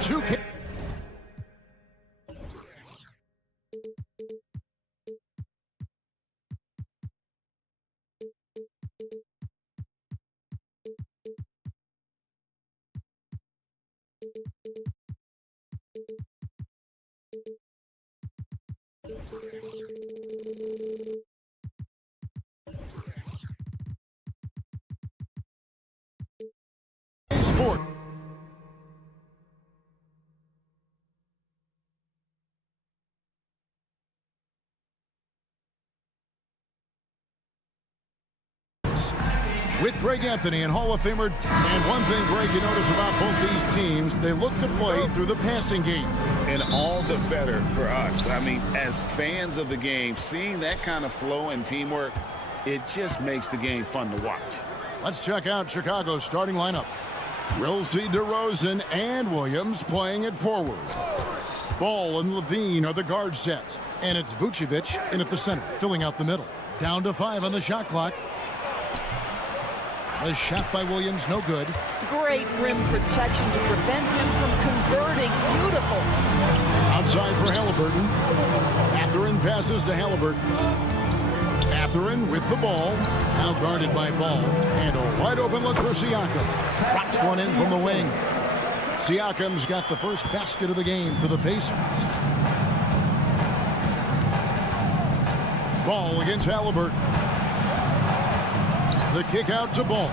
Two. Sport. With Greg Anthony and Hall of Famer. And one thing, Greg, you notice about both these teams, they look to play through the passing game. And all the better for us. I mean, as fans of the game, seeing that kind of flow and teamwork, it just makes the game fun to watch. Let's check out Chicago's starting lineup. We'll see DeRozan and Williams playing it forward. Ball and Levine are the guard sets. And it's Vucevic in at the center, filling out the middle. Down to 5 on the shot clock. The shot by Williams, no good. Great rim protection to prevent him from converting. Beautiful. Outside for Halliburton. Atherton passes to Halliburton. Atherton with the ball. Now guarded by Ball. And a wide open look for Siakam. Drops one in from the wing. Siakam's got the first basket of the game for the Pacers. Ball against Halliburton. The kick out to Ball.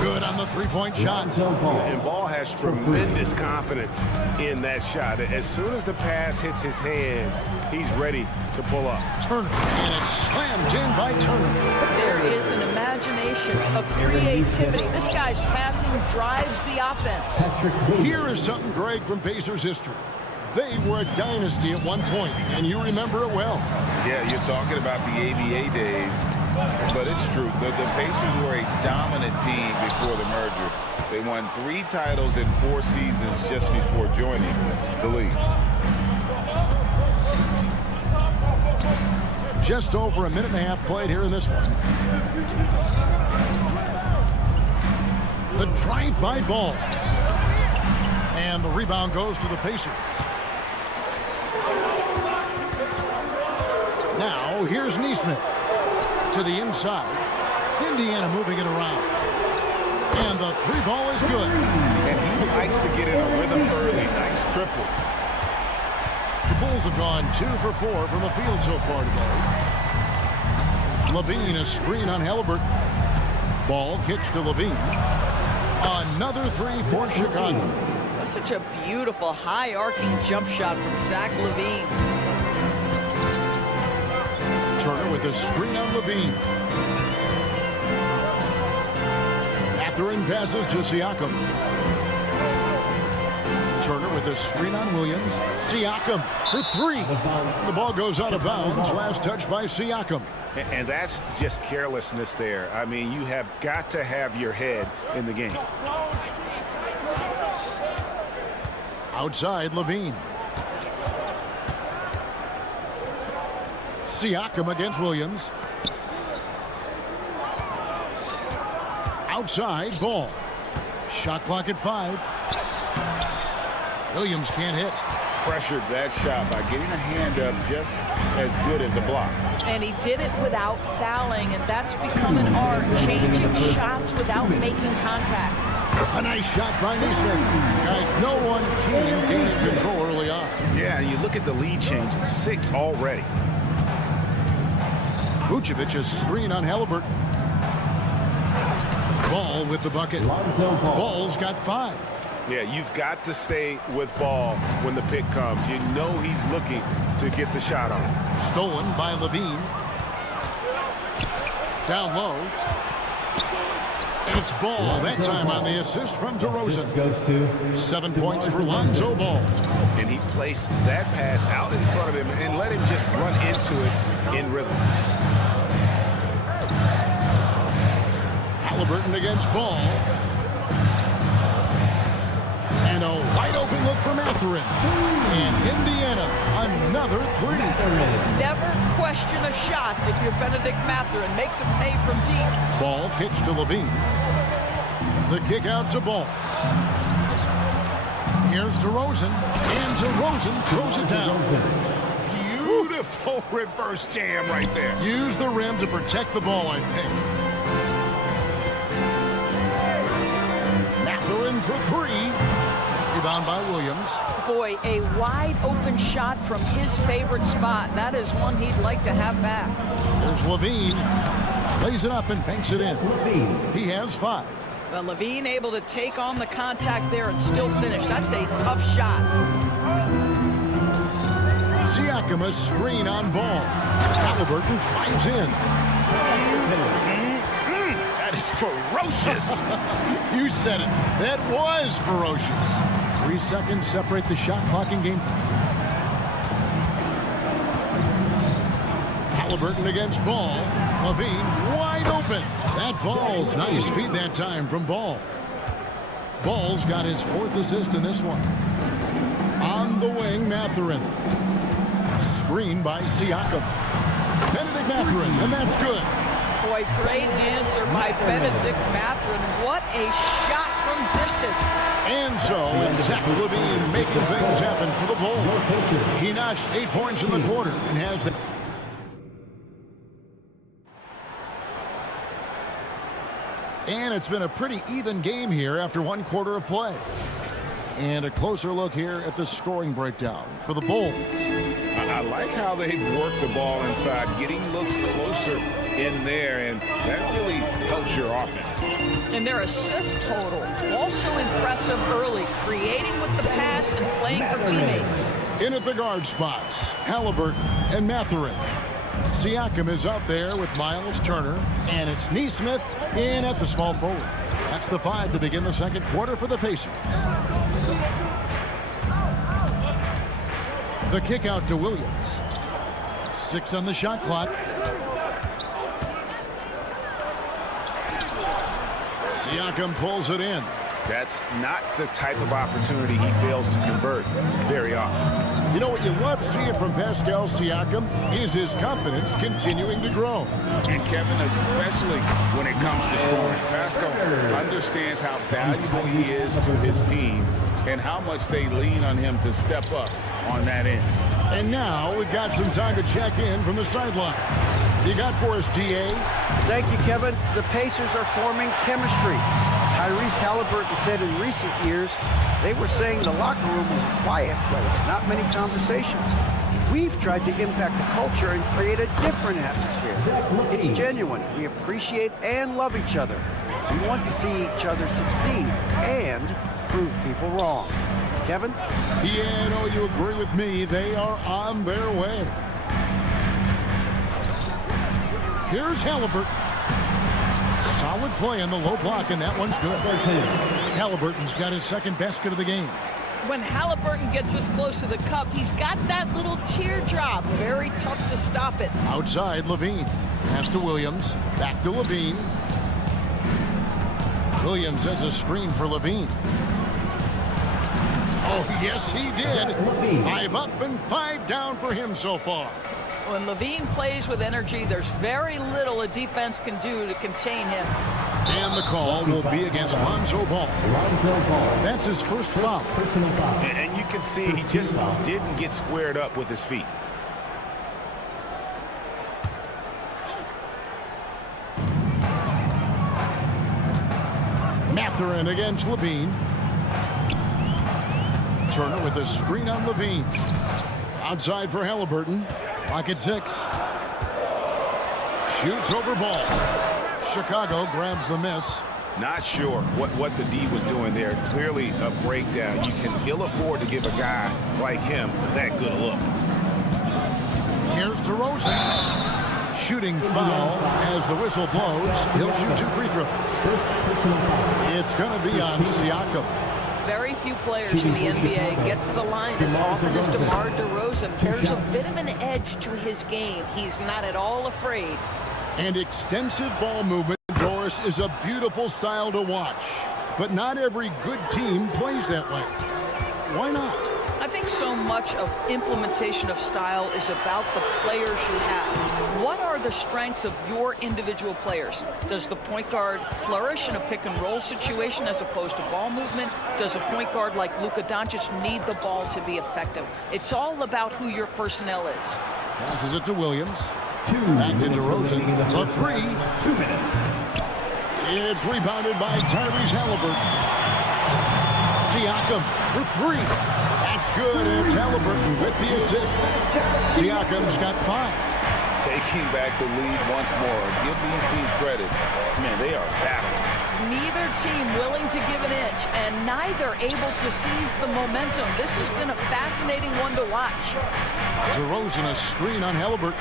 Good on the three-point shot. And Ball has tremendous confidence in that shot. As soon as the pass hits his hands, he's ready to pull up. Turner, and it's slammed in by Turner. There is an imagination of creativity. This guy's passing drives the offense. Here is something, Greg, from Pacers history. They were a dynasty at one point, and you remember it well. Yeah, you're talking about the ABA days, but it's true. The Pacers were a dominant team before the merger. They won 3 titles in 4 seasons just before joining the league. Just over a minute and a half played here in this one. The drive by Ball. And the rebound goes to the Pacers. Now, here's Neesmith to the inside. Indiana moving it around. And the 3-ball is good. And he likes to get in a rhythm early. Nice triple. The Bulls have gone 2 for 4 from the field so far today. Levine, a screen on Halliburton. Ball kicks to Levine. Another 3 for Chicago. That's such a beautiful high-arcing jump shot from Zach Levine. Turner with a screen on Levine. Atherton passes to Siakam. Turner with a screen on Williams. Siakam for 3. The ball goes out of bounds. Last touch by Siakam. And that's just carelessness there. I mean, you have got to have your head in the game. Outside, Levine. Siakam against Williams. Outside, Ball. Shot clock at 5. Williams can't hit. Pressured that shot by getting a hand up just as good as a block. And he did it without fouling, and that's become an art, changing shots without making contact. A nice shot by Neesmith. Guys, no one team gaining control early on. Yeah, you look at the lead changes, 6 already. Vucevic, a screen on Halliburton. Ball with the bucket. Ball's got 5. Yeah, you've got to stay with Ball when the pick comes. You know he's looking to get the shot on. Stolen by Levine. Down low. And it's Ball. That time on the assist from DeRozan. 7 points for Lonzo Ball. And he placed that pass out in front of him and let him just run into it in rhythm. Halliburton against Ball. And a wide open look from Atherton. And Indiana, another 3. Never question a shot if you're Benedict Mathurin. Makes him pay from deep. Ball kicks to Levine. The kick out to Ball. Here's DeRozan, and DeRozan throws it down. Beautiful reverse jam right there. Use the rim to protect the ball, I think. Mathurin for three. Rebound by Williams. Boy, a wide open shot from his favorite spot. That is one he'd like to have back. There's Levine. Lays it up and banks it in. He has 5. Well, Levine able to take on the contact there and still finish. That's a tough shot. Siakam a screen on ball. Halliburton drives in. That is ferocious. You said it. That was ferocious. 3 seconds separate the shot clock and game. Halliburton against Ball. Levine wide open. That falls. Nice feed that time from Ball. Ball's got his 4th assist in this one. On the wing, Mathurin. Screen by Siakam. Benedict Mathurin, and that's good. Boy, great answer by Benedict Mathurin. What a shot from distance. And so it's Zach Levine making things happen for the Bulls. He notched 8 points in the quarter and has the... And it's been a pretty even game here after 1 quarter of play. And a closer look here at the scoring breakdown for the Bulls. I like how they've worked the ball inside, getting looks closer in there, and that really helps your offense. And their assist total, also impressive early, creating with the pass and playing for teammates. In at the guard spots, Halliburton and Mathurin. Siakam is out there with Miles Turner, and it's Nesmith in at the small forward. That's the 5 to begin the second quarter for the Pacers. The kick out to Williams. 6 on the shot clock. Siakam pulls it in. That's not the type of opportunity he fails to convert very often. You know what you love seeing from Pascal Siakam is his confidence continuing to grow. And Kevin, especially when it comes to scoring. Pascal understands how valuable he is to his team and how much they lean on him to step up on that end. And now we've got some time to check in from the sideline. You got for us, DA? Thank you, Kevin. The Pacers are forming chemistry. Tyrese Halliburton said in recent years, they were saying the locker room was a quiet place, not many conversations. We've tried to impact the culture and create a different atmosphere. It's genuine. We appreciate and love each other. We want to see each other succeed and prove people wrong. Kevin? Yeah, I know you agree with me. They are on their way. Here's Halliburton. Solid play on the low block, and that one's good. Halliburton's got his 2nd basket of the game. When Halliburton gets this close to the cup, he's got that little teardrop. Very tough to stop it. Outside, Levine. Pass to Williams. Back to Levine. Williams has a screen for Levine. Oh, yes, he did. 5 up and 5 down for him so far. When Levine plays with energy, there's very little a defense can do to contain him. And the call will be against Lonzo Ball. That's his first foul. And you can see he just didn't get squared up with his feet. Mathurin against Levine. Turner with a screen on Levine. Outside for Halliburton. Pocket 6. Shoots over Ball. Chicago grabs the miss. Not sure what the D was doing there. Clearly a breakdown. You can ill afford to give a guy like him that good a look. Here's DeRozan. Shooting foul as the whistle blows. He'll shoot 2 free throws. It's going to be on Siakam. Very few players in the NBA get to the line as often as DeMar DeRozan. There's a bit of an edge to his game. He's not at all afraid. And extensive ball movement, Doris, is a beautiful style to watch. But not every good team plays that way. Why not? I think so much of implementation of style is about the players you have. What are the strengths of your individual players? Does the point guard flourish in a pick and roll situation as opposed to ball movement? does a point guard like Luka Doncic need the ball to be effective. It's all about who your personnel is. Passes it to Williams. Back to DeRozan. The three. 2 minutes. It's rebounded by Tyrese Halliburton. Siakam for three. That's good. It's Halliburton with the assist. Siakam's got 5. Taking back the lead once more. Give these teams credit. Man, they are battling. Neither team willing to give an inch, and neither able to seize the momentum. This has been a fascinating one to watch. DeRozan, a screen on Halliburton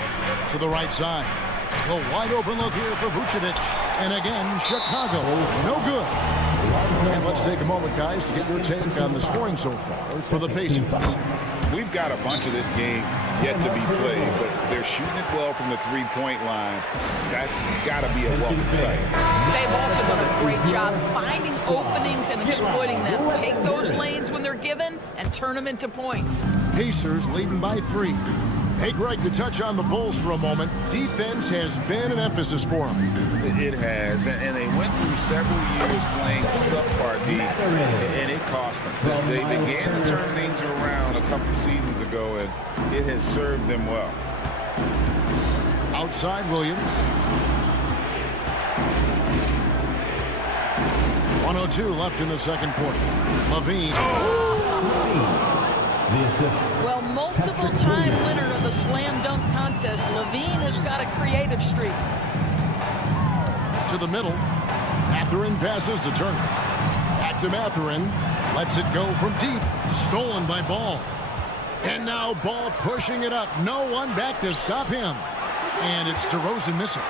to the right side. The wide open look here for Vucevic. And again, Chicago, no good. And let's take a moment, guys, to get your take on the scoring so far for the Pacers. We've got a bunch of this game yet to be played, but they're shooting it well from the three-point line. That's got to be a welcome sight. They've also done a great job finding openings and exploiting them. Take those lanes when they're given and turn them into points. Pacers leading by 3. Hey, Greg, to touch on the Bulls for a moment, defense has been an emphasis for them. It has, and they went through several years playing subpar D, and it cost them. They began to turn things around a couple seasons ago, and it has served them well. Outside Williams. 1:02 left in the second quarter. Levine. The assist. Well, multiple-time winner of the slam dunk contest, Levine has got a creative streak. To the middle. Mathurin passes to Turner. Back to Mathurin. Lets it go from deep. Stolen by Ball. And now Ball pushing it up. No one back to stop him. And it's DeRozan missing.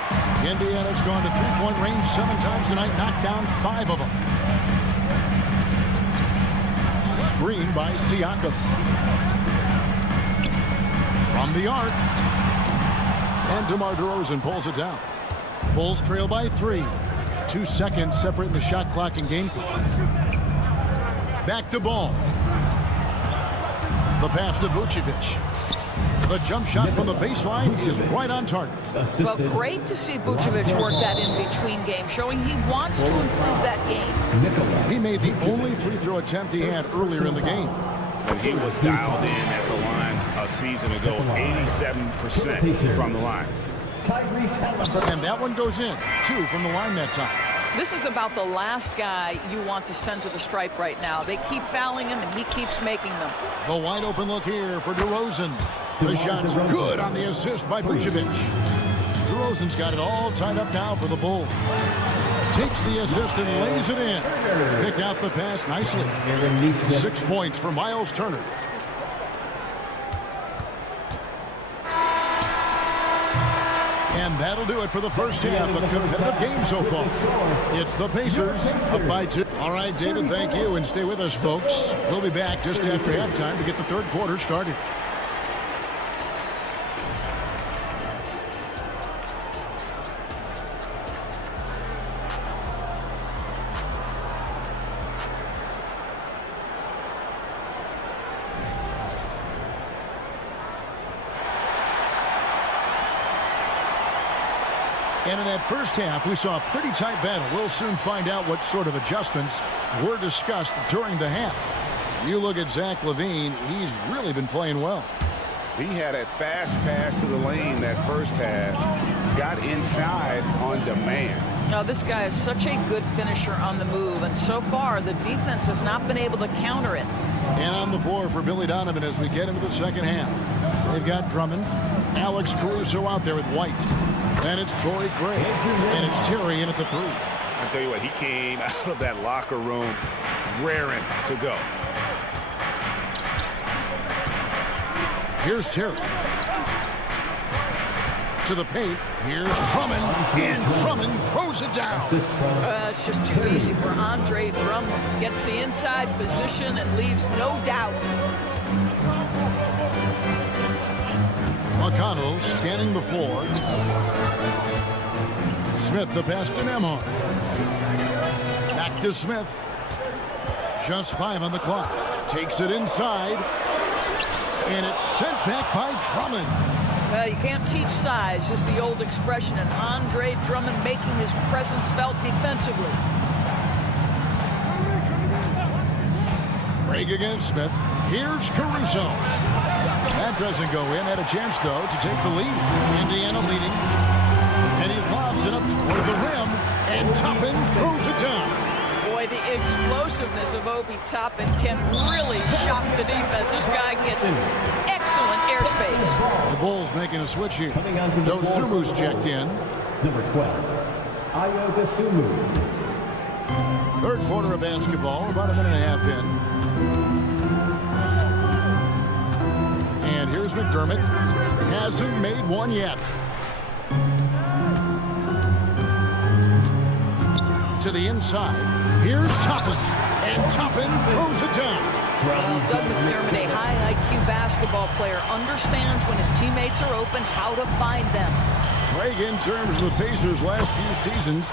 Indiana's gone to three-point range 7 times tonight. Knocked down 5 of them. Screen by Siakam. From the arc. And DeMar DeRozan pulls it down. Bulls trail by 3. 2 seconds separating the shot clock and game clock. Back to Ball. The pass to Vucevic. The jump shot from the baseline is right on target. Well, great to see Vucevic work that in between games, showing he wants to improve that game. He made the only free throw attempt he had earlier in the game. And he was dialed in at the line a season ago, 87% from the line. And that one goes in. 2 from the line that time. This is about the last guy you want to send to the stripe right now. They keep fouling him, and he keeps making them. The wide open look here for DeRozan. The shot's good on the assist by Vucevic. DeRozan's got it all tied up now for the Bulls. Takes the assist and lays it in. Picked out the pass nicely. 6 points for Miles Turner. And that'll do it for the first half. A competitive game so far. It's the Pacers up by 2. All right, David, thank you. And stay with us, folks. We'll be back just after halftime to get the third quarter started. And in that first half, we saw a pretty tight battle. We'll soon find out what sort of adjustments were discussed during the half. You look at Zach LaVine, he's really been playing well. He had a fast pass to the lane that first half. Got inside on demand. Now, this guy is such a good finisher on the move, and so far the defense has not been able to counter it. And on the floor for Billy Donovan as we get into the second half. They've got Drummond, Alex Caruso out there with White. Then it's Torrey Craig, and it's Terry in at the 3. I tell you what, he came out of that locker room raring to go. Here's Terry. To the paint. Here's Drummond, and Drummond throws it down. It's just too easy for Andre Drummond. Gets the inside position and leaves no doubt. McConnell scanning the floor. Smith the pass to Nembhard. Back to Smith. Just 5 on the clock. Takes it inside. And it's sent back by Drummond. Well, you can't teach size, just the old expression, and Andre Drummond making his presence felt defensively. Craig against Smith. Here's Caruso. That doesn't go in. Had a chance, though, to take the lead. Indiana leading. And he lobs it up toward the rim. And Toppin throws it down. Boy, the explosiveness of Obi Toppin can really shock the defense. This guy gets excellent airspace. The Bulls making a switch here. Dosumu's checked in. Number 12, Ayo Dosunmu. Third quarter of basketball, about a minute and a half in. And here's McDermott. Hasn't made one yet. To the inside. Here's Toppin. And Toppin throws it down. Well, Doug McDermott, a high IQ basketball player, understands when his teammates are open how to find them. Craig, in terms of the Pacers' last few seasons,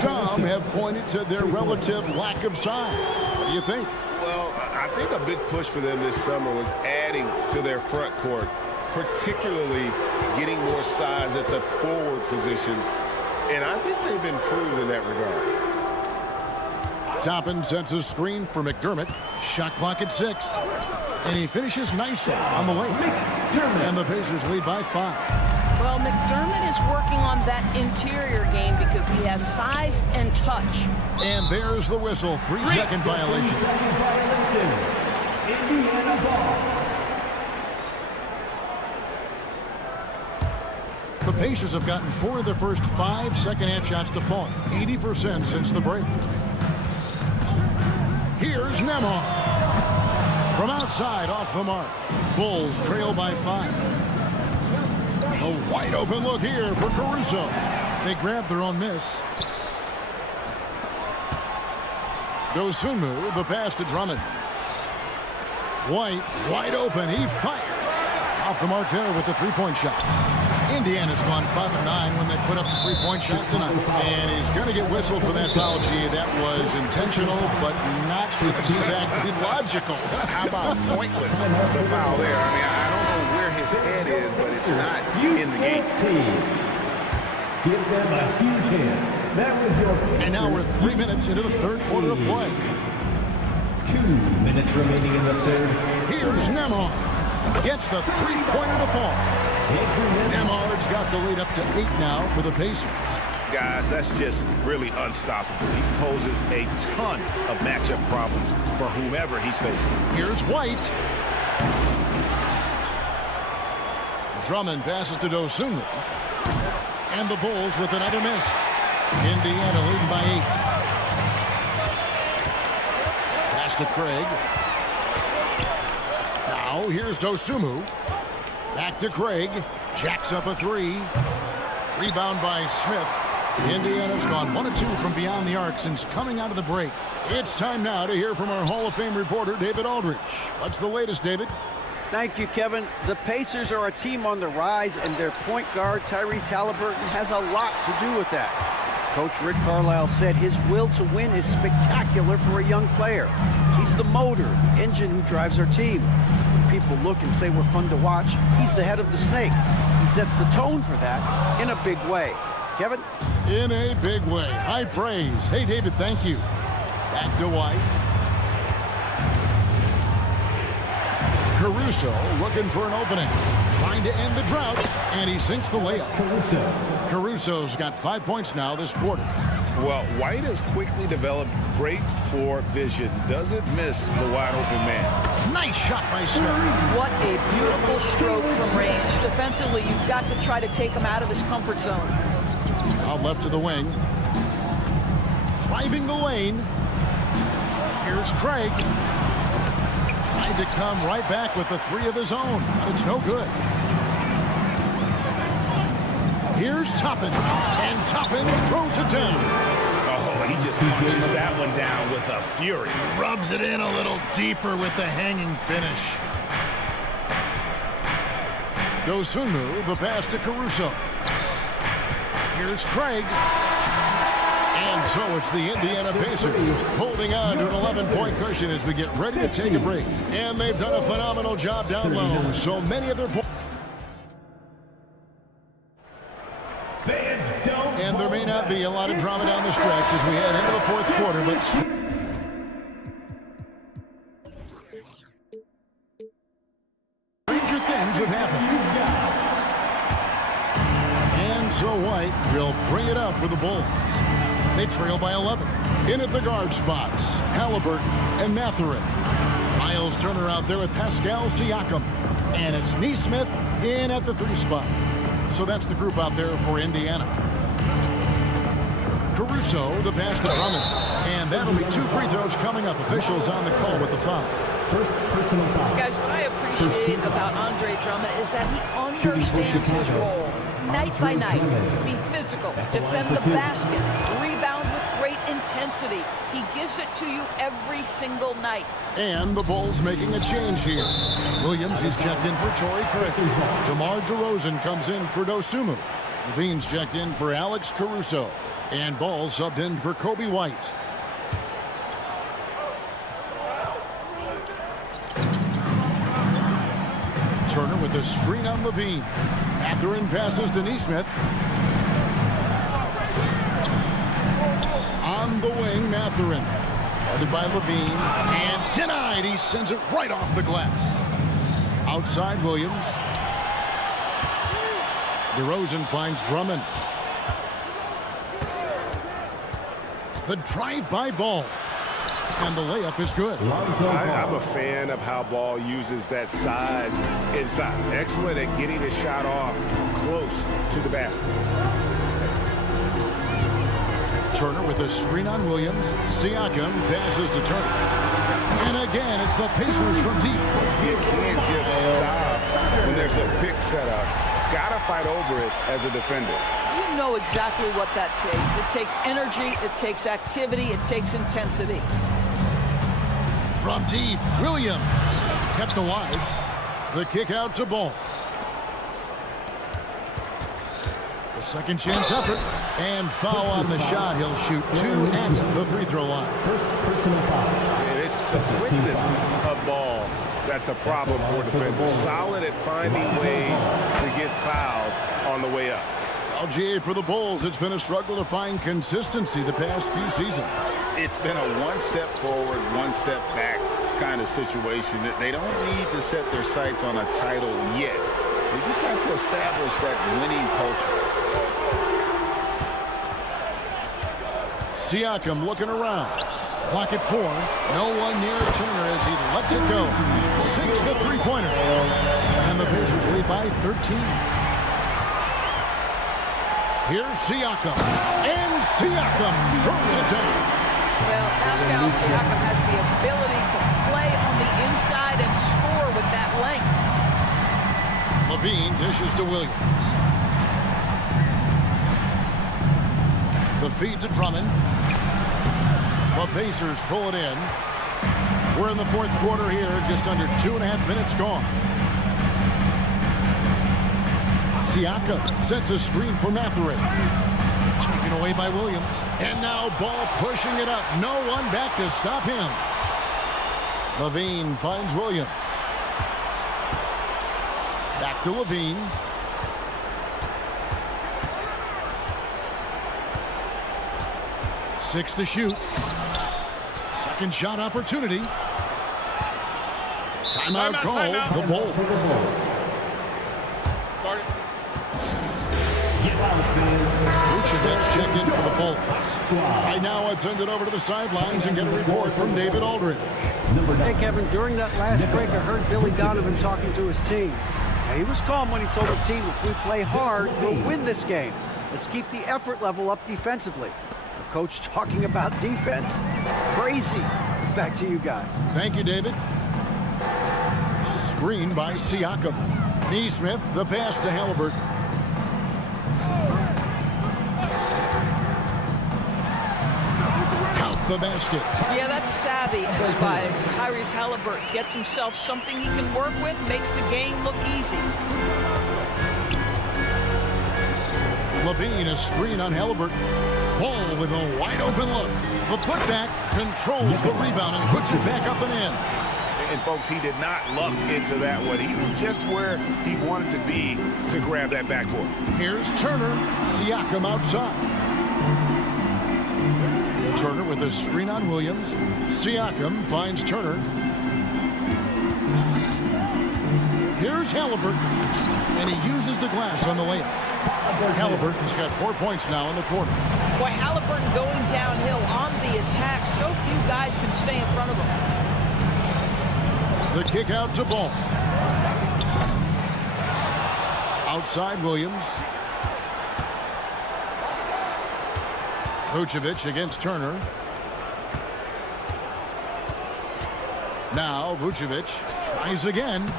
some have pointed to their relative lack of size. What do you think? Well, I think a big push for them this summer was adding to their front court, particularly getting more size at the forward positions. And I think they've improved in that regard. Toppin sets a screen for McDermott. Shot clock at 6. And he finishes nicely on the way. And the Pacers lead by 5. Well, McDermott is working on that interior game because he has size and touch. And there's the whistle. 3-second violation. Indiana ball. The Pacers have gotten 4 of their first 5 second-half shots to fall. 80% since the break. Here's Nembhard. From outside, off the mark. Bulls trail by 5. A wide-open look here for Caruso. They grab their own miss. Dosunmu, the pass to Drummond. White, wide open. He fires. Off the mark there with the three-point shot. Indiana's gone 5 of 9 when they put up the three-point shot tonight. And he's going to get whistled for that foul. Gee, that was intentional, but not exactly logical. How about pointless? It's a foul there. I mean, I don't know where his head is, but it's not in the game. Give them a huge hand. That was your... And now we're 3 minutes into the third quarter of play. 2 minutes remaining in the third. Here's Nembhard. Gets the three-pointer to fall. Nembhard's got the lead up to 8 now for the Pacers. Guys, that's just really unstoppable. He poses a ton of matchup problems for whomever he's facing. Here's White. Drummond passes to Dosunmu. And the Bulls with another miss. Indiana leading by 8. Pass to Craig. Now here's Dosunmu. Back to Craig. Jacks up a 3. Rebound by Smith. Indiana's gone 1 of 2 from beyond the arc since coming out of the break. It's time now to hear from our Hall of Fame reporter, David Aldridge. What's the latest, David? Thank you, Kevin. The Pacers are a team on the rise, and their point guard, Tyrese Halliburton, has a lot to do with that. Coach Rick Carlisle said his will to win is spectacular for a young player. He's the motor, the engine who drives our team. When people look and say we're fun to watch, he's the head of the snake. He sets the tone for that in a big way. Kevin? In a big way. High praise. Hey, David, thank you. Back to White. Caruso looking for an opening. Trying to end the drought, and he sinks the layup. Caruso's got 5 points now this quarter. Well, White has quickly developed great floor vision. Doesn't miss the wide open man. Nice shot by Smith. What a beautiful stroke from range. Defensively, you've got to try to take him out of his comfort zone. Out left to the wing. Driving the lane. Here's Craig. Trying to come right back with the 3 of his own, but it's no good. Here's Toppin, and Toppin throws it down. Oh, he just punches that one down with a fury. Rubs it in a little deeper with the hanging finish. Dosunmu, the pass to Caruso. Here's Craig. And so it's the Indiana Pacers holding on to an 11-point cushion as we get ready to take a break. And they've done a phenomenal job down low. So many of their points. And there may not be a lot of drama down the stretch as we head into the fourth quarter, but things have happened. And so White will bring it up for the Bulls. They trail by 11. In at the guard spots, Halliburton and Mathurin. Miles Turner out there with Pascal Siakam. And it's Neesmith in at the 3 spot. So that's the group out there for Indiana. Caruso, the pass to Drummond. And that'll be 2 free throws coming up. Officials on the call with the foul. First personal foul. Guys, what I appreciate about Andre Drummond is that he understands his role night by night. Be physical, defend the basket, rebound with great intensity. He gives it to you every single night. And the Bulls making a change here. Williams, he's checked in for Torrey Craig. DeMar DeRozan comes in for Dosunmu. Levine's checked in for Alex Caruso. And Ball subbed in for Kobe White. Turner with a screen on Levine. Mathurin passes to Neesmith. On the wing, Mathurin. Guarded by Levine. And denied. He sends it right off the glass. Outside Williams. DeRozan finds Drummond. The drive by Ball. And the layup is good. I'm a fan of how Ball uses that size inside. Excellent at getting the shot off close to the basket. Turner with a screen on Williams. Siakam passes to Turner. And again, it's the Pacers from deep. You can't just stop when there's a pick set up. Gotta fight over it as a defender. You know exactly what that takes. It takes energy, it takes activity, it takes intensity. From deep, Williams kept alive. The kick out to Ball. The second chance effort. And foul on the shot. He'll shoot 2 at the free throw line. First personal foul. And it's the quickness of Ball that's a problem for defenders. Solid at finding ways to get fouled on the way up. LGA for the Bulls. It's been a struggle to find consistency the past few seasons. It's been a 1 step forward, 1 step back kind of situation. That they don't need to set their sights on a title yet. They just have to establish that winning culture. Siakam looking around. Clock at 4. No one near Turner as he lets it go. Sinks the three-pointer. And the Pacers lead by 13. Here's Siakam. And Siakam throws it down. Well, Pascal Siakam has the ability to play on the inside and score with that length. Levine dishes to Williams. The feed to Drummond. The Pacers pull it in. We're in the 4th quarter here, just under 2.5 minutes gone. Siakam sets a screen for Mathurin. Taken away by Williams. And now Ball pushing it up. No one back to stop him. Levine finds Williams. Back to Levine. Six to shoot. Second shot opportunity. Timeout called. The Bulls. Vucevic checked in for the Bulls. Right now, let's send it over to the sidelines and get a report from David Aldridge. Hey, Kevin, during that last break, I heard Billy Donovan talking to his team. Now, he was calm when he told the team, if we play hard, we'll win this game. Let's keep the effort level up defensively. The coach talking about defense? Crazy. Back to you guys. Thank you, David. Screen by Siakam. Neesmith, the pass to Halliburton. The basket. Yeah, that's savvy by Tyrese Halliburton. Gets himself something he can work with, makes the game look easy. Levine, a screen on Halliburton. Ball with a wide open look. The putback controls the rebound and puts it back up and in. And folks, he did not luck into that one. He knew just where he wanted to be to grab that backboard. Here's Turner. Siakam outside. Turner with a screen on Williams. Siakam finds Turner. Here's Halliburton, and he uses the glass on the layup. Halliburton's got 4 points now in the quarter. Boy, Halliburton going downhill on the attack. So few guys can stay in front of him. The kick out to Ball. Outside Williams. Vucevic against Turner. Now Vucevic tries again.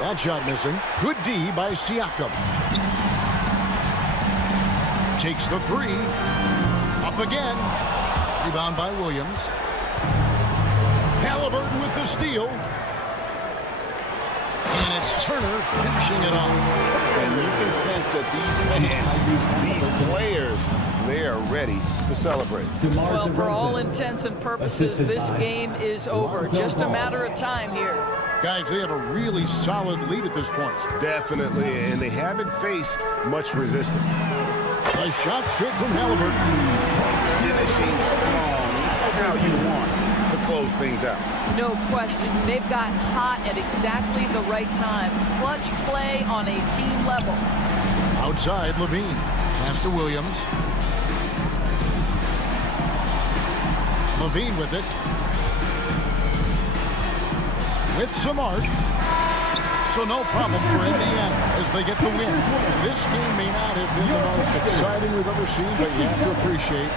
That shot missing. Good D by Siakam. Takes the three. Up again. Rebound by Williams. Halliburton with the steal. And it's Turner finishing it off. And you can sense that these fans, these players, they are ready to celebrate. Well, for all intents and purposes, this game is over. Just a matter of time here. Guys, they have a really solid lead at this point. Definitely, and they haven't faced much resistance. A shot's good from Halliburton. Finishing strong. This is how you want to close things out. No question. They've got hot at exactly the right time. Clutch play on a team level. Outside, Levine. Pass to Williams. Levine with it. With some art. So no problem for Indiana as they get the win. This game may not have been the most exciting we've ever seen, but you have to appreciate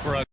For us.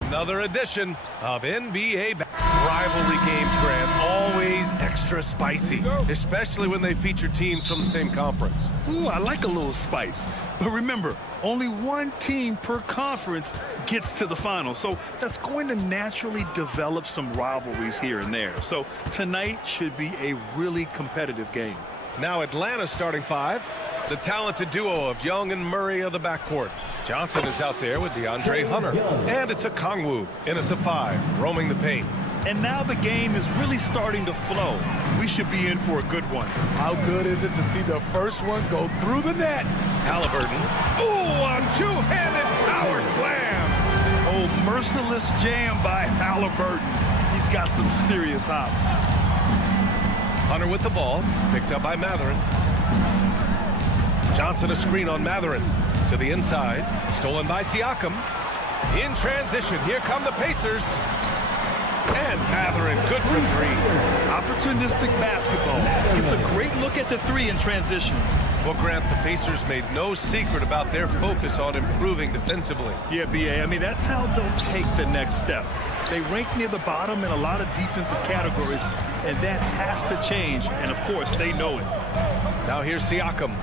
Another edition of NBA rivalry games, Grant. Always extra spicy, especially when they feature teams from the same conference. Ooh, I like a little spice. But remember, only one team per conference gets to the finals. So that's going to naturally develop some rivalries here and there. So tonight should be a really competitive game. Now Atlanta's starting five. The talented duo of Young and Murray of the backcourt. Johnson is out there with DeAndre Hunter. And it's a Kongwu in at the 5, roaming the paint. And now the game is really starting to flow. We should be in for a good one. How good is it to see the first one go through the net? Halliburton. Ooh, on two-handed power slam. Oh, merciless jam by Halliburton. He's got some serious hops. Hunter with the ball, picked up by Matherin. Johnson a screen on Matherin. To the inside, stolen by Siakam. In transition, here come the Pacers. And Matherin, good for 3. Opportunistic basketball. Gets a great look at the 3 in transition. Well, Grant, the Pacers made no secret about their focus on improving defensively. Yeah, B.A., I mean, that's how they'll take the next step. They rank near the bottom in a lot of defensive categories, and that has to change, and of course, they know it. Now here's Siakam.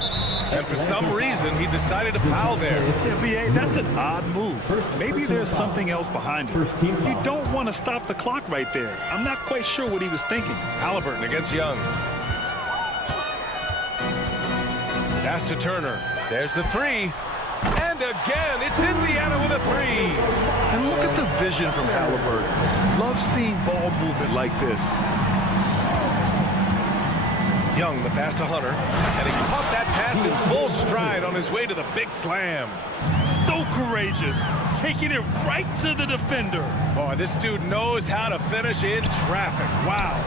And for some reason, he decided to foul there. Yeah, B.A., that's an odd move. Maybe there's something else behind it. You don't want to stop the clock right there. I'm not quite sure what he was thinking. Halliburton against Young. Pass to Turner. There's the 3. And again, it's Indiana with a 3. And look at the vision from Halliburton. Love seeing ball movement like this. Young, the pass to Hunter. And he caught that pass in full stride on his way to the big slam. So courageous, taking it right to the defender. Boy, this dude knows how to finish in traffic. Wow.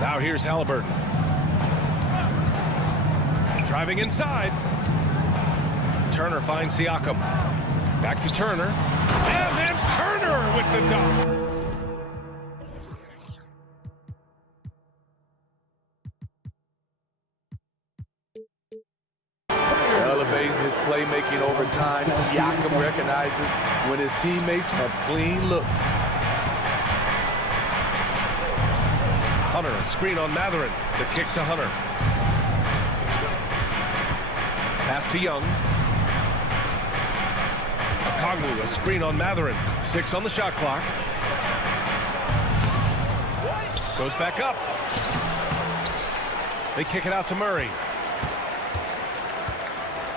Now here's Halliburton. Driving inside. Turner finds Siakam. Back to Turner. And then Turner with the dunk. Elevating his playmaking over time, Siakam recognizes when his teammates have clean looks. Hunter, a screen on Matherin. The kick to Hunter. Pass to Young. Kongwu, a screen on Matherin. 6 on the shot clock. Goes back up. They kick it out to Murray.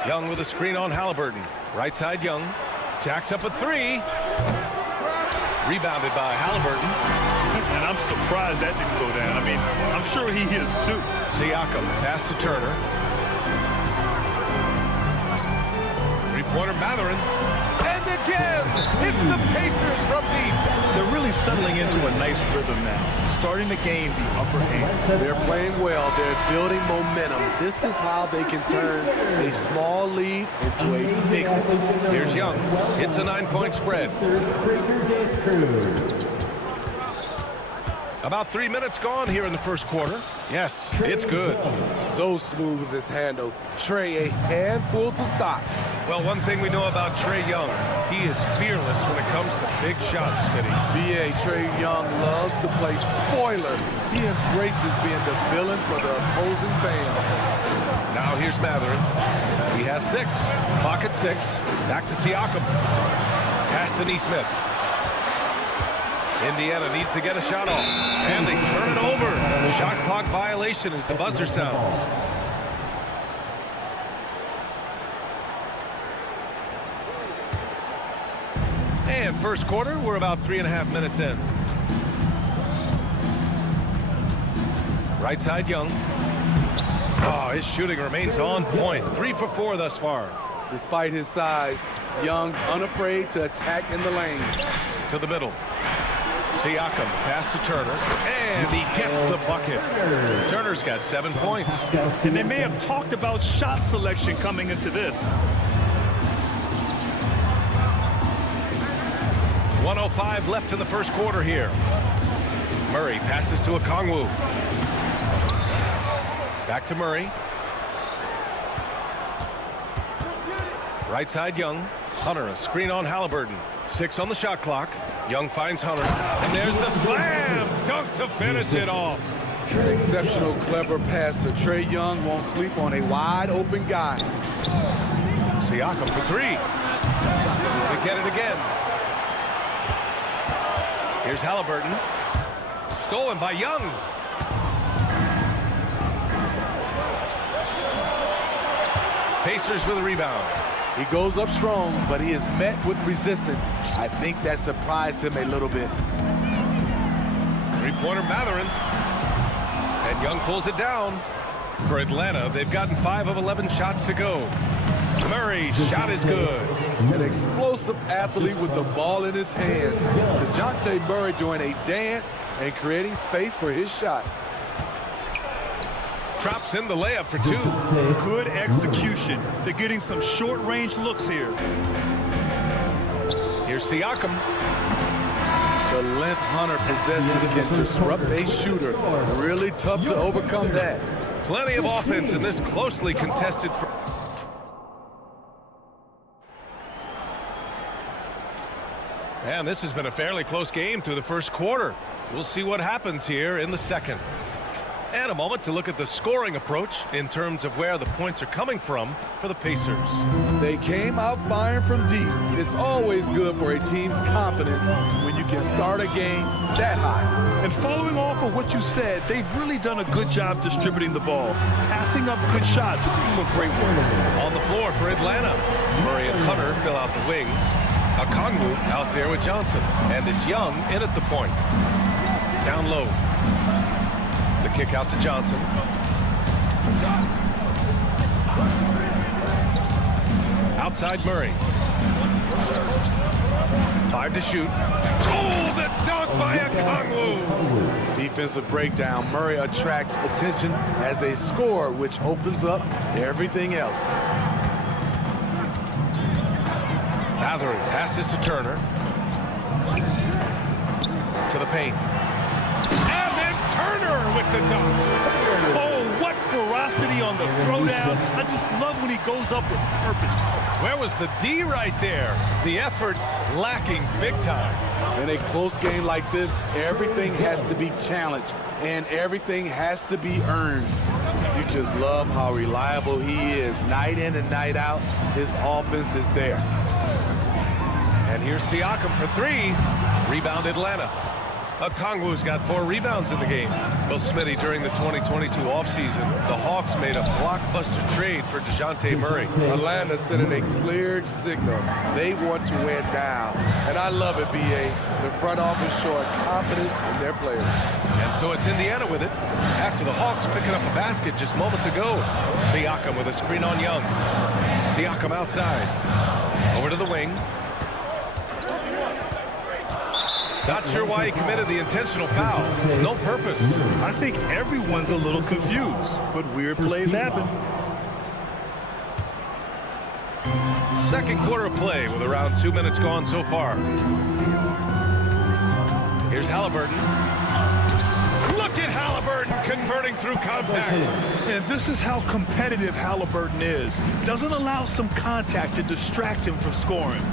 Young with a screen on Halliburton. Right side Young. Jacks up a 3. Rebounded by Halliburton. And I'm surprised that didn't go down. I mean, I'm sure he is too. Siakam, pass to Turner. Three-pointer Matherin. And again, it's the Pacers from deep. They're really settling into a nice rhythm now, starting to gain the upper hand. They're playing well. They're building momentum. This is how they can turn a small lead into a big one. Here's Young. It's a 9-point spread. About 3 minutes gone here in the first quarter. Yes, it's good. So smooth with his handle. Trey, a handful to stop. Well, one thing we know about Trae Young, he is fearless when it comes to big shots, Smitty. B.A. Trae Young loves to play spoiler. He embraces being the villain for the opposing fans. Now here's Matherin. He has 6. Clock at 6. Back to Siakam. Pass to Nesmith. Indiana needs to get a shot off. And they turn it over. Shot clock violation as the buzzer sounds. And first quarter, we're about 3.5 minutes in. Right side, Young. Oh, his shooting remains on point. 3 for 4 thus far. Despite his size, Young's unafraid to attack in the lane. To the middle. Siakam, pass to Turner, and he gets the bucket. Turner's got 7 points. And they may have talked about shot selection coming into this. 1:05 left in the first quarter here. Murray passes to Okongwu. Back to Murray. Right side, Young. Hunter, a screen on Halliburton. 6 on the shot clock. Young finds Hunter. And there's the slam dunk to finish it off. An exceptional, clever passer. Trae Young won't sleep on a wide-open guy. Siakam for 3. They get it again. Here's Halliburton. Stolen by Young. Pacers with a rebound. He goes up strong, but he is met with resistance. I think that surprised him a little bit. Three-pointer Mathurin. And Young pulls it down. For Atlanta, they've gotten 5 of 11 shots to go. Murray's shot is good. An explosive athlete with the ball in his hands. DeJounte Murray doing a dance and creating space for his shot. Drops in the layup for 2. Good execution. They're getting some short-range looks here. Here's Siakam. The length Hunter possesses can disrupt a shooter. Really tough to overcome that. Plenty of offense in this closely contested. And this has been a fairly close game through the first quarter. We'll see what happens here in the second. And a moment to look at the scoring approach in terms of where the points are coming from for the Pacers. They came out firing from deep. It's always good for a team's confidence when you can start a game that high. And following off of what you said, they've really done a good job distributing the ball, passing up good shots for great work. On the floor for Atlanta, Murray and Hunter fill out the wings. Okongwu out there with Johnson, and it's Young in at the point. Down low. The kick out to Johnson. Outside Murray. 5 to shoot. Oh, the dunk by Okongwu. Defensive breakdown. Murray attracts attention as a scorer, which opens up everything else. Mathurin passes to Turner. To the paint. And then Turner with the dunk. Oh, what ferocity on the throwdown. I just love when he goes up with purpose. Where was the D right there? The effort lacking big time. In a close game like this, everything has to be challenged and everything has to be earned. You just love how reliable he is. Night in and night out, his offense is there. And here's Siakam for 3. Rebound Atlanta. Okongwu's got 4 rebounds in the game. Well, Smitty, during the 2022 offseason, the Hawks made a blockbuster trade for DeJounte Murray. Atlanta sending a clear signal. They want to win now. And I love it, B.A. The front office showing confidence in their players. And so it's Indiana with it. After the Hawks picking up a basket just moments ago. Siakam with a screen on Young. Siakam outside. Over to the wing. Not sure why he committed the intentional foul. No purpose. I think everyone's a little confused, but weird plays happen. Second quarter of play with around 2 minutes gone so far. Here's Halliburton. Look at Halliburton converting through contact. And this is how competitive Halliburton is. Doesn't allow some contact to distract him from scoring.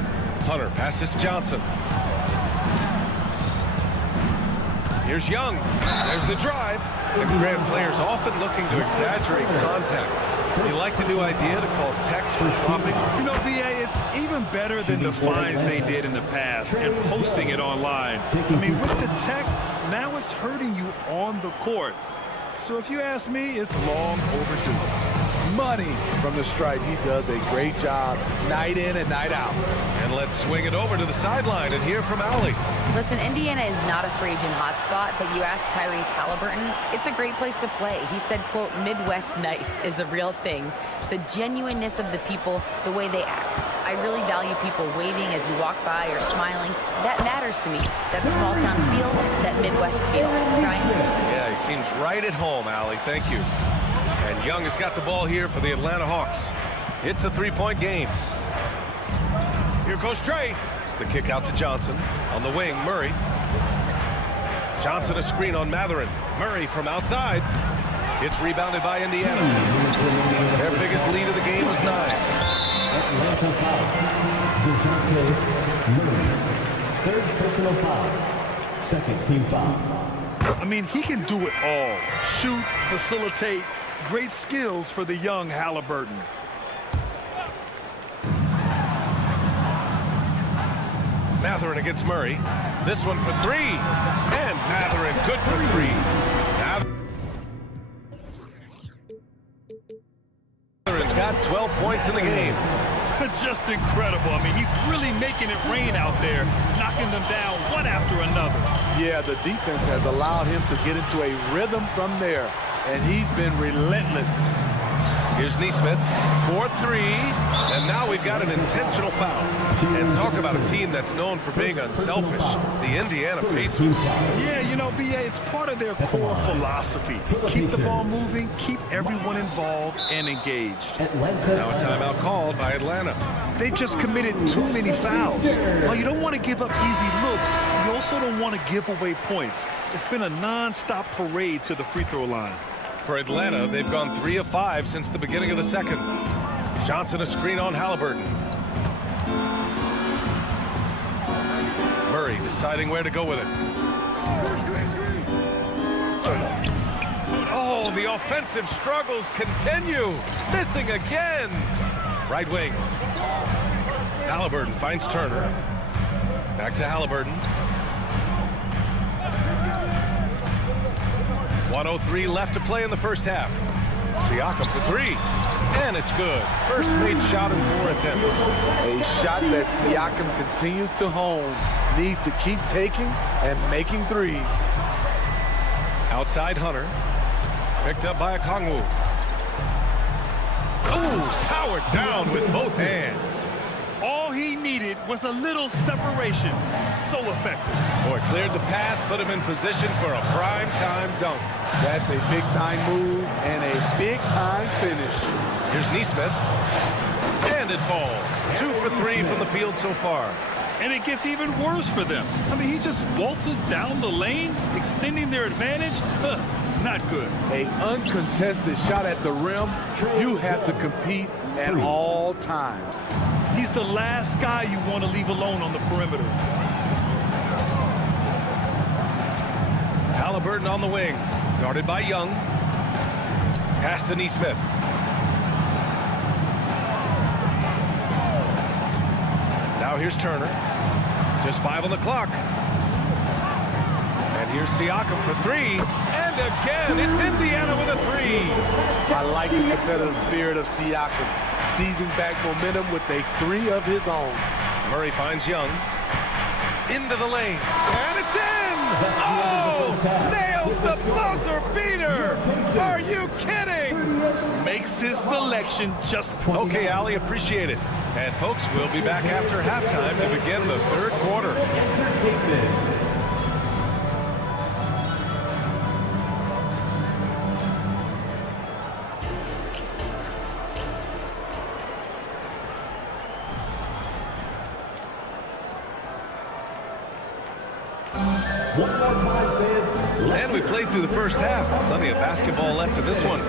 Hunter passes to Johnson. Here's Young. There's the drive. And Grant players often looking to exaggerate contact. You like the new idea to call text for flopping? You know, B.A., it's even better than the fines they did in the past and posting it online. I mean, with the tech, now it's hurting you on the court. So if you ask me, it's long overdue. money from the stripe. He does a great job night in and night out. And let's swing it over to the sideline and hear from Allie. Listen, Indiana is not a free agent hotspot, but you asked Tyrese Halliburton, it's a great place to play. He said, quote, Midwest nice is a real thing. The genuineness of the people, the way they act. I really value people waving as you walk by or smiling. That matters to me. That small town feel, that Midwest feel. Brian? Yeah, he seems right at home, Allie. Thank you. And Young has got the ball here for the Atlanta Hawks. It's a three-point game. Here goes Trey. The kick out to Johnson. On the wing, Murray. Johnson a screen on Matherin. Murray from outside. It's rebounded by Indiana. Their biggest lead of the game was 9. Atlanta foul. Murray. Third personal foul. Second team foul. I mean, he can do it all. Shoot, facilitate, great skills for the young Halliburton. Matherin against Murray. This one for 3. And Matherin good for 3. Matherin's got 12 points in the game. Just incredible. I mean, he's really making it rain out there, knocking them down one after another. Yeah, the defense has allowed him to get into a rhythm from there, and he's been relentless. Here's Neesmith for 3, and now we've got an intentional foul. And talk about a team that's known for being unselfish, the Indiana Pacers. Yeah, you know, BA, it's part of their core philosophy. Keep the ball moving, keep everyone involved and engaged. Now a timeout called by Atlanta. They just committed too many fouls. While you don't want to give up easy looks, you also don't want to give away points. It's been a non-stop parade to the free throw line. For Atlanta, they've gone 3 of 5 since the beginning of the second. Johnson a screen on Halliburton. Murray deciding where to go with it. Oh, the offensive struggles continue. Missing again. Right wing. Halliburton finds Turner. Back to Halliburton. 1:03 left to play in the first half. Siakam for 3. And it's good. First made shot in 4 attempts. A shot that Siakam continues to hone. Needs to keep taking and making threes. Outside Hunter. Picked up by Okongwu. Oh, powered down with both hands. All he needed was a little separation. So effective. Boy, cleared the path, put him in position for a prime-time dunk. That's a big-time move and a big-time finish. Here's Neesmith. And it falls. 2 for 3 from the field so far. And it gets even worse for them. I mean, he just waltzes down the lane, extending their advantage. Not good. A uncontested shot at the rim. You have to compete at all times. He's the last guy you want to leave alone on the perimeter. Halliburton on the wing. Guarded by Young. Pass to Neesmith. Now here's Turner. Just 5 on the clock. And here's Siakam for 3. And again, it's Indiana with a 3. I like the competitive spirit of Siakam. Seizing back momentum with a 3 of his own. Murray finds Young. Into the lane. And it's in! Oh! Nails the buzzer beater! Are you kidding? Makes his selection just... Okay, Allie, appreciate it. And folks, we'll be back after halftime to begin the third quarter. And we played through the first half. Plenty of basketball left in this one.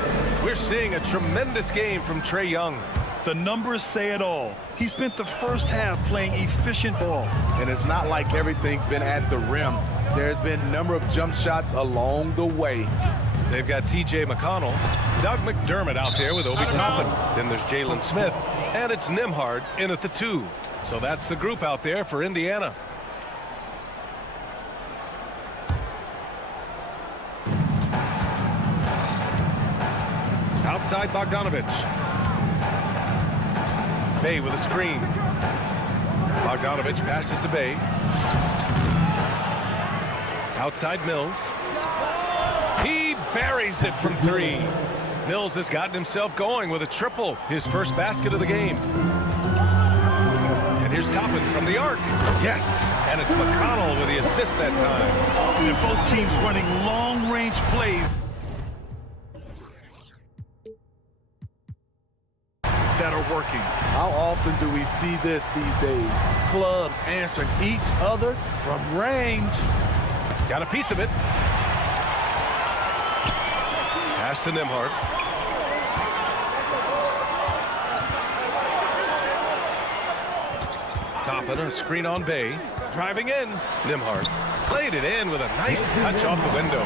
We're seeing a tremendous game from Trey Young. The numbers say it all. He spent the first half playing efficient ball. And it's not like everything's been at the rim. There's been a number of jump shots along the way. They've got T.J. McConnell, Doug McDermott out there with Obi Toppin. Then there's Jalen Smith, and it's Nembhard in at the 2. So that's the group out there for Indiana. Outside Bogdanovich. Bay with a screen. Bogdanovich passes to Bay. Outside Mills. He buries it from three. Mills has gotten himself going with a triple, his first basket of the game. And here's Toppin from the arc. Yes, and it's McConnell with the assist that time. And both teams running long-range plays that are working. How often do we see this these days? Clubs answering each other from range. Got a piece of it. Pass to Nembhard. Toppin, a screen on Bay. Driving in. Nembhard played it in with a nice touch off the window.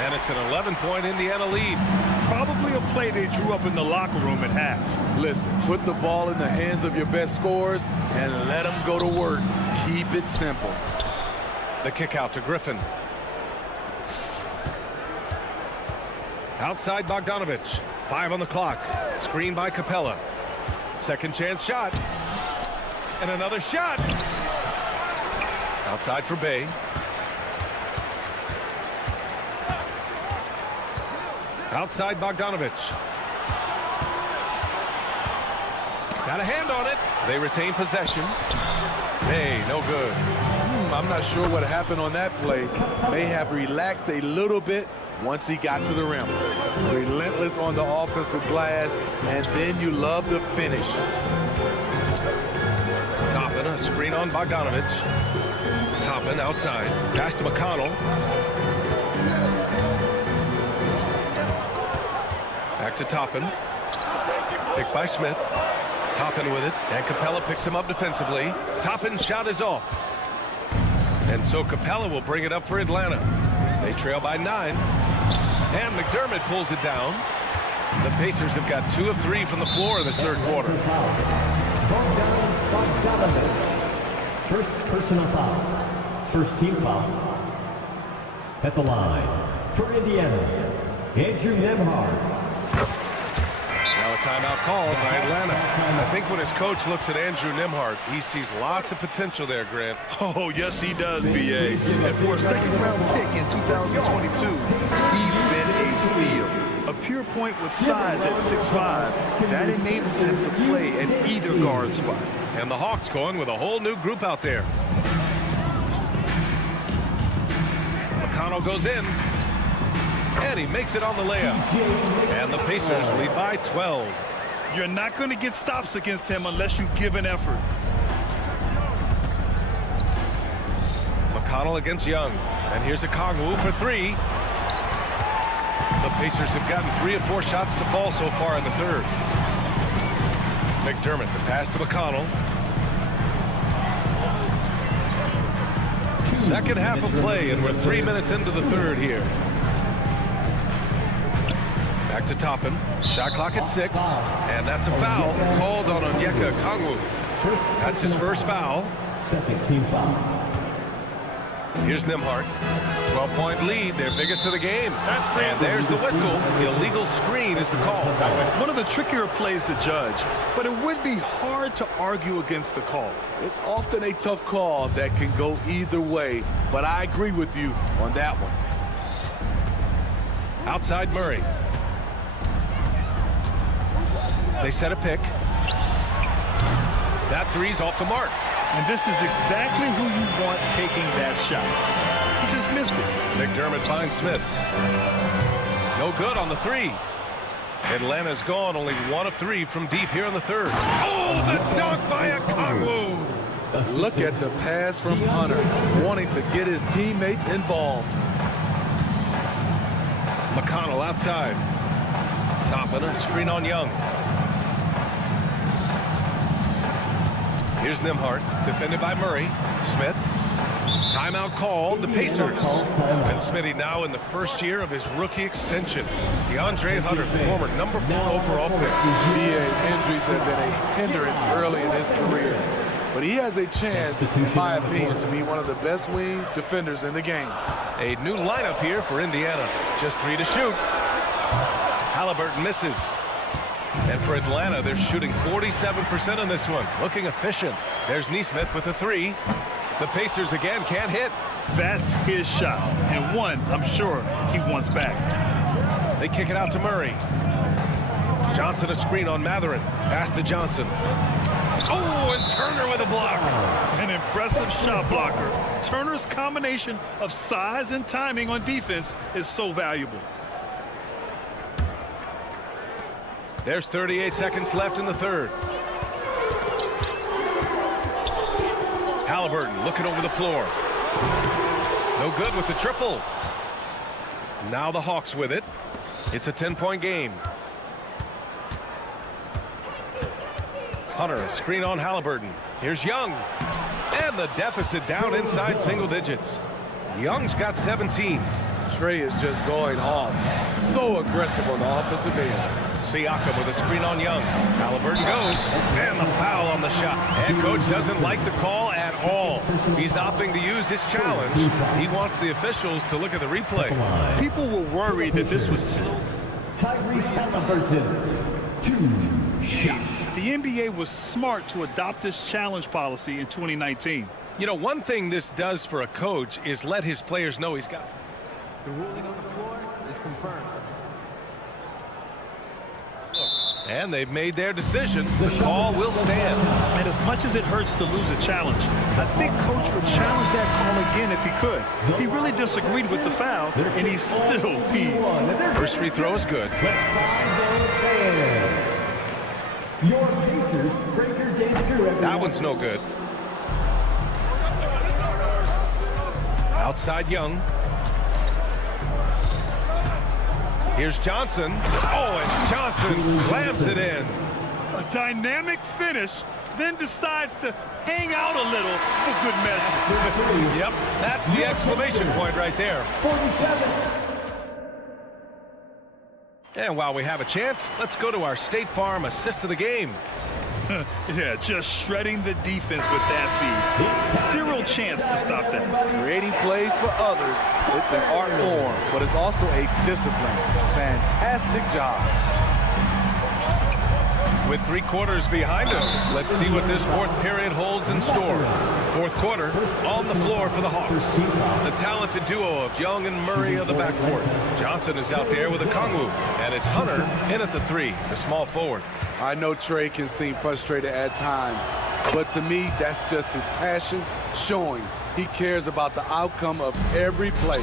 And it's an 11-point Indiana lead. Probably a play they drew up in the locker room at half. Listen, put the ball in the hands of your best scorers and let them go to work. Keep it simple. The kick out to Griffin. Outside Bogdanovich. 5 on the clock. Screen by Capella. Second chance shot. And another shot. Outside for Bay. Outside Bogdanovich. Got a hand on it. They retain possession. Bay, no good. I'm not sure what happened on that play. May have relaxed a little bit once he got to the rim. Relentless on the offensive glass, and then you love the finish. Toppin, a screen on Bogdanovich. Toppin outside. Pass to McConnell. Back to Toppin. Picked by Smith. Toppin with it, and Capella picks him up defensively. Toppin's shot is off. And so Capella will bring it up for Atlanta. They trail by 9. And McDermott pulls it down. The Pacers have got 2 of 3 from the floor in this third quarter. First personal foul. First team foul. At the line for Indiana, Andrew Nembhard. Now a timeout called by Atlanta. I think when his coach looks at Andrew Nembhard, he sees lots of potential there, Grant. Oh, yes, he does, B.A. And for a second-round pick in 2022, he's been a steal. A pure point with size at 6'5", that enables him to play at either guard spot. And the Hawks going with a whole new group out there. McConnell goes in. And he makes it on the layup. And the Pacers lead by 12. You're not going to get stops against him unless you give an effort. McConnell against Young. And here's a Kongwu for 3. The Pacers have gotten 3 of 4 shots to fall so far in the third. McDermott, the pass to McConnell. Second half of play, and we're 3 minutes into the third here. Back to Toppin. Shot clock at 6. And that's a foul called on Onyeka Kongwu. That's his first foul. Second team foul. Here's Nembhard. 12-point lead, their biggest of the game. And there's the whistle. The illegal screen is the call. One of the trickier plays to judge, but it would be hard to argue against the call. It's often a tough call that can go either way, but I agree with you on that one. Outside Murray. They set a pick. That three's off the mark. And this is exactly who you want taking that shot. He just missed it. McDermott finds Smith. No good on the 3. Atlanta's gone only 1 of 3 from deep here in the third. Oh, the dunk by Kongwu. Look at the pass from Hunter, wanting to get his teammates involved. McConnell outside. Toppin, a screen on Young. Here's Nembhard, defended by Murray. Smith. Timeout called. The Pacers. And Smitty now in the first year of his rookie extension. DeAndre Hunter, the former number 4 overall pick. BA injuries have been a hindrance early in his career. But he has a chance, in my opinion, to be one of the best wing defenders in the game. A new lineup here for Indiana. Just 3 to shoot. Halliburton misses. And for Atlanta, they're shooting 47% on this one. Looking efficient. There's Nesmith with a three. The Pacers again can't hit. That's his shot, and one I'm sure he wants back. They kick it out to Murray. Johnson a screen on Matherin. Pass to Johnson. Oh, and Turner with a block. An impressive shot blocker. Turner's combination of size and timing on defense is so valuable. There's 38 seconds left in the third. Halliburton looking over the floor. No good with the triple. Now the Hawks with it. It's a 10-point game. Hunter, a screen on Halliburton. Here's Young. And the deficit down inside single digits. Young's got 17. Trey is just going off. So aggressive on the offensive end. Siakam with a screen on Young. Halliburton goes. And the foul on the shot. Head coach doesn't like the call at all. He's opting to use his challenge. He wants the officials to look at the replay. People were worried that this was slow. Tyrese Halliburton, 2 shots. The NBA was smart to adopt this challenge policy in 2019. You know, one thing this does for a coach is let his players know he's got. The ruling on the floor is confirmed. And they've made their decision. The call will stand. And as much as it hurts to lose a challenge, I think Coach would challenge that call again if he could. He really disagreed with the foul, and he's still peeved. First free throw is good. Your Pacers break your dance crew. That one's no good. Outside Young. Here's Johnson. Oh, and Johnson slams it in. A dynamic finish, then decides to hang out a little for good measure. Yep, that's the exclamation point right there. 47. And while we have a chance, let's go to our State Farm assist of the game. Yeah, just shredding the defense with that feed. Zero chance to stop that. Creating plays for others, it's an art form, but it's also a discipline. Fantastic job. With 3 quarters behind us, let's see what this fourth period holds in store. Fourth quarter, on the floor for the Hawks. The talented duo of Young and Murray of the backcourt. Johnson is out there with a Kongwu, and it's Hunter in at the 3, the small forward. I know Trey can seem frustrated at times, but to me, that's just his passion showing. He cares about the outcome of every play.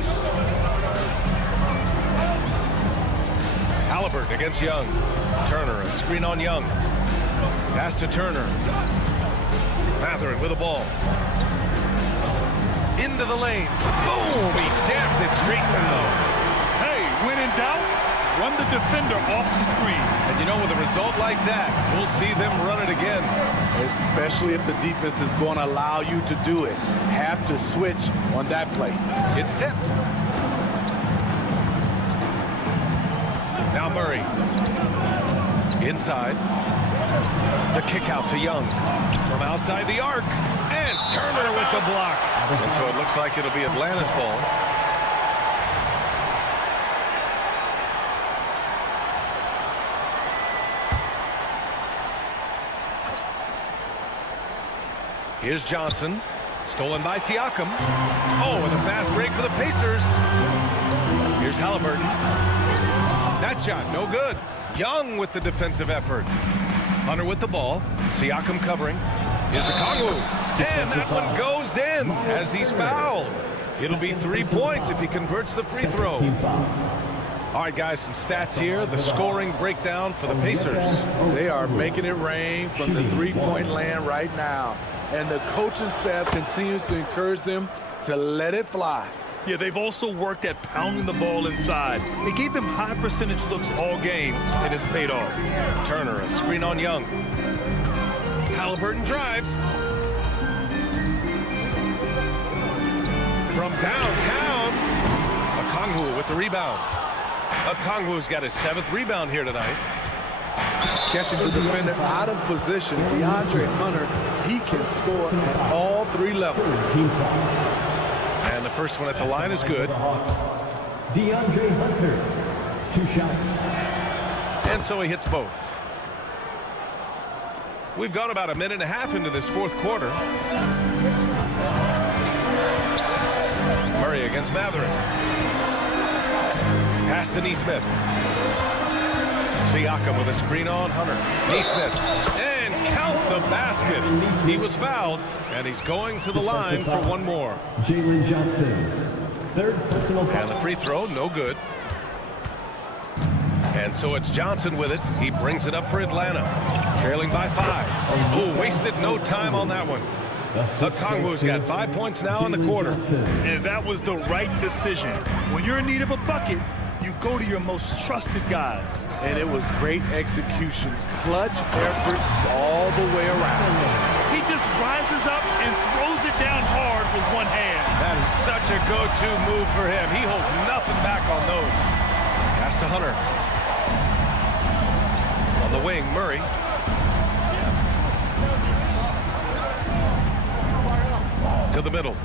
Halliburton against Young. Turner, a screen on Young. Pass to Turner. Matherin with the ball. Into the lane. Boom! He jams it straight down. Hey, when in doubt, run the defender off the screen. And you know, with a result like that, we'll see them run it again. Especially if the defense is going to allow you to do it. Have to switch on that play. It's tipped. Now Murray. Inside. The kick out to Young. From outside the arc. And Turner with the block. And so it looks like it'll be Atlanta's ball. Here's Johnson. Stolen by Siakam. Oh, and a fast break for the Pacers. Here's Halliburton. That shot, no good. Young with the defensive effort. Hunter with the ball. Siakam covering. Here's a Kongwu. And that one goes in as he's fouled. It'll be 3 points if he converts the free throw. All right, guys, some stats here. The scoring breakdown for the Pacers. They are making it rain from the three-point land right now. And the coaching staff continues to encourage them to let it fly. Yeah, they've also worked at pounding the ball inside. They gave them high percentage looks all game, and it's paid off. Turner, a screen on Young. Halliburton drives. From downtown, Okongwu with the rebound. Okongwu's got his 7th rebound here tonight. Catching the defender out of position, DeAndre Hunter, he can score at all 3 levels. And the first one at the line is good. DeAndre Hunter, 2 shots. And so he hits both. We've gone about a minute and a half into this fourth quarter. Murray against Matherin. Pass to Neesmith. Siakam with a screen on Hunter. Neesmith. And count the basket. He was fouled, and he's going to the line for one more. Jalen Johnson, third personal foul. And the free throw, no good. And so it's Johnson with it. He brings it up for Atlanta. Trailing by 5. Oh, wasted no time on that one. Okongwu's got 5 points now in the quarter. And that was the right decision. When you're in need of a bucket, you go to your most trusted guys. And it was great execution. Clutch effort all the way around. He just rises up and throws it down hard with one hand. That is such a go-to move for him. He holds nothing back on those. Pass to Hunter. On the wing, Murray. To the middle.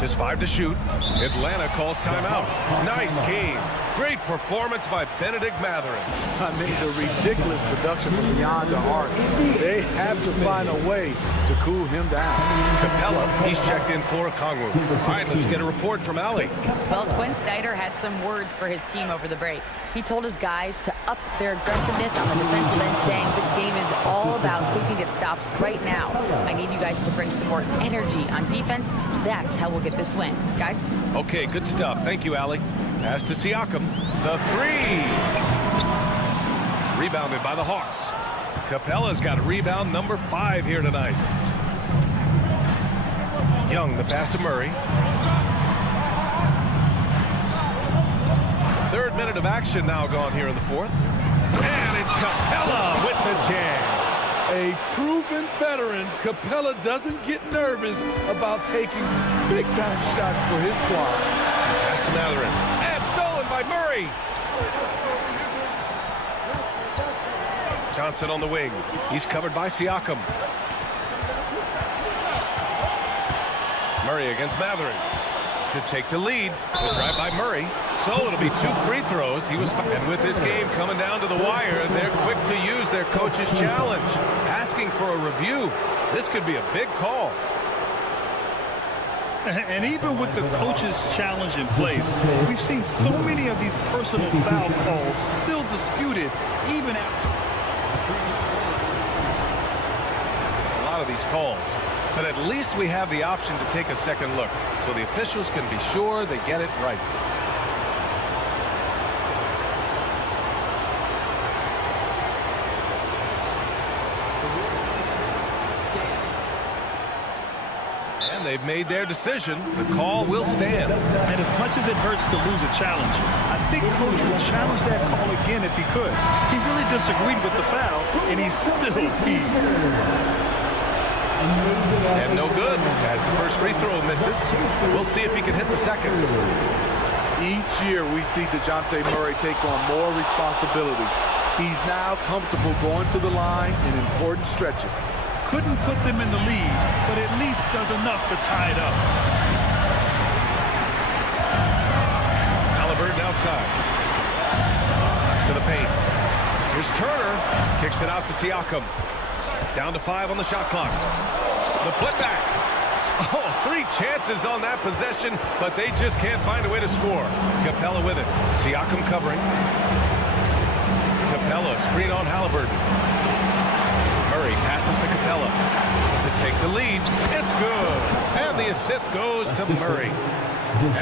Just 5 to shoot. Atlanta calls timeout. Nice game. Great performance by Benedict Matherin. I mean, the ridiculous production from beyond the arc. They have to find a way to cool him down. Capella, he's checked in for Okongwu. All right, let's get a report from Ali. Well, Quinn Snyder had some words for his team over the break. He told his guys to up their aggressiveness on the defensive end, saying this game is all about who can get stops right now. I need you guys to bring some more energy on defense. That's how we'll get this win. Guys? Okay, good stuff. Thank you, Ali. Pass to Siakam. The 3. Rebounded by the Hawks. Capella's got rebound number 5 here tonight. Young, the pass to Murray. 3rd minute of action now gone here in the 4th. And it's Capella with the jam. A proven veteran, Capella doesn't get nervous about taking big-time shots for his squad. Pass to Matherin. And stolen by Murray. Johnson on the wing. He's covered by Siakam. Murray against Matherin. To take the lead. The drive by Murray. So it'll be 2 free throws. He was, and with this game coming down to the wire, they're quick to use their coach's challenge. Asking for a review. This could be a big call. And even with the coach's challenge in place, we've seen so many of these personal foul calls still disputed even after a lot of these calls. But at least we have the option to take a second look, so the officials can be sure they get it right. And they've made their decision. The call will stand. And as much as it hurts to lose a challenge, I think Coach would challenge that call again if he could. He really disagreed with the foul, and he's still peeved. And no good, as the first free throw misses. We'll see if he can hit the second. Each year we see DeJounte Murray take on more responsibility. He's now comfortable going to the line in important stretches. Couldn't put them in the lead, but at least does enough to tie it up. Halliburton outside. To the paint. Here's Turner. Kicks it out to Siakam. Down to 5 on the shot clock. The putback. Oh, 3 chances on that possession, but they just can't find a way to score. Capella with it. Siakam covering. Capella, screen on Halliburton. Murray passes to Capella to take the lead. It's good. And the assist goes to Murray.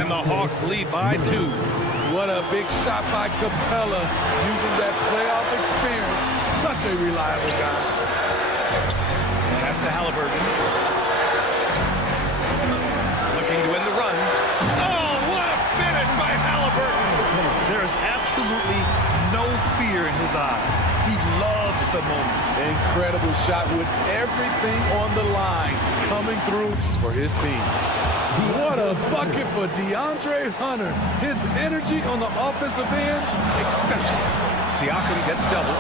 And the Hawks lead by 2. What a big shot by Capella, using that playoff experience. Such a reliable guy. Pass to Halliburton. Looking to win the run. Oh, what a finish by Halliburton! There is absolutely no fear in his eyes. He loves the moment. Incredible shot with everything on the line coming through for his team. What a bucket for DeAndre Hunter. His energy on the offensive end, exceptional. Siakam gets double.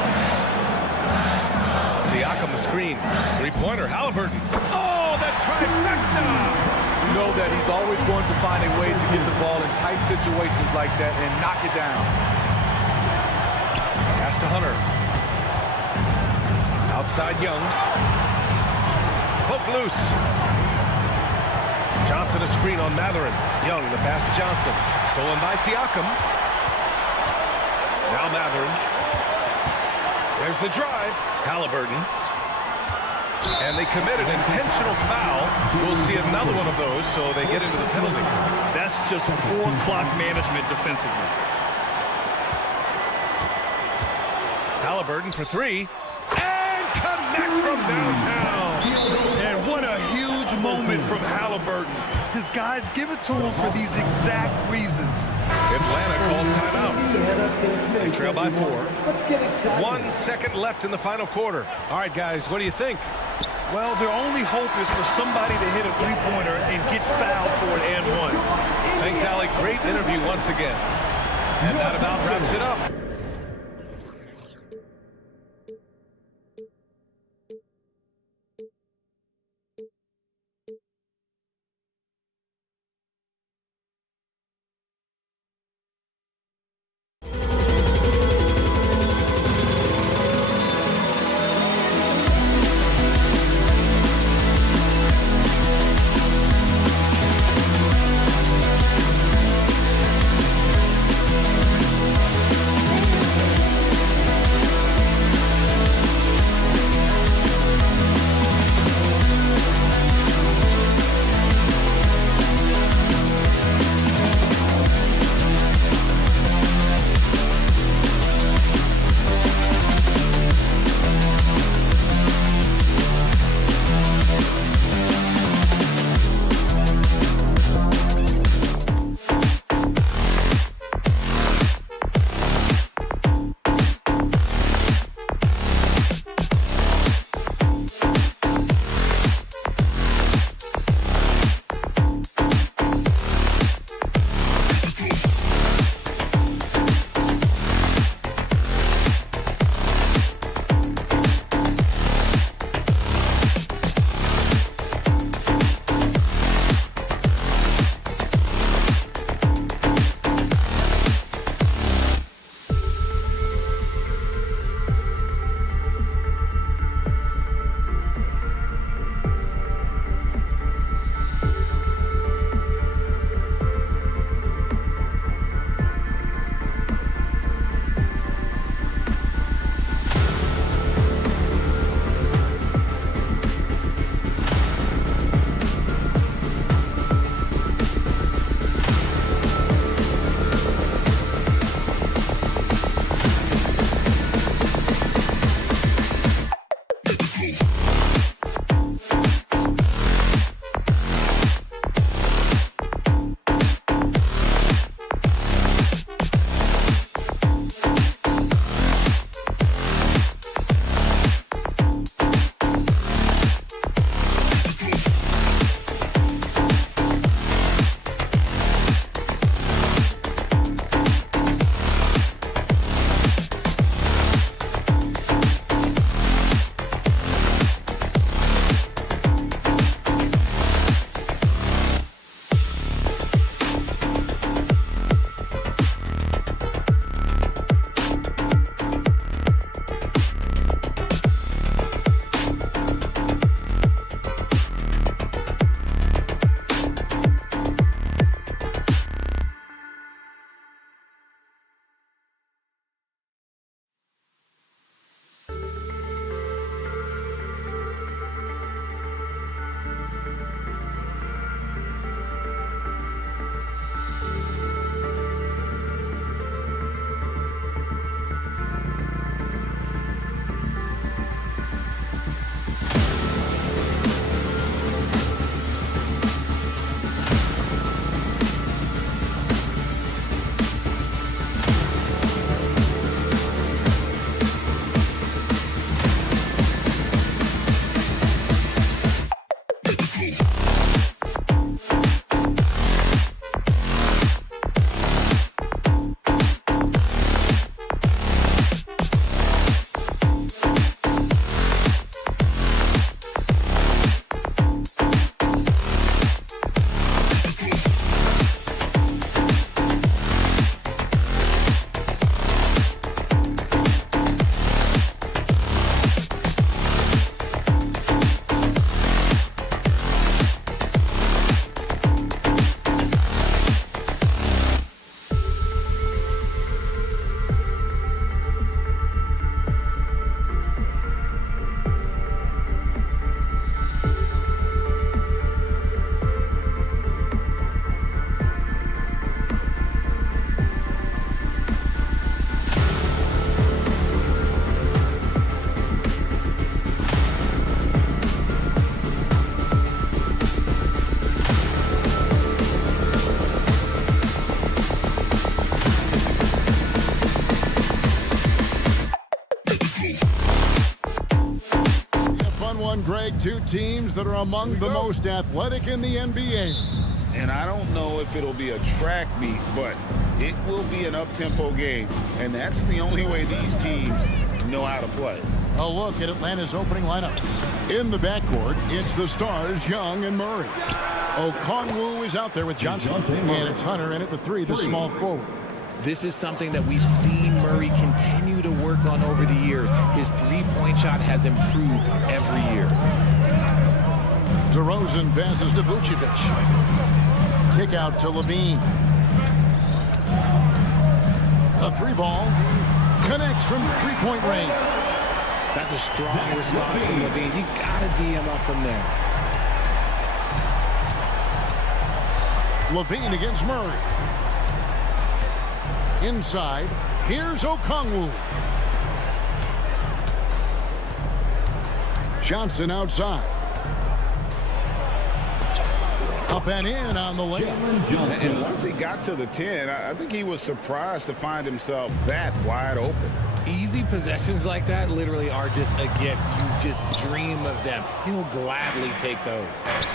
Siakam the screen. 3-pointer, Halliburton. Oh, the trifecta! You know that he's always going to find a way to get the ball in tight situations like that and knock it down. Pass pass to Hunter. Outside Young. Hook loose. Johnson a screen on Matherin. Young, the pass to Johnson. Stolen by Siakam. Now Matherin. There's the drive. Halliburton. And they commit an intentional foul. We'll see another one of those, so they get into the penalty. That's just poor clock management defensively. Halliburton for three. And connects from downtown. And what a huge moment from Halliburton. His guys give it to him for these exact reasons. Atlanta calls timeout. They trail by 4. Let's get excited. 1 second left in the final quarter. All right, guys, what do you think? Well, their only hope is for somebody to hit a three-pointer and get fouled for an and one. Thanks, Allie. Great interview once again. And that about wraps it up. one, Greg, two teams that are among the most athletic in the NBA. And I don't know if it'll be a track meet, but it will be an up-tempo game. And that's the only way these teams know how to play. A look at Atlanta's opening lineup. In the backcourt, it's the stars, Young and Murray. Okongwu is out there with Johnson. And it's Hunter in at the three, the small forward. This is something that we've seen Murray continue to work on over the years. His three-point shot has improved every year. DeRozan passes to Vucevic. Kick out to Levine. A three ball connects from three-point range. That's a strong response from Levine. You gotta D him up from there. Levine against Murray. Inside, here's Okongwu. Johnson outside. Up and in on the layup. And once he got to the 10, I think he was surprised to find himself that wide open. Easy possessions like that literally are just a gift. You just dream of them. He'll gladly take those.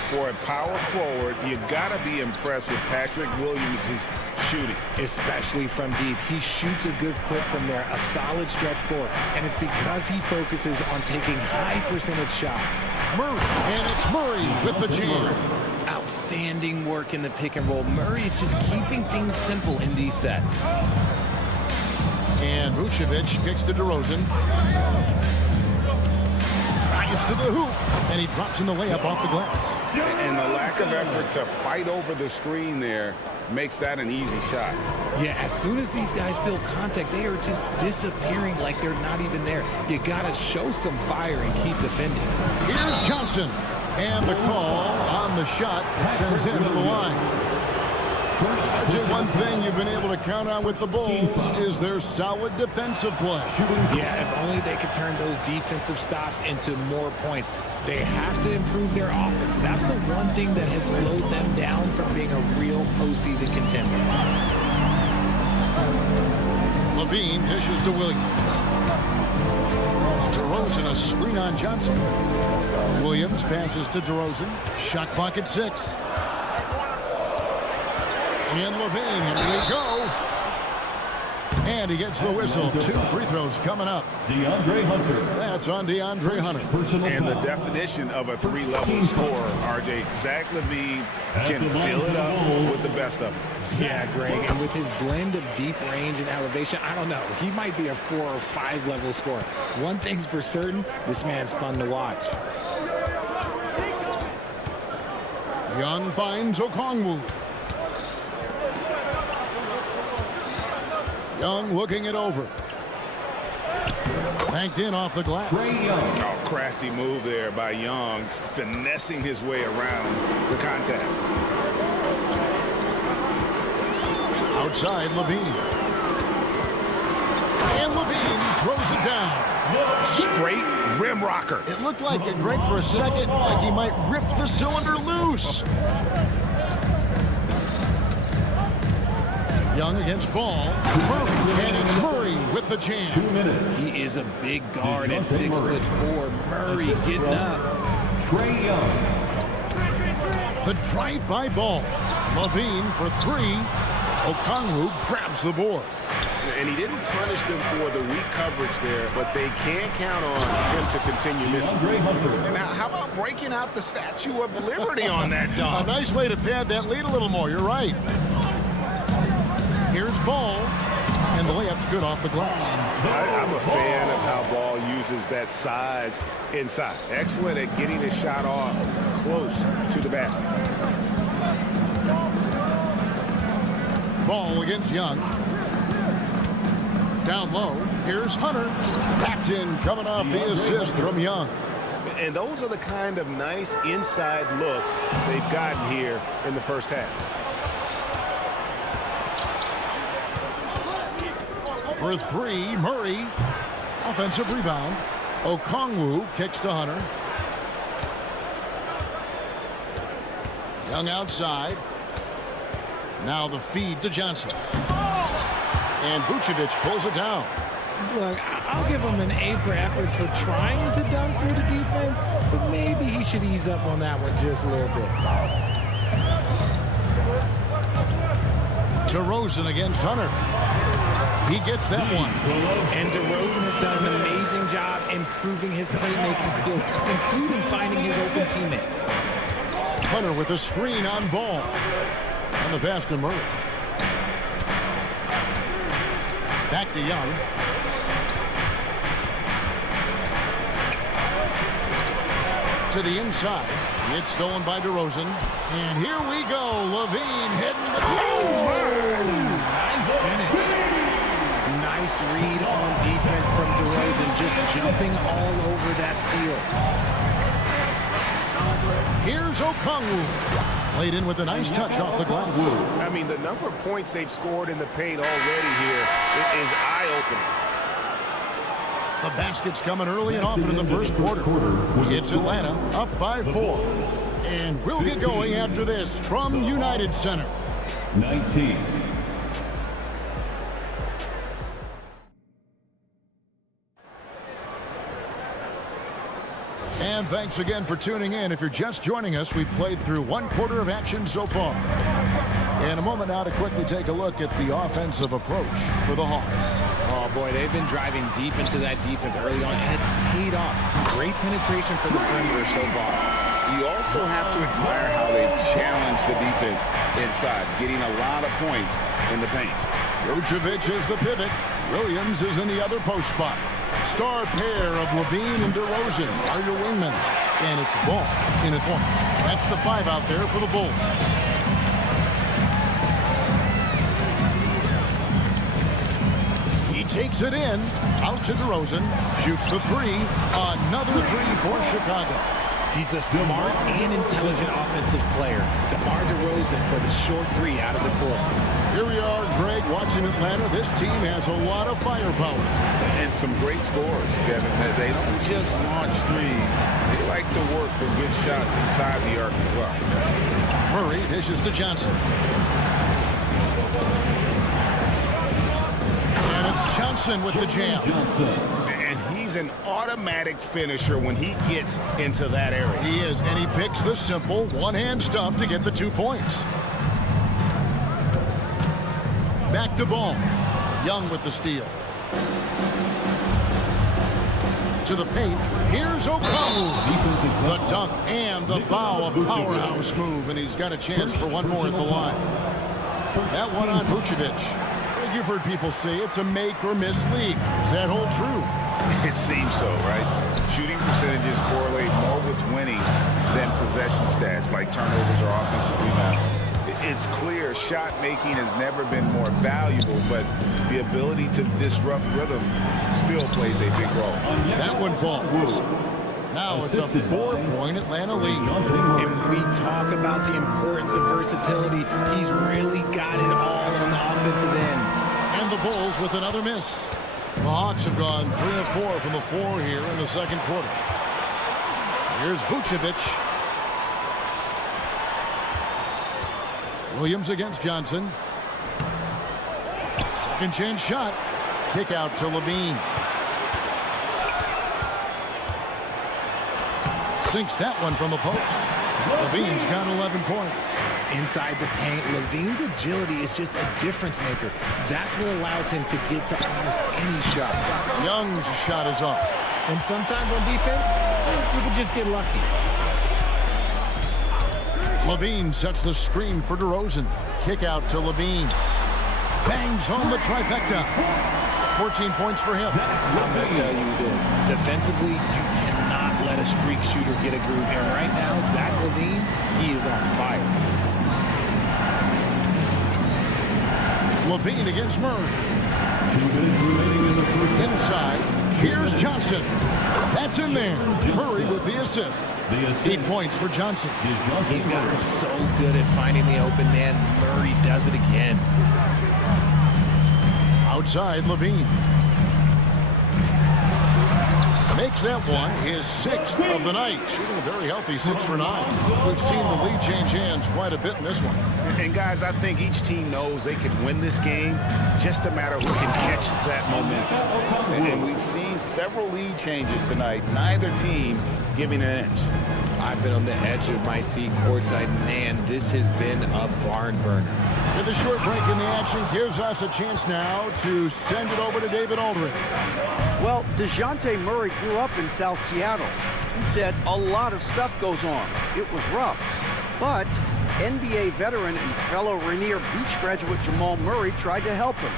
For a power forward, you got to be impressed with Patrick Williams' shooting. Especially from deep. He shoots a good clip from there, a solid stretch floor. And it's because he focuses on taking high percentage shots. Murray, and it's Murray with the jam. Outstanding work in the pick and roll. Murray is just keeping things simple in these sets. And Vucevic kicks to DeRozan. Drives to the hoop, and he drops in the layup off the glass. And the lack of effort to fight over the screen there makes that an easy shot. Yeah, as soon as these guys feel contact, they are just disappearing like they're not even there. You got to show some fire and keep defending. Here's Johnson. And the call on the shot that sends him to the line. Just one thing you've been able to count on with the Bulls is their solid defensive play. Yeah, if only they could turn those defensive stops into more points. They have to improve their offense. That's the one thing that has slowed them down from being a real postseason contender. Levine dishes to Williams. DeRozan a screen on Johnson. Williams passes to DeRozan. Shot clock at 6. And Levine, here we go. And he gets the whistle. 2 free throws coming up. DeAndre Hunter. That's on DeAndre Hunter. And the definition of a 3-level scorer, RJ. Zach LaVine can fill it up with the best of them. Yeah, Greg, and with his blend of deep range and elevation, I don't know. He might be a 4 or 5 level scorer. One thing's for certain, this man's fun to watch. Young finds Okongwu. Young looking it over. Banked in off the glass. Oh, crafty move there by Young, finessing his way around the contact. Outside, Levine. And Levine throws it down. Straight rim rocker. It looked like it, Greg, for a second, like he might rip the cylinder loose. Young against Ball. And it's Murray with the jam. 2 minutes. He is a big guard at 6'4". Murray getting up. Trae Young. The drive by Ball. Levine for 3. Okongwu grabs the board. And he didn't punish them for the weak coverage there, but they can't count on him to continue missing. And how about breaking out the Statue of Liberty on that dunk? A nice way to pad that lead a little more. You're right. Here's Ball, and the layup's good off the glass. I'm a fan of how Ball uses that size inside. Excellent at getting his shot off close to the basket. Ball against Young. Down low, here's Hunter. That's in, coming off the assist from Young. And those are the kind of nice inside looks they've gotten here in the first half. For 3, Murray. Offensive rebound. Okongwu kicks to Hunter. Young outside. Now the feed to Johnson. And Vucevic pulls it down. Look, I'll give him an A for effort for trying to dunk through the defense, but maybe he should ease up on that one just a little bit. DeRozan against Hunter. He gets that one. And DeRozan has done an amazing job improving his playmaking skills, including finding his open teammates. Hunter with a screen on ball. And the pass to Murray. Back to Young. To the inside. It's stolen by DeRozan. And here we go. Levine hitting the Nice finish. Nice read on defense from DeRozan, just jumping all over that steal. Here's Okongwu. Laid in with a nice touch off the glass. I mean, the number of points they've scored in the paint already here is eye-opening. The basket's coming early and often in the first quarter. It's Atlanta up by 4. And we'll get going after this from United Center. 19. And thanks again for tuning in. If you're just joining us, we played through 1 quarter of action so far. In a moment now to quickly take a look at the offensive approach for the Hawks. Oh, boy, they've been driving deep into that defense early on, and it's paid off. Great penetration from the perimeter so far. You also have to admire how they've challenged the defense inside, getting a lot of points in the paint. Vucevic is the pivot. Williams is in the other post spot. Star pair of Levine and DeRozan are your wingmen. And it's Ball in a corner. That's the 5 out there for the Bulls. He takes it in. Out to DeRozan. Shoots the 3. Another 3 for Chicago. He's a smart and intelligent offensive player. DeMar DeRozan for the short 3 out of the court. Here we are, Greg, watching Atlanta. This team has a lot of firepower. And some great scores, Kevin. They don't just launch threes. They like to work for good shots inside the arc as well. Murray dishes to Johnson. And it's Johnson with the jam. And he's an automatic finisher when he gets into that area. He is, and he picks the simple one-hand stuff to get the 2 points. Back to Ball. Young with the steal. To the paint. Here's Okongwu. The dunk and the foul. A powerhouse move, and he's got a chance for one more at the line. That one on Vucevic. You've heard people say it's a make-or-miss league. Does that hold true? It seems so, right? Shooting percentages correlate more with winning than possession stats like turnovers or offensive rebounds. It's clear shot making has never been more valuable, but the ability to disrupt rhythm still plays a big role. That one falls. Now it's a 4-point Atlanta lead. And we talk about the importance of versatility. He's really got it all on the offensive end. And the Bulls with another miss. The Hawks have gone 3 of 4 from the floor here in the second quarter. Here's Vucevic. Williams against Johnson. Second chance shot. Kick out to Levine. Sinks that one from the post. Levine's got 11 points. Inside the paint, Levine's agility is just a difference maker. That's what allows him to get to almost any shot. Young's shot is off. And sometimes on defense, you can just get lucky. Levine sets the screen for DeRozan. Kick out to Levine. Bangs home the trifecta. 14 points for him. I'm going to tell you this. Defensively, you cannot let a streak shooter get a groove. And right now, Zach LaVine, he is on fire. Levine against Murray. 2 minutes remaining in the first. Inside. Here's Johnson. That's in there. Murray with the assist. 8 points for Johnson. He's gotten so good at finding the open man. Murray does it again. Outside, Levine. makes that one his 6th of the night, shooting a very healthy 6 for 9. We've seen the lead change hands quite a bit in this one. And guys, I think each team knows they can win this game, just a matter who can catch that momentum. And we've seen several lead changes tonight, neither team giving an inch. I've been on the edge of my seat courtside. Man, this has been a barn burner. And the short break in the action gives us a chance now to send it over to David Aldridge. Well, DeJounte Murray grew up in South Seattle. He said a lot of stuff goes on. It was rough. But NBA veteran and fellow Rainier Beach graduate Jamal Murray tried to help him.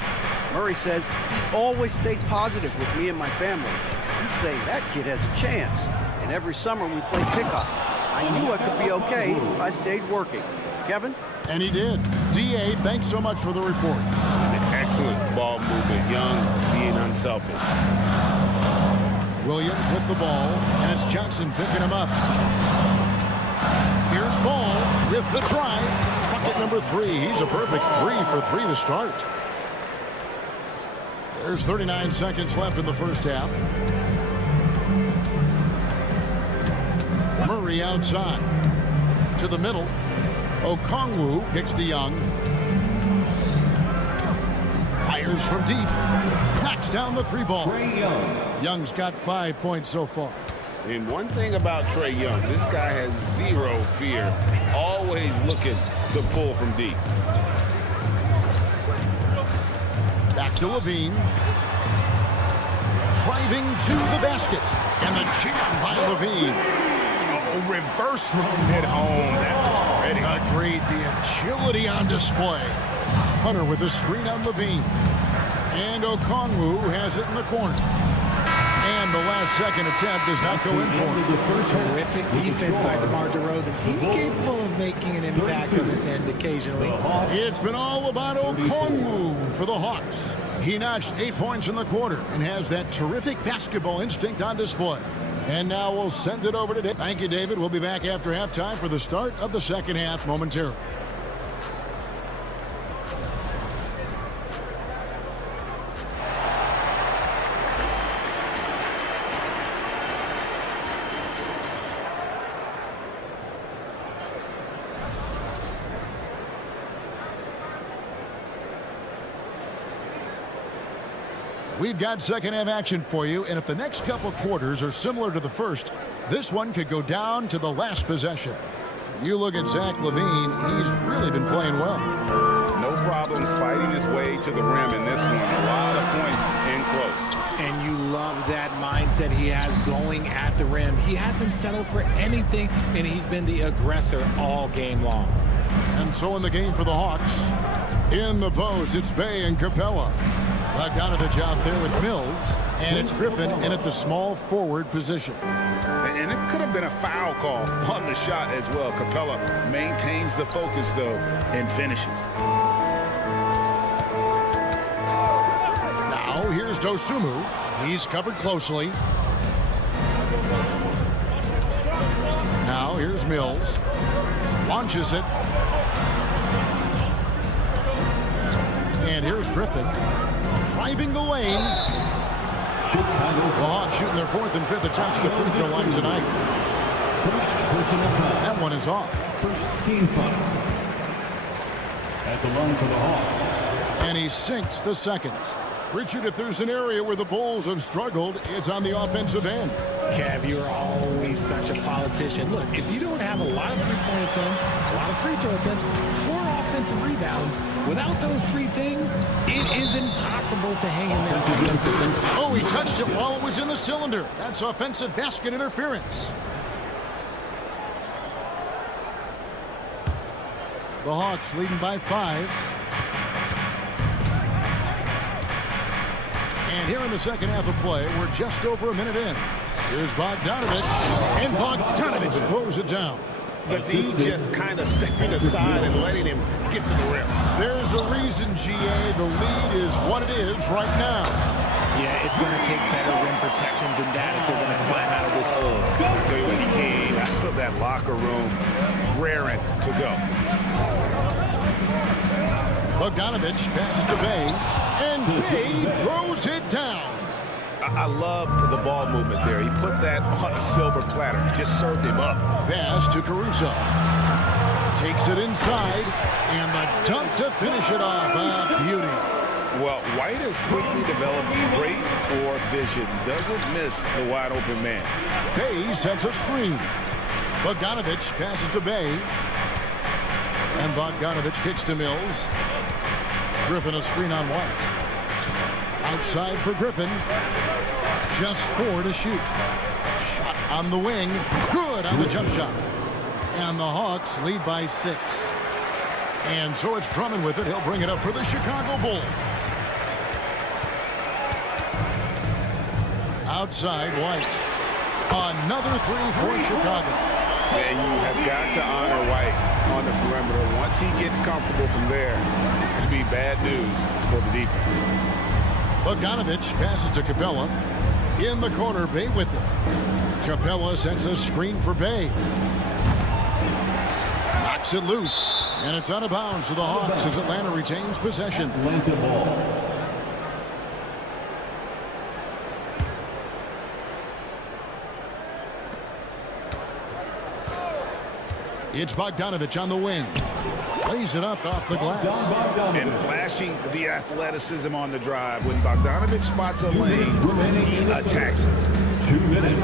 Murray says he always stayed positive with me and my family. He'd say that kid has a chance. And every summer we played pickup. I knew I could be okay if I stayed working. Kevin? And he did. D.A., thanks so much for the report. Excellent ball movement. Young being unselfish. Williams with the ball, and it's Johnson picking him up. Here's Ball with the drive. Bucket number 3. He's a perfect 3 for 3 to start. There's 39 seconds left in the first half. Murray outside. To the middle. Okongwu kicks to Young. Fires from deep. Knocks down the 3 ball. Young's got 5 points so far. And one thing about Trae Young, this guy has 0 fear. Always looking to pull from deep. Back to Levine. Driving to the basket. And the jam by Levine. Reverse hit home. That was pretty. Agreed. The agility on display. Hunter with a screen on Levine. And Okongwu has it in the corner. And the last second attempt does not go in for him. Terrific defense by DeMar DeRozan. He's capable of making an impact on this end occasionally. It's been all about Okongwu for the Hawks. He notched 8 points in the quarter and has that terrific basketball instinct on display. And now we'll send it over to David. Thank you, David. We'll be back after halftime for the start of the second half momentarily. We've got second half action for you, and if the next couple quarters are similar to the first, this one could go down to the last possession. You look at Zach LaVine, he's really been playing well. No problems fighting his way to the rim in this one. A lot of points in close. And you love that mindset he has going at the rim. He hasn't settled for anything, and he's been the aggressor all game long. And so in the game for the Hawks, in the post, it's Bey and Capella. Bogdanovich out there with Mills, and it's Griffin in at the small forward position. And it could have been a foul call on the shot as well. Capella maintains the focus, though, and finishes. Now here's Dosunmu. He's covered closely. Now here's Mills. Launches it. And here's Griffin. Driving the lane. The Hawks shooting their 4th and 5th attempts at the free throw line tonight. That one is off. First team foul. At the line for the Hawks. And he sinks the second. Richard, if there's an area where the Bulls have struggled, it's on the offensive end. Kev, you're always such a politician. Look, if you don't have a lot of three-point attempts, a lot of free throw attempts, or offensive rebounds, without those 3 things, it is impossible to hang in there defensively. Oh, he touched it while it was in the cylinder. That's offensive basket interference. The Hawks leading by 5. And here in the second half of play, we're just over a minute in. Here's Bogdanovich, and Bogdanovich throws it down. The D just kind of stepping aside and letting him get to the rim. There's a reason, GA. The lead is what it is right now. Yeah, it's going to take better rim protection than that if they're going to climb out of this hole. I tell you what, he came out of that locker room raring to go. Bogdanovich passes to Bey, and Bey throws it down. I love the ball movement there. He put that on a silver platter. Just served him up. Pass to Caruso. Takes it inside, and the dunk to finish it off. A beauty. Well, White has quickly developed great floor vision. Doesn't miss the wide open man. Bay sets a screen. Bogdanovich passes to Bay. And Bogdanovich kicks to Mills. Griffin a screen on White. Outside for Griffin. Just 4 to shoot. Shot on the wing. Good on the jump shot. And the Hawks lead by 6. And so it's Drummond with it. He'll bring it up for the Chicago Bulls. Outside, White. Another 3 for Chicago. And you have got to honor White on the perimeter. Once he gets comfortable from there, it's going to be bad news for the defense. Bogdanovich passes to Capella. In the corner, Bay with it. Capella sends a screen for Bay. Knocks it loose. And it's out of bounds to the Hawks as Atlanta retains possession. Atlanta ball. It's Bogdanovich on the wing. Lays it up off the glass. And flashing the athleticism on the drive. When Bogdanovich spots a lane, he attacks it. 2 minutes.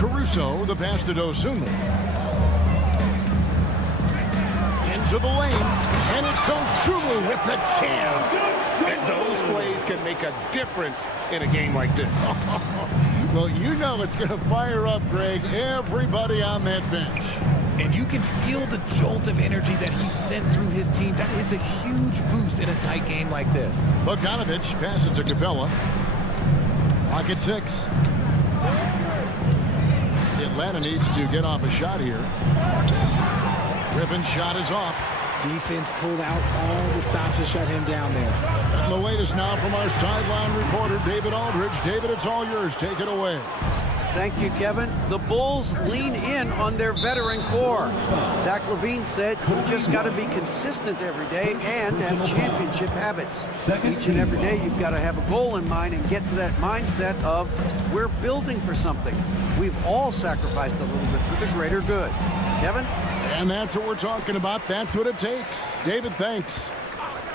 Caruso, the pass to Dosunmu. Into the lane. And it's Dosunmu with the jam. And those plays can make a difference in a game like this. Well, you know it's going to fire up, Greg, everybody on that bench. And you can feel the jolt of energy that he sent through his team. That is a huge boost in a tight game like this. Bogdanovich passes to Capella. Clock at 6. Atlanta needs to get off a shot here. Griffin's shot is off. Defense pulled out all the stops to shut him down there. And the latest now from our sideline reporter, David Aldridge. David, it's all yours. Take it away. Thank you, Kevin. The Bulls lean in on their veteran core. Zach LaVine said you just got to be consistent every day and have championship habits. Each and every day you've got to have a goal in mind and get to that mindset of we're building for something. We've all sacrificed a little bit for the greater good. Kevin? And that's what we're talking about. That's what it takes. David, thanks.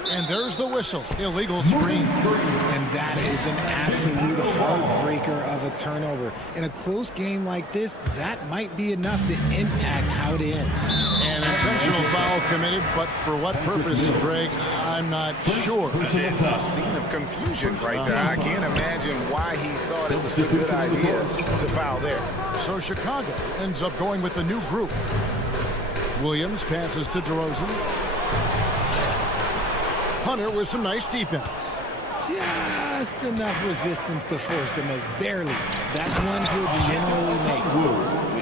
And there's the whistle. Illegal screen. And that is an absolute heartbreaker of a turnover. In a close game like this, that might be enough to impact how it ends. An intentional foul committed, but for what purpose, Greg, I'm not sure. A scene of confusion right there. I can't imagine why he thought it was a good idea to foul there. So Chicago ends up going with the new group. Williams passes to DeRozan. Hunter with some nice defense. Just enough resistance to force them as barely. That's one he'll generally make.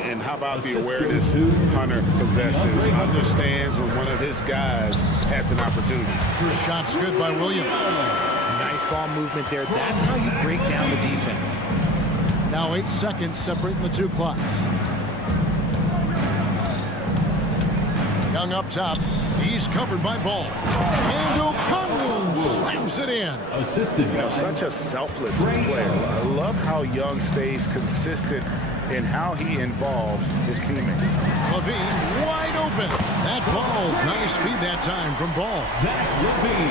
And how about the awareness Hunter possesses? Understands when one of his guys has an opportunity. Shot's good by Williams. Nice ball movement there. That's how you break down the defense. Now 8 seconds separating the two clocks. Young up top. He's covered by Ball. And O'Connell slams it in. Assistant. Such a selfless player. I love how Young stays consistent in how he involves his teammates. LaVine wide open. That falls. Nice feed that time from Ball.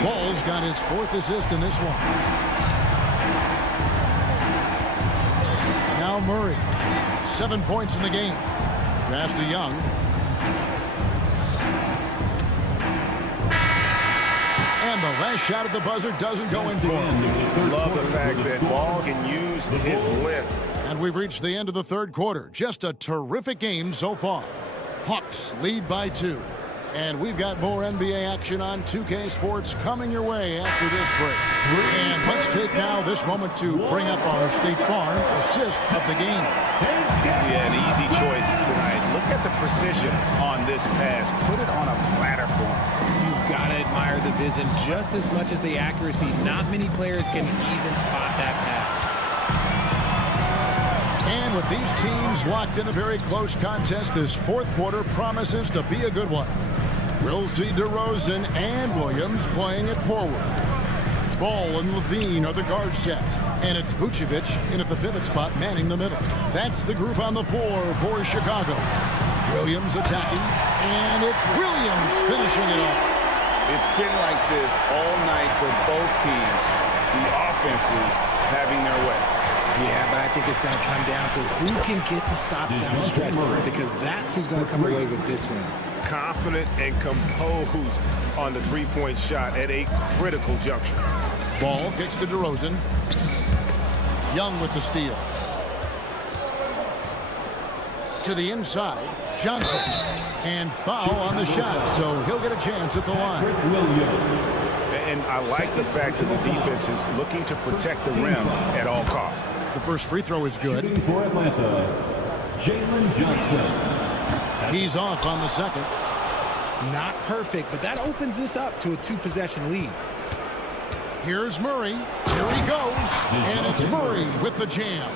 Ball's got his 4th assist in this one. Now Murray. 7 points in the game. Pass to Young. And the last shot at the buzzer doesn't go in for him. Love the fact that Ball can use his lift. And we've reached the end of the third quarter. Just a terrific game so far. Hawks lead by 2. And we've got more NBA action on 2K Sports coming your way after this break. And let's take now this moment to bring up our State Farm assist of the game. Yeah, an easy choice tonight. Look at the precision on this pass. Put it on a platter for him. You've got to admire the vision just as much as the accuracy. Not many players can even spot that pass. And with these teams locked in a very close contest, this fourth quarter promises to be a good one. We'll see DeRozan and Williams playing it forward. Ball and Levine are the guard set. And it's Vucevic in at the pivot spot, manning the middle. That's the group on the floor for Chicago. Williams attacking, and it's Williams finishing it off. It's been like this all night for both teams. The offenses having their way. Yeah, but I think it's going to come down to who can get the stops down the stretch, because that's who's going to come away with this one. Confident and composed on the three-point shot at a critical juncture. Ball kicks to DeRozan. Young with the steal. To the inside, Johnson. And foul on the shot, so he'll get a chance at the line. And I like the fact that the defense is looking to protect the rim at all costs. The first free throw is good. For Atlanta, Jalen Johnson. He's off on the second. Not perfect, but that opens this up to a two-possession lead. Here's Murray. Here he goes. And it's Murray with the jam.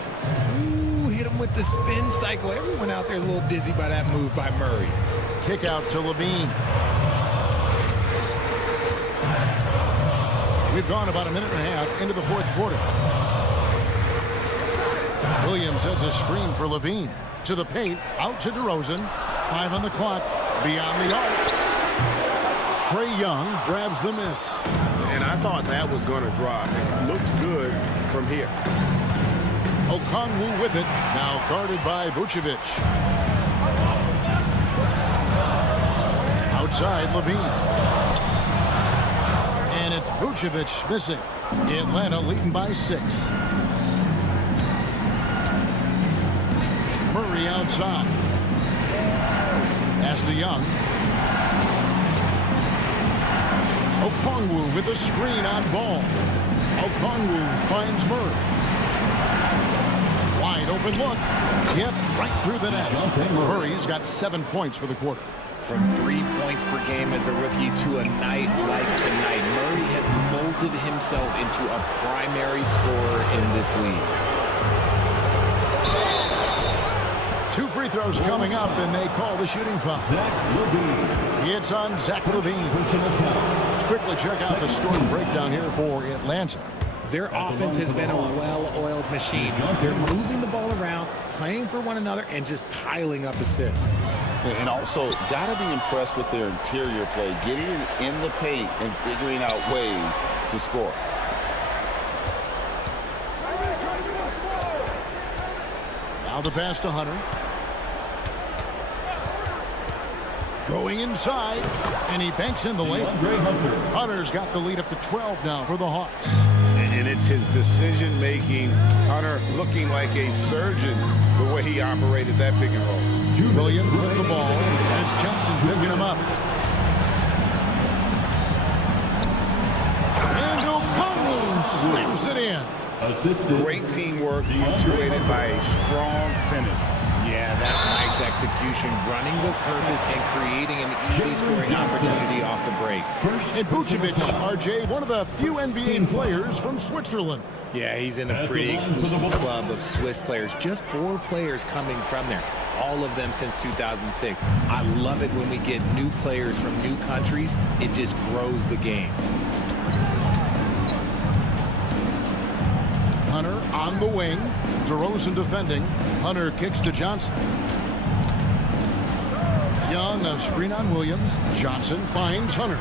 Ooh, hit him with the spin cycle. Everyone out there is a little dizzy by that move by Murray. Kick out to Levine. We've gone about a minute and a half into the fourth quarter. Williams sets a screen for Levine. To the paint, out to DeRozan. 5 on the clock, beyond the arc. Trae Young grabs the miss. And I thought that was going to drop. It looked good from here. Okongwu with it, now guarded by Vucevic. Outside, Levine. And it's Vucevic missing. Atlanta leading by 6. Murray outside. Pass to Young. Okongwu with a screen on Ball. Okongwu finds Murray. Wide open look. Yep, right through the net. Murray's got 7 points for the quarter. From 3 points per game as a rookie to a night like tonight, Murray has molded himself into a primary scorer in this league. 2 free throws coming up, and they call the shooting foul. It's on Zach Levine. Let's quickly check out the score breakdown here for Atlanta. Their offense has been a well-oiled machine. They're moving the ball around, playing for one another, and just piling up assists. And also, got to be impressed with their interior play, getting in the paint and figuring out ways to score. Now the pass to Hunter. Going inside, and he banks in the lane. Hunter's got the lead up to 12 now for the Hawks. And it's his decision-making. Hunter looking like a surgeon the way he operated that pick and roll. Williams with the ball, and it's Johnson picking him up. And Okongwu slams it in. Great teamwork punctuated by a strong finish. Yeah, that's Mike's execution, running with purpose and creating an easy scoring opportunity off the break. And Vucevic, RJ, one of the few NBA players from Switzerland. Yeah, he's in a pretty exclusive club of Swiss players. Just 4 players coming from there, all of them since 2006. I love it when we get new players from new countries. It just grows the game. Hunter on the wing. DeRozan defending. Hunter kicks to Johnson. Young, a screen on Williams. Johnson finds Hunter.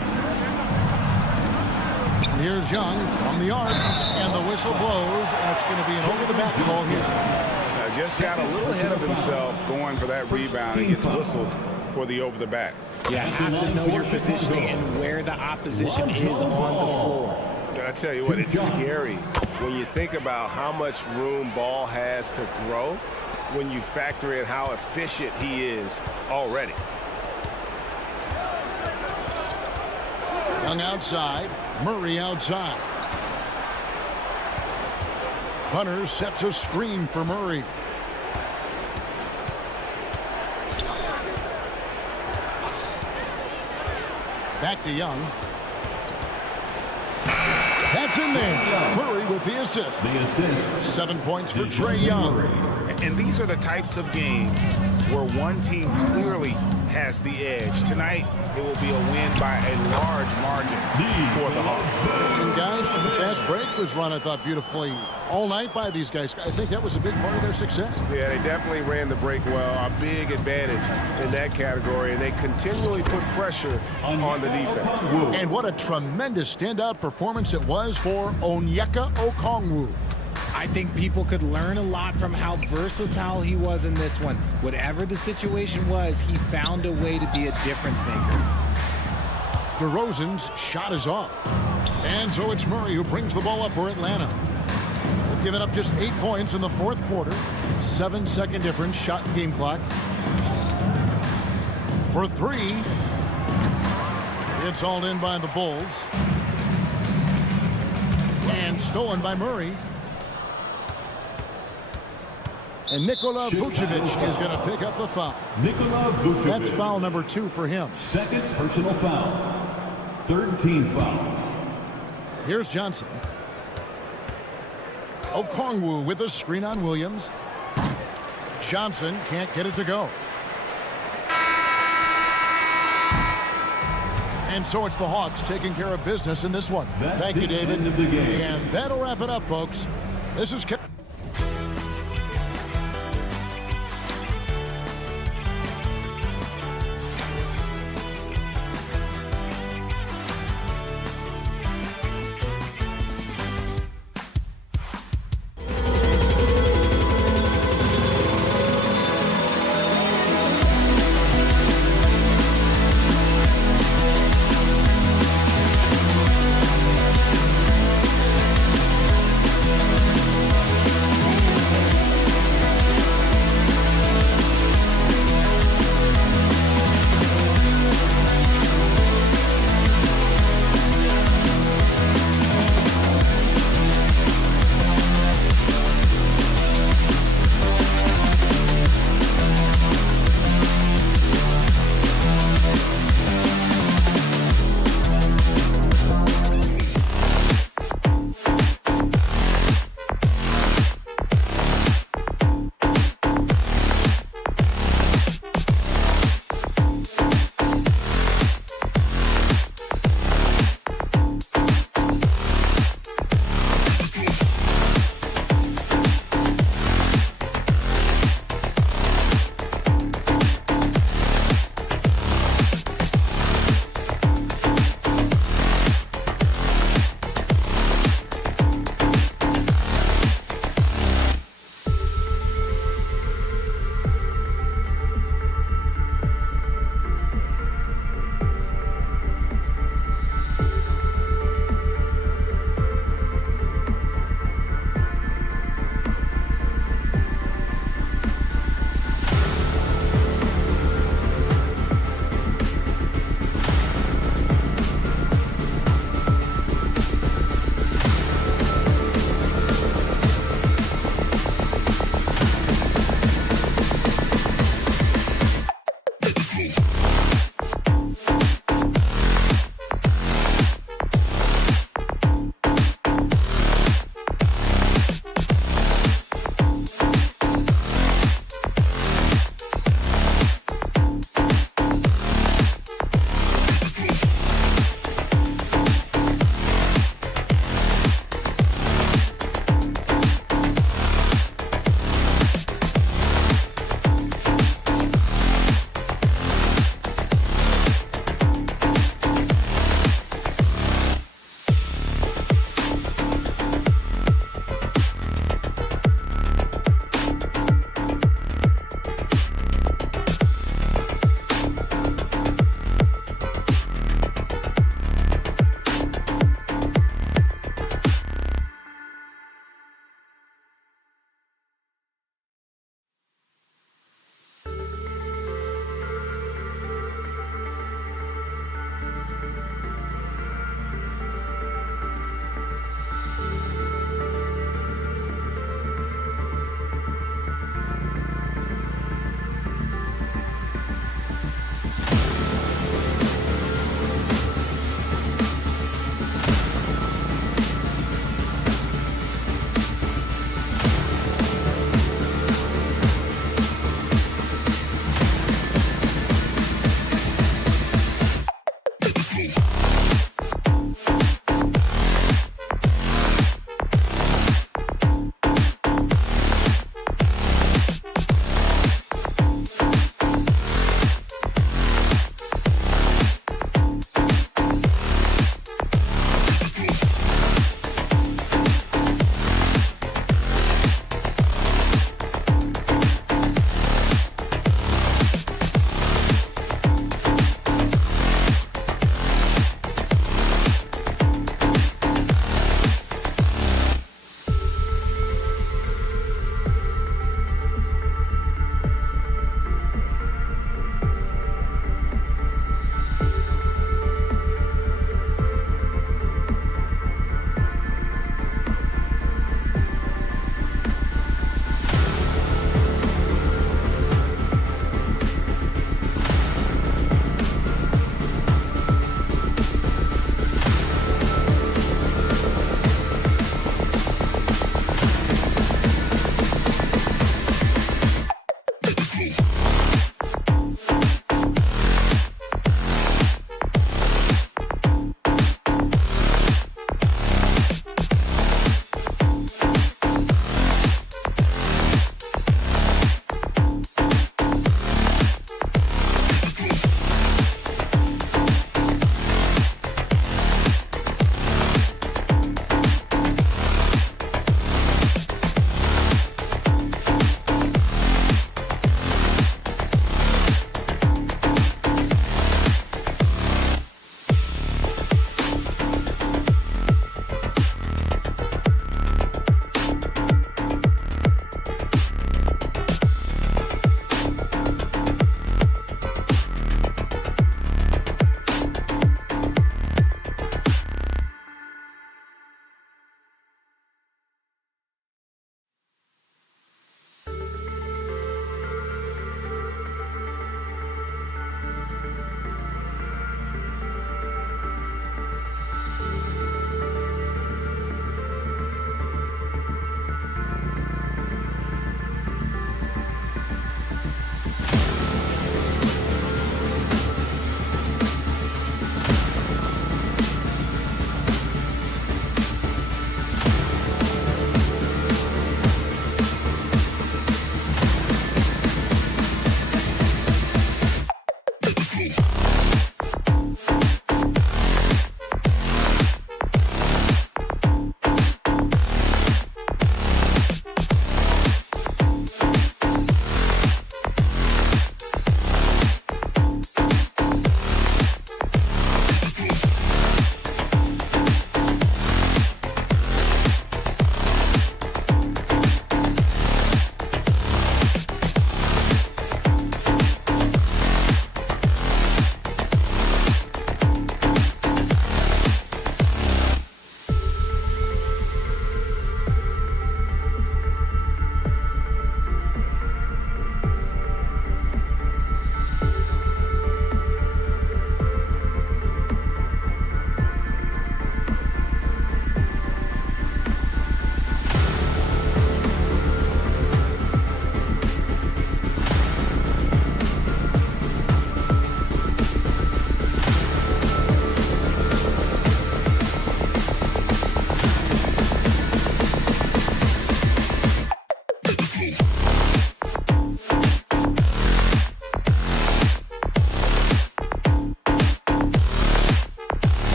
And here's Young from the arc. And the whistle blows. And it's going to be an over-the-back call here. Just got a little ahead of himself going for that rebound. He gets whistled for the over-the-back. You have to know your positioning and where the opposition is on the floor. I tell you what, it's scary when you think about how much room Ball has to grow when you factor in how efficient he is already. Young outside. Murray outside. Hunter sets a screen for Murray. Back to Young. That's in there. Murray with the assist. 7 points for Trae Young. And these are the types of games where one team clearly has the edge. Tonight, it will be a win by a large margin for the Hawks. And guys, the fast break was run, I thought, beautifully all night by these guys. I think that was a big part of their success. Yeah, they definitely ran the break well. A big advantage in that category, and they continually put pressure on the defense. And what a tremendous standout performance it was for Onyeka Okongwu. I think people could learn a lot from how versatile he was in this one. Whatever the situation was, he found a way to be a difference maker. DeRozan's shot is off. And so it's Murray who brings the ball up for Atlanta. They've given up just 8 points in the fourth quarter. 7-second difference, shot game clock. For 3. It's all in by the Bulls. And stolen by Murray. And Nikola Vucevic is going to pick up the foul. Nikola Vucevic. That's foul number 2 for him. Second personal foul. Third team foul. Here's Johnson. Okongwu with a screen on Williams. Johnson can't get it to go. And so it's the Hawks taking care of business in this one. Thank you, David. End of the game. And that'll wrap it up, folks. This is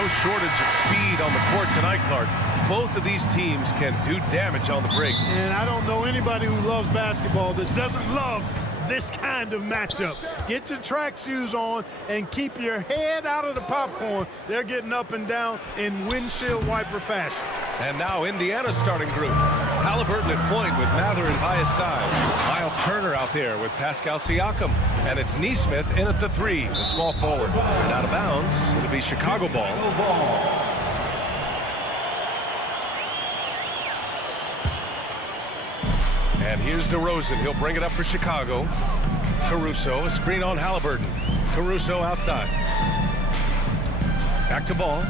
No shortage of speed on the court tonight, Clark. Both of these teams can do damage on the break. And I don't know anybody who loves basketball that doesn't love this kind of matchup. Get your track shoes on and keep your head out of the popcorn. They're getting up and down in windshield wiper fashion. And now Indiana's starting group. Halliburton at point with Matherin by his side. Miles Turner out there with Pascal Siakam. And it's Neesmith in at the three, the small forward. And out of bounds, it'll be Chicago ball. And here's DeRozan. He'll bring it up for Chicago. Caruso, a screen on Halliburton. Caruso outside. Back to ball.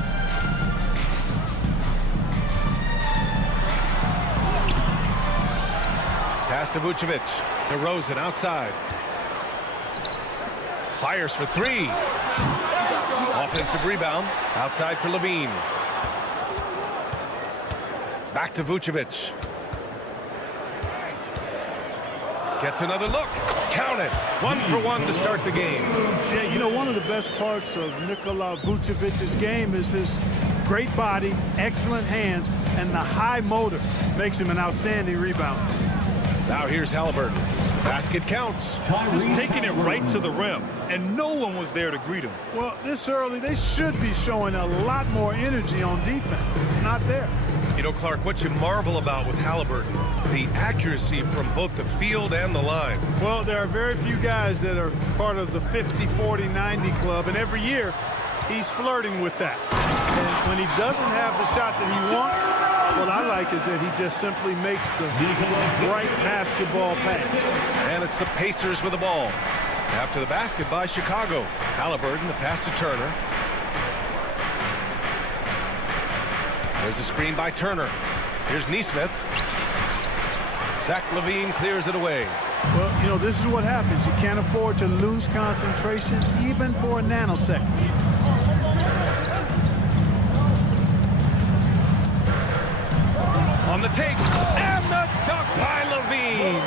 Pass to Vucevic. DeRozan outside. Fires for three. Offensive rebound. Outside for Levine. Back to Vucevic. Gets another look. Count it. 1 for 1 to start the game. Yeah, you know, one of the best parts of Nikola Vucevic's game is his great body, excellent hands, and the high motor makes him an outstanding rebounder. Now here's Halliburton. Basket counts. Just taking it right to the rim, and no one was there to greet him. Well, this early, they should be showing a lot more energy on defense. It's not there. You know, Clark, what you marvel about with Halliburton, the accuracy from both the field and the line. Well, there are very few guys that are part of the 50, 40, 90 club, and every year he's flirting with that. And when he doesn't have the shot that he wants, what I like is that he just simply makes the right basketball pass. And it's the Pacers with the ball. After the basket by Chicago. Halliburton, the pass to Turner. There's a screen by Turner. Here's Nesmith. Zach LaVine clears it away. Well, you know, this is what happens. You can't afford to lose concentration even for a nanosecond. On the take, and the dunk by LaVine.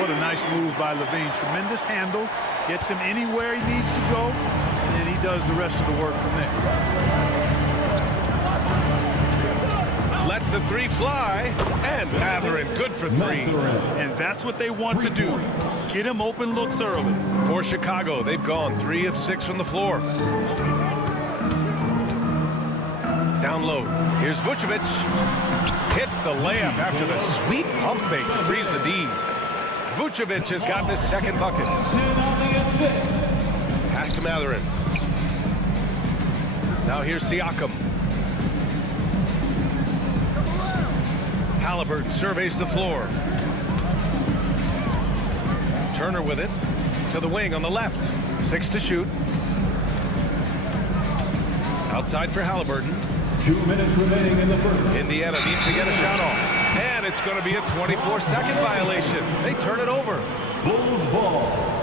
What a nice move by LaVine. Tremendous handle. Gets him anywhere he needs to go, and then he does the rest of the work from there. Lets the three fly, and Matherin good for 3. And that's what they want to do. Get him open looks early. For Chicago, they've gone 3 of 6 from the floor. Down low, here's Vucevic. Hits the layup after the sweet pump fake to freeze the D. Vucevic has gotten his second bucket. Pass to Matherin. Now here's Siakam. Halliburton surveys the floor. Turner with it. To the wing on the left. 6 to shoot. Outside for Halliburton. 2 minutes remaining in the first. Indiana needs to get a shot off. And it's going to be a 24-second violation. They turn it over. Bulls ball.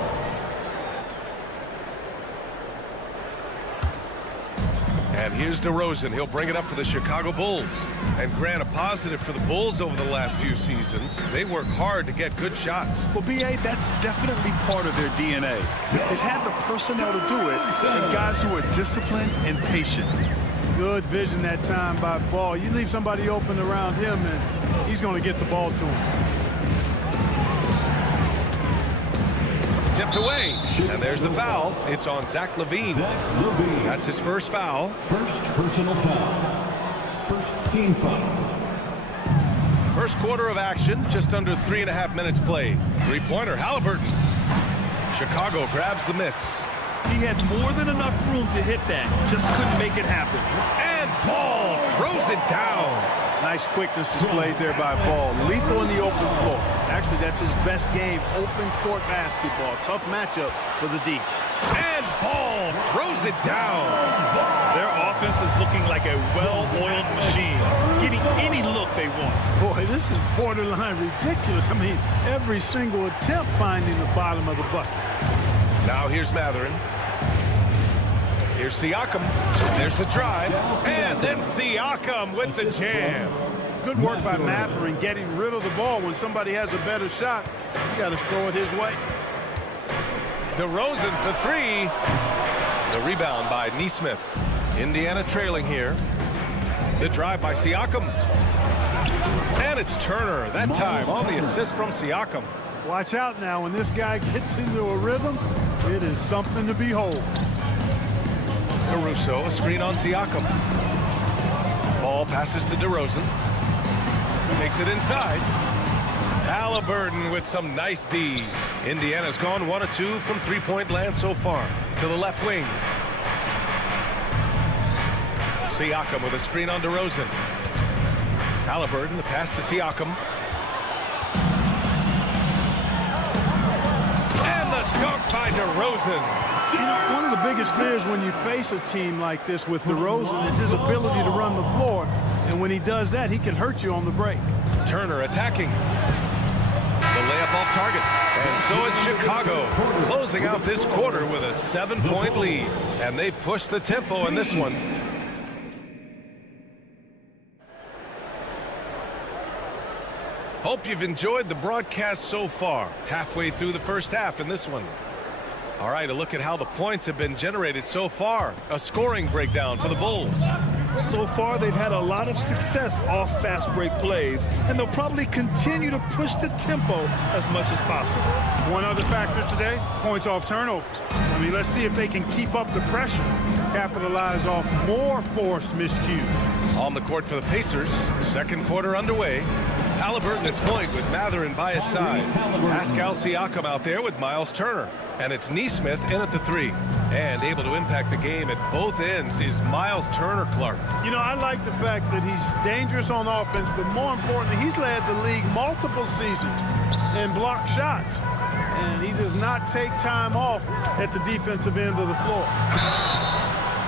And here's DeRozan. He'll bring it up for the Chicago Bulls. And grant a positive for the Bulls over the last few seasons. They work hard to get good shots. Well, B.A., that's definitely part of their DNA. They've had the personnel to do it, and guys who are disciplined and patient. Good vision that time by Ball. You leave somebody open around him, and he's going to get the ball to him. Tipped away. And there's the foul. It's on Zach LaVine. That's his first foul. First personal foul. First team foul. First quarter of action, just under 3.5 minutes played. 3-pointer, Halliburton. Chicago grabs the miss. He had more than enough room to hit that. Just couldn't make it happen. And Ball throws it down. Nice quickness displayed there by Ball. Lethal in the open floor. Actually, that's his best game, open court basketball. Tough matchup for the D. And Ball throws it down. Their offense is looking like a well-oiled machine, getting any look they want. Boy, this is borderline ridiculous. I mean, every single attempt finding the bottom of the bucket. Now here's Matherin. Here's Siakam. There's the drive. And then Siakam with the jam. Good work by Matherin getting rid of the ball. When somebody has a better shot, you got to throw it his way. DeRozan for 3. The rebound by Nesmith. Indiana trailing here. The drive by Siakam. And it's Turner, that time on the assist from Siakam. Watch out now. When this guy gets into a rhythm, it is something to behold. Caruso, a screen on Siakam. Ball passes to DeRozan. Takes it inside. Halliburton with some nice D. Indiana's gone 1 of 2 from 3-point land so far. To the left wing. Siakam with a screen on DeRozan. Halliburton, the pass to Siakam. And the dunk by DeRozan. You know, one of the biggest fears when you face a team like this with DeRozan is his ability to run the floor. And when he does that, he can hurt you on the break. Turner attacking. The layup off target. And so it's Chicago closing out this quarter with a 7-point lead. And they push the tempo in this one. Hope you've enjoyed the broadcast so far. Halfway through the first half in this one. All right, a look at how the points have been generated so far. A scoring breakdown for the Bulls. So far, they've had a lot of success off fast break plays, and they'll probably continue to push the tempo as much as possible. One other factor today, points off turnovers. I mean, let's see if they can keep up the pressure, capitalize off more forced miscues. On the court for the Pacers, second quarter underway. Halliburton at point with Mathurin by his side. Pascal Siakam out there with Miles Turner. And it's Nesmith in at the 3. And able to impact the game at both ends is Miles Turner Clark. You know, I like the fact that he's dangerous on offense, but more importantly, he's led the league multiple seasons in block shots. And he does not take time off at the defensive end of the floor.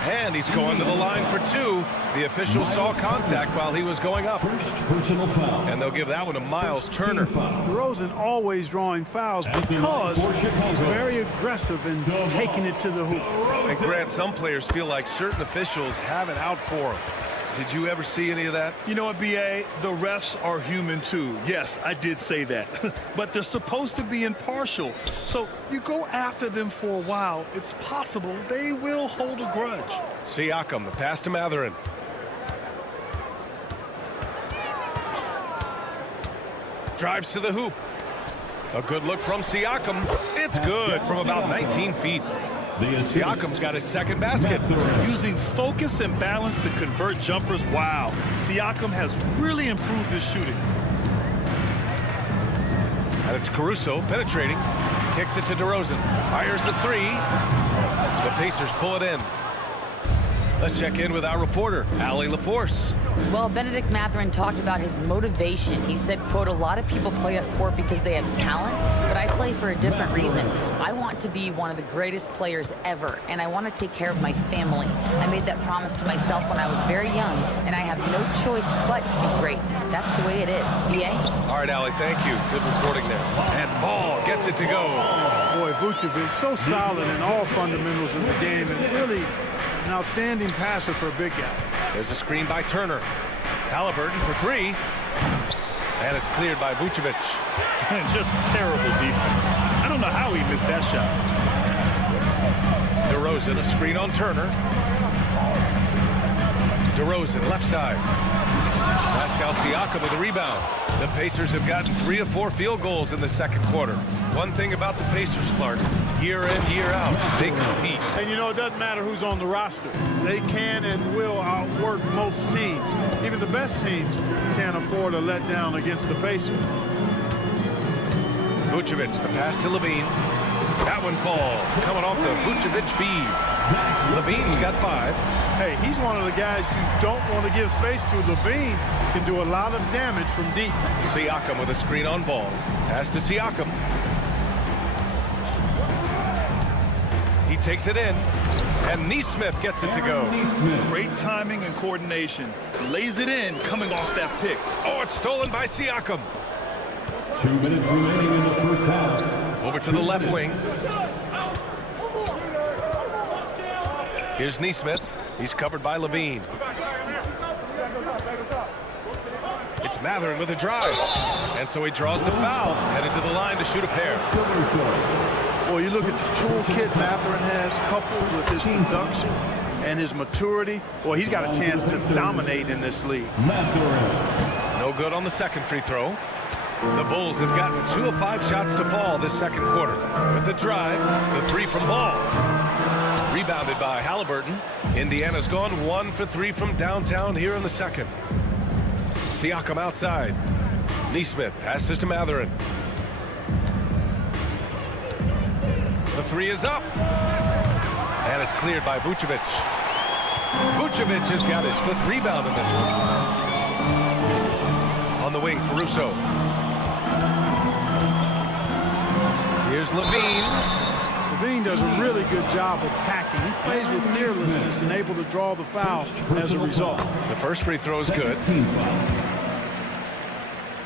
And he's going to the line for 2. The official saw contact while he was going up. First personal foul. And they'll give that one to Miles Turner. DeRozan always drawing fouls because he's very aggressive in taking it to the hoop. And Grant, some players feel like certain officials have it out for them. Did you ever see any of that? You know what, B.A.? The refs are human, too. Yes, I did say that. But they're supposed to be impartial. So you go after them for a while, it's possible they will hold a grudge. Siakam, the pass to Mathurin. Drives to the hoop. A good look from Siakam. It's good from about 19 feet. Siakam's got his second basket. Using focus and balance to convert jumpers. Wow. Siakam has really improved his shooting. And it's Caruso penetrating. Kicks it to DeRozan. Fires the 3. The Pacers pull it in. Let's check in with our reporter, Allie LaForce. Well, Benedict Mathurin talked about his motivation. He said, quote, a lot of people play a sport because they have talent, but I play for a different reason. I want to be one of the greatest players ever, and I want to take care of my family. I made that promise to myself when I was very young, and I have no choice but to be great. That's the way it is. B.A.? All right, Allie, thank you. Good reporting there. And Ball gets it to go. Boy, Vucevic, so solid in all fundamentals of the game, and really an outstanding passer for a big guy. There's a screen by Turner. Halliburton for 3. And it's cleared by Vucevic. Just terrible defense. I don't know how he missed that shot. DeRozan, a screen on Turner. DeRozan, left side. Pascal Siakam with a rebound. The Pacers have gotten 3 of 4 field goals in the second quarter. One thing about the Pacers, Clark, year in, year out, they compete. And you know, it doesn't matter who's on the roster. They can and will outwork most teams. Even the best teams can't afford a letdown against the Pacers. Vucevic, the pass to Levine. That one falls, coming off the Vucevic feed. Levine's got 5. Hey, he's one of the guys you don't want to give space to. Levine can do a lot of damage from deep. Siakam with a screen on Ball. Pass to Siakam. He takes it in, and Nesmith gets it to go. Great timing and coordination. Lays it in, coming off that pick. Oh, it's stolen by Siakam. 2 minutes remaining in the first half. Over to the left wing. Here's Nesmith. He's covered by Levine. It's Mathurin with a drive. And so he draws the foul, headed to the line to shoot a pair. Well, you look at the toolkit Mathurin has, coupled with his production and his maturity. Boy, he's got a chance to dominate in this league. No good on the second free throw. The Bulls have gotten 2 of 5 shots to fall this second quarter. With the drive, the 3 from Ball. Rebounded by Halliburton. Indiana's gone 1 for 3 from downtown here in the second. Siakam outside. Nesmith passes to Mathurin. The 3 is up. And it's cleared by Vucevic. Vucevic has got his 5th rebound in this one. On the wing, Caruso. Here's Levine. Levine does a really good job attacking. He plays with fearlessness and able to draw the foul as a result. The first free throw is good.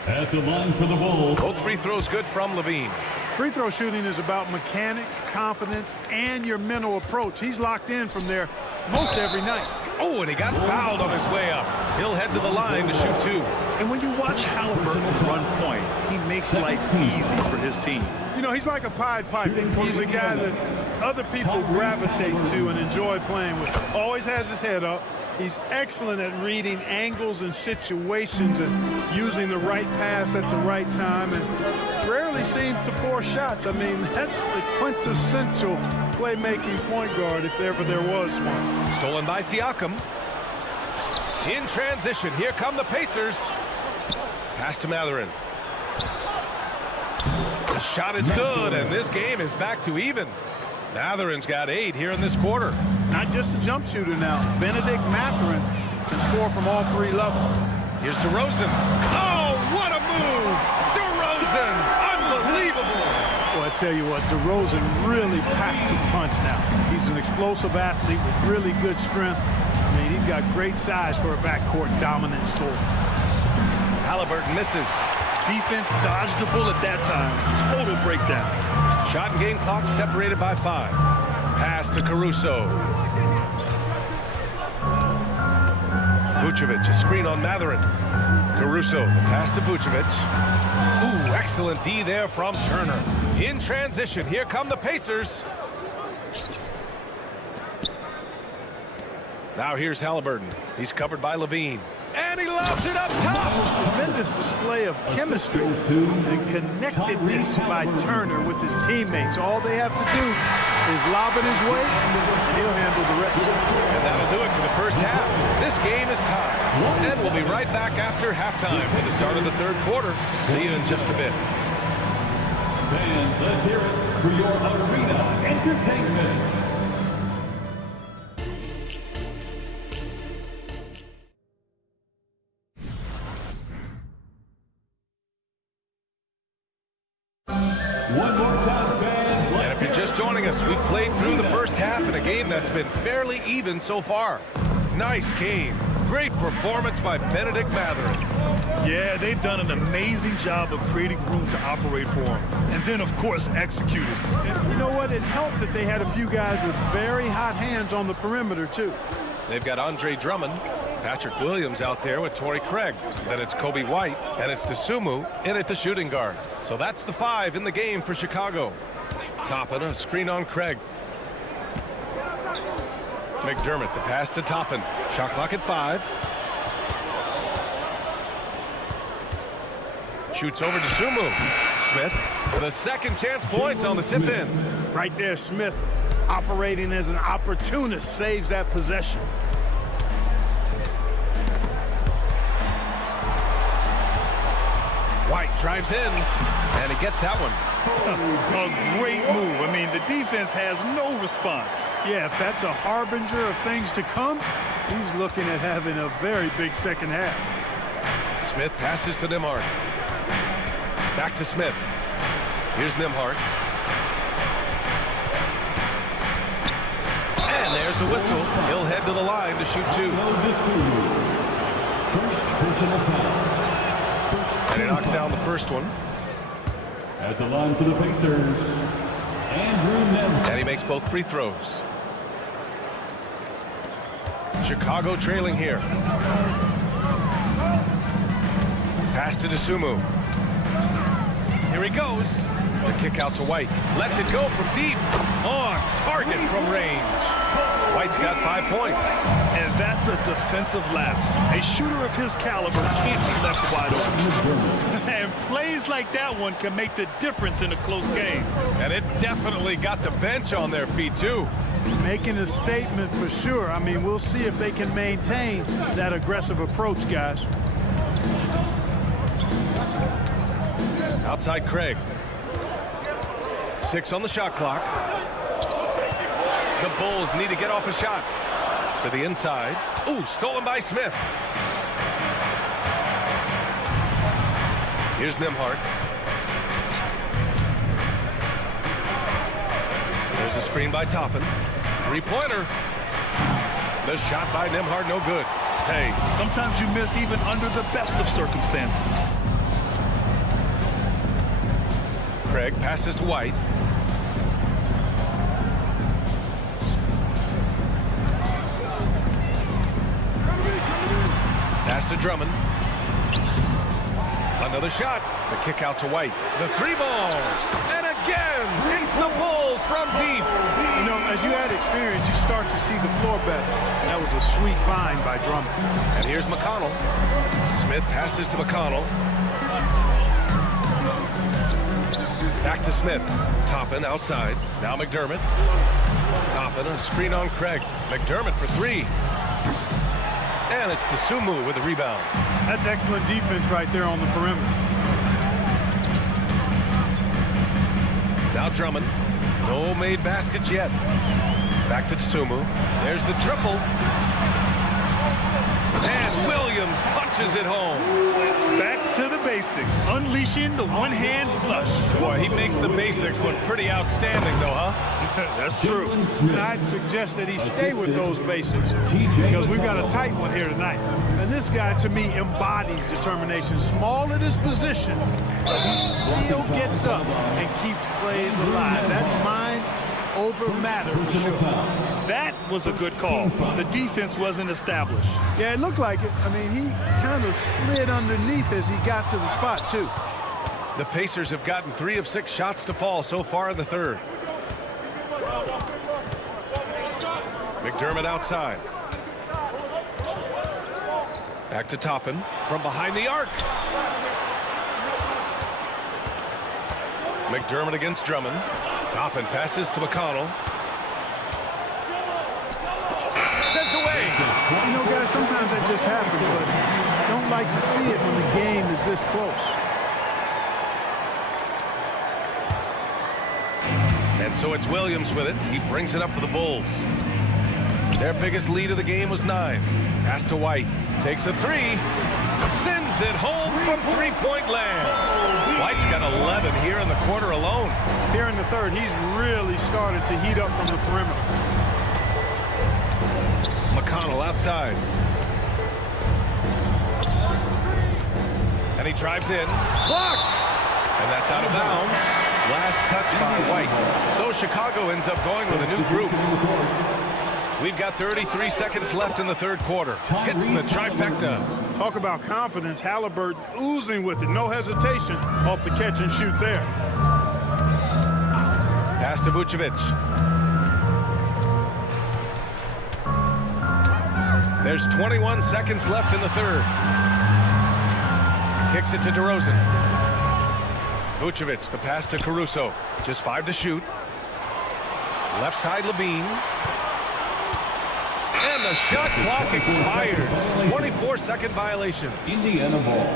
At the line for the ball. Both free throws good from Levine. Free throw shooting is about mechanics, confidence, and your mental approach. He's locked in from there most every night. Oh, and he got fouled on his way up. He'll head to the line to shoot 2. And when you watch Halliburton run point, he makes life easy for his team. You know, he's like a Pied Piper. He's a guy that other people gravitate to and enjoy playing with. Always has his head up. He's excellent at reading angles and situations and using the right pass at the right time, and rarely seems to force shots. I mean, that's the quintessential playmaking point guard if ever there was one. Stolen by Siakam. In transition, here come the Pacers. Pass to Mathurin. The shot is good, and this game is back to even. Mathurin's got 8 here in this quarter. Not just a jump shooter now. Benedict Mathurin can score from all 3 levels. Here's DeRozan. Oh, what a move! DeRozan! Unbelievable! Well, I tell you what, DeRozan really packs a punch now. He's an explosive athlete with really good strength. I mean, he's got great size for a backcourt dominant scorer. Halliburton misses. Defense dodged the bullet that time. Total breakdown. Shot and game clock separated by 5. Pass to Caruso. Vucevic, a screen on Mathurin. Caruso, the pass to Vucevic. Ooh, excellent D there from Turner. In transition, here come the Pacers. Now here's Halliburton. He's covered by Levine. And he lobs it up top. Tremendous display of chemistry and connectedness by Turner with his teammates. All they have to do is lob it his way, and he'll handle the rest. And that'll do it for the first half. This game is tied. And we'll be right back after halftime for the start of the 3rd quarter. See you in just a bit. Fans, let's hear it for your arena entertainment. One more time, fans. And if you're just joining us, we played through the first half in a game that's been fairly even so far. Nice game. Great performance by Benedict Mathurin. Yeah, they've done an amazing job of creating room to operate for him. And then, of course, executed. And you know what? It helped that they had a few guys with very hot hands on the perimeter, too. They've got Andre Drummond, Patrick Williams out there with Torrey Craig. Then it's Kobe White, and it's Dosunmu in at the shooting guard. So that's the 5 in the game for Chicago. Toppin, a screen on Craig. McDermott, the pass to Toppin. Shot clock at 5. Shoots over to Dosunmu. Smith, the second chance points on the tip in. Right there, Smith, operating as an opportunist, saves that possession. White drives in, and he gets that one. A great move. I mean, the defense has no response. Yeah, if that's a harbinger of things to come, he's looking at having a very big second half. Smith passes to Nembhard. Back to Smith. Here's Nembhard. And there's a whistle. He'll head to the line to shoot 2. First personal foul. And he knocks down the first one. At the line for the Pacers, Andrew Nembhard. And he makes both free throws. Chicago trailing here. Pass to Dosunmu. Here he goes. The kick out to White. Lets it go from deep. On target from range. White's got 5 points. And that's a defensive lapse. A shooter of his caliber can't be left wide open. And plays like that one can make the difference in a close game. And it definitely got the bench on their feet, too. Making a statement for sure. I mean, we'll see if they can maintain that aggressive approach, guys. Outside Craig. 6 on the shot clock. The Bulls need to get off a shot. To the inside. Ooh, stolen by Smith. Here's Nembhard. There's a screen by Toppin. 3-pointer. The shot by Nembhard, no good. Hey, sometimes you miss even under the best of circumstances. Craig passes to White. Pass to Drummond. Another shot. The kick out to White. The 3-ball. And again, it's the Bulls from deep. You know, as you add experience, you start to see the floor better. That was a sweet find by Drummond. And here's McConnell. Smith passes to McConnell. Back to Smith. Toppin outside. Now McDermott. Toppin, a screen on Craig. McDermott for 3. And it's Sumu with a rebound. That's excellent defense right there on the perimeter. Now Drummond. No made baskets yet. Back to Sumu. There's the triple. And Williams punches it home. Back to the basics. Unleashing the one-hand flush. Boy, he makes the basics look pretty outstanding, though, huh? That's true. And I'd suggest that he stay with those basics because we've got a tight one here tonight. And this guy, to me, embodies determination. Small at his position, but he still gets up and keeps plays alive. That's mind over matter for sure. That was a good call. The defense wasn't established. Yeah, it looked like it. I mean, he kind of slid underneath as he got to the spot, too. The Pacers have gotten 3 of 6 shots to fall so far in the third. McDermott outside. Back to Toppin from behind the arc. McDermott against Drummond. Toppin passes to McConnell. Sent away. You know, guys, sometimes that just happens, but I don't like to see it when the game is this close. And so it's Williams with it. He brings it up for the Bulls. Their biggest lead of the game was 9. Pass to White. Takes a 3. Sends it home from three-point land. White's got 11 here in the quarter alone. Here in the third, he's really started to heat up from the perimeter. McConnell outside. And he drives in. Blocked! And that's out of bounds. Last touch by White. So Chicago ends up going with a new group. We've got 33 seconds left in the third quarter. Hits the trifecta. Talk about confidence. Halliburton oozing with it. No hesitation off the catch and shoot there. Pass to Vucevic. There's 21 seconds left in the third. Kicks it to DeRozan. Vucevic, the pass to Caruso. Just 5 to shoot. Left side, Levine. And the shot clock expires. 24-second violation. Indiana ball.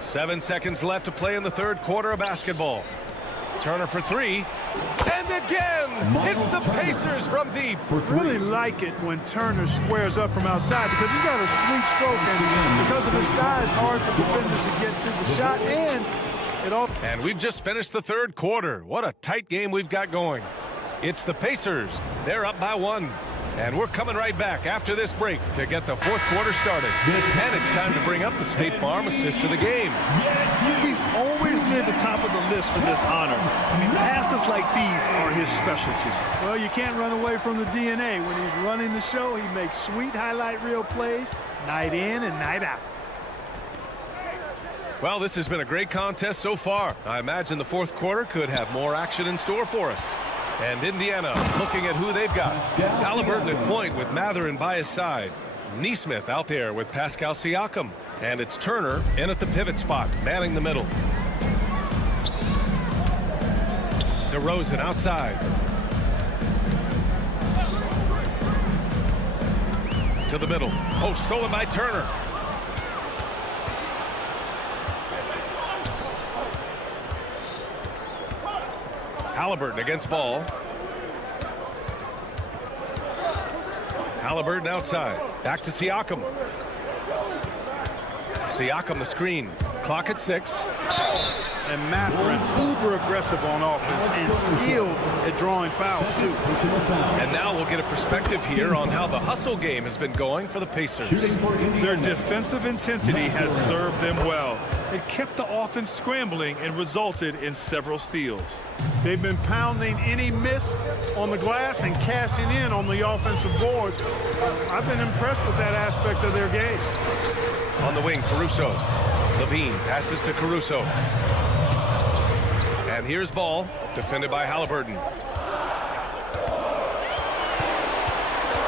Seven seconds left to play in the third quarter of basketball. Turner for 3. And again, it's the Pacers from deep. Really like it when Turner squares up from outside because he's got a sweet stroke, and because of his size, hard for defenders to get to the shot, and we've just finished the third quarter. What a tight game we've got going. It's the Pacers. They're up by 1. And we're coming right back after this break to get the fourth quarter started. And it's time to bring up the State Farm assist of the game. He's always near the top of the list for this honor. I mean, passes like these are his specialty. Well, you can't run away from the DNA. When he's running the show, he makes sweet highlight reel plays night in and night out. Well, this has been a great contest so far. I imagine the fourth quarter could have more action in store for us. And Indiana looking at who they've got. Halliburton at point with Matherin by his side. Nesmith out there with Pascal Siakam. And it's Turner in at the pivot spot, manning the middle. DeRozan outside. To the middle. Oh, stolen by Turner. Halliburton against Ball. Halliburton outside. Back to Siakam. Siakam the screen. Clock at 6. And Mathurin, uber aggressive on offense and skilled at drawing fouls, too. And now we'll get a perspective here on how the hustle game has been going for the Pacers. Their defensive intensity has served them well. It kept the offense scrambling and resulted in several steals. They've been pounding any miss on the glass and cashing in on the offensive boards. I've been impressed with that aspect of their game. On the wing, Caruso. Levine passes to Caruso. And here's Ball, defended by Halliburton.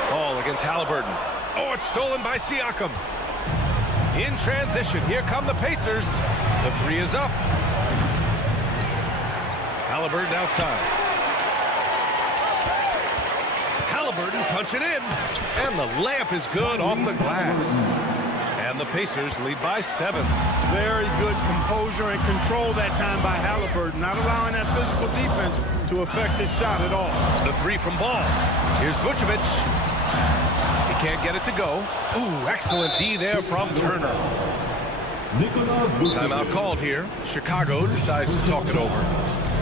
Ball against Halliburton. Oh, it's stolen by Siakam. In transition, here come the Pacers. The 3 is up. Halliburton outside. Halliburton punching in. And the layup is good off the glass. And the Pacers lead by 7. Very good composure and control that time by Halliburton, not allowing that physical defense to affect his shot at all. The 3 from Ball. Here's Vucevic. He can't get it to go. Ooh, excellent D there from Turner. Timeout called here. Chicago decides to talk it over.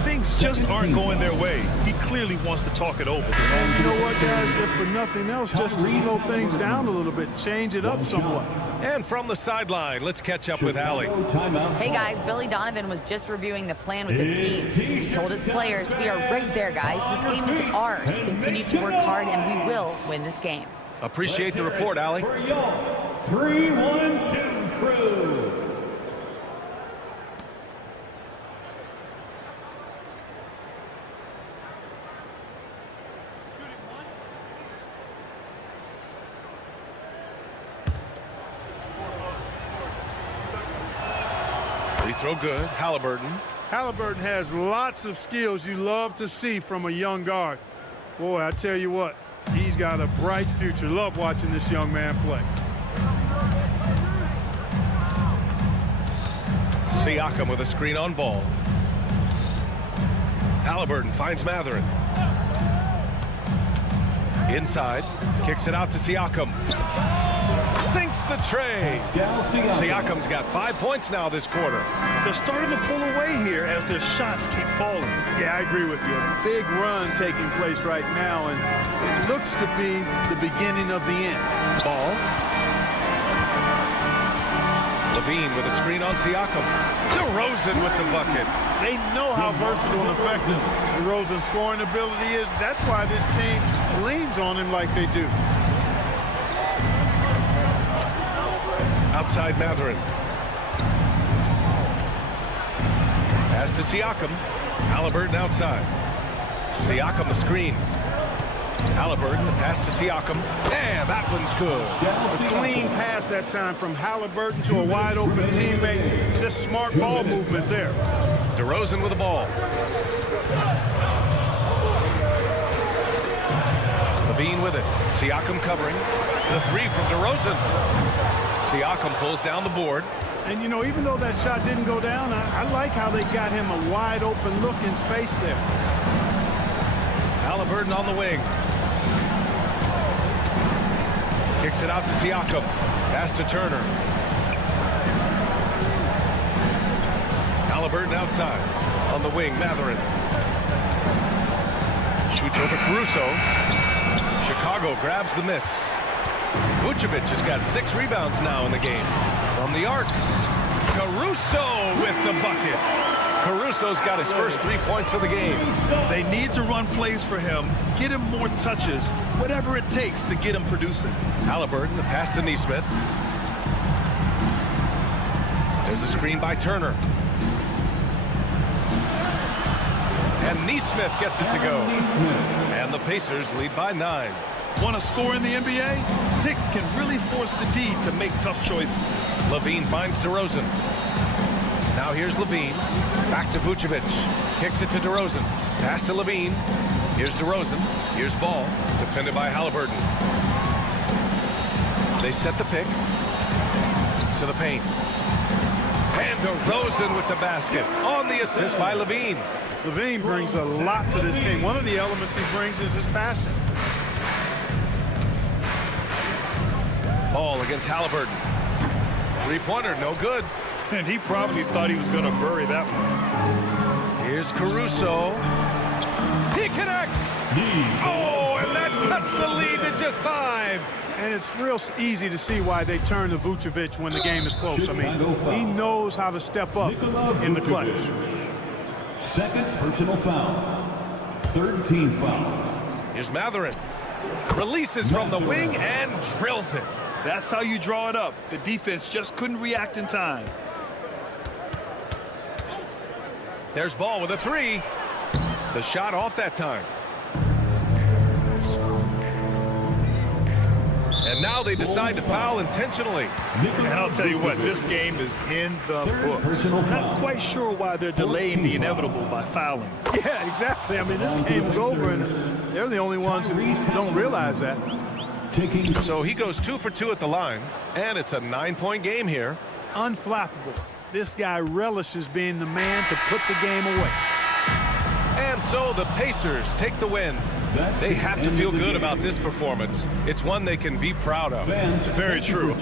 Things just aren't going their way. He clearly wants to talk it over. And you know what, guys? If for nothing else, just to slow things down a little bit, change it up somewhat. And from the sideline, let's catch up with Allie. Hey guys, Billy Donovan was just reviewing the plan with his team. He told his players, we are right there, guys. This game is ours. Continue to work hard and we will win this game. Appreciate the report, Allie. 3-1-2 crew. Free throw good. Halliburton. Halliburton has lots of skills you love to see from a young guard. Boy, I tell you what, he's got a bright future. Love watching this young man play. Siakam with a screen on Ball. Halliburton finds Mathurin. Inside. Kicks it out to Siakam. Sinks the tray. Siakam's got 5 points now this quarter. They're starting to pull away here as their shots keep falling. Yeah, I agree with you. A big run taking place right now, and it looks to be the beginning of the end. Ball. Levine with a screen on Siakam. DeRozan with the bucket. They know how versatile and effective DeRozan's scoring ability is. That's why this team leans on him like they do. Outside Mathurin. Pass to Siakam. Halliburton outside. Siakam the screen. Halliburton, the pass to Siakam. And that one's good. A clean pass that time from Halliburton to a wide open teammate. Just smart ball movement there. DeRozan with the ball. Levine with it. Siakam covering. The 3 from DeRozan. Siakam pulls down the board. And, you know, even though that shot didn't go down, I like how they got him a wide open look in space there. Halliburton on the wing. Kicks it out to Siakam. Pass to Turner. Halliburton outside. On the wing, Mathurin. Shoots over Caruso. Chicago grabs the miss. Vucevic has got 6 rebounds now in the game. From the arc. Caruso with the bucket. Caruso's got his first 3 points of the game. They need to run plays for him, get him more touches, whatever it takes to get him producing. Halliburton, the pass to Nesmith. There's a screen by Turner. And Nesmith gets it to go. And the Pacers lead by 9. Want to score in the NBA? Picks can really force the D to make tough choices. Levine finds DeRozan. Now here's Levine. Back to Vucevic. Kicks it to DeRozan. Pass to Levine. Here's DeRozan. Here's Ball. Defended by Halliburton. They set the pick. To the paint. And DeRozan with the basket. On the assist by Levine. Levine brings a lot to this team. One of the elements he brings is his passing. Ball against Halliburton. 3-pointer, no good. And he probably thought he was going to bury that one. Here's Caruso. He connects. Oh, and that cuts the lead to just 5. And it's real easy to see why they turn to Vucevic when the game is close. I mean, he knows how to step up in the clutch. Second personal foul. Third team foul. Here's Matherin. Releases from the wing and drills it. That's how you draw it up. The defense just couldn't react in time. There's Ball with a 3. The shot off that time. And now they decide to foul intentionally. And I'll tell you what, this game is in the books. Not quite sure why they're delaying the inevitable by fouling. Yeah, exactly. I mean, this game is over, and they're the only ones who don't realize that. So he goes 2 for 2 at the line, and it's a 9-point game here. Unflappable. This guy relishes being the man to put the game away. And so the Pacers take the win. They have to feel good about this performance. It's one they can be proud of. Very true.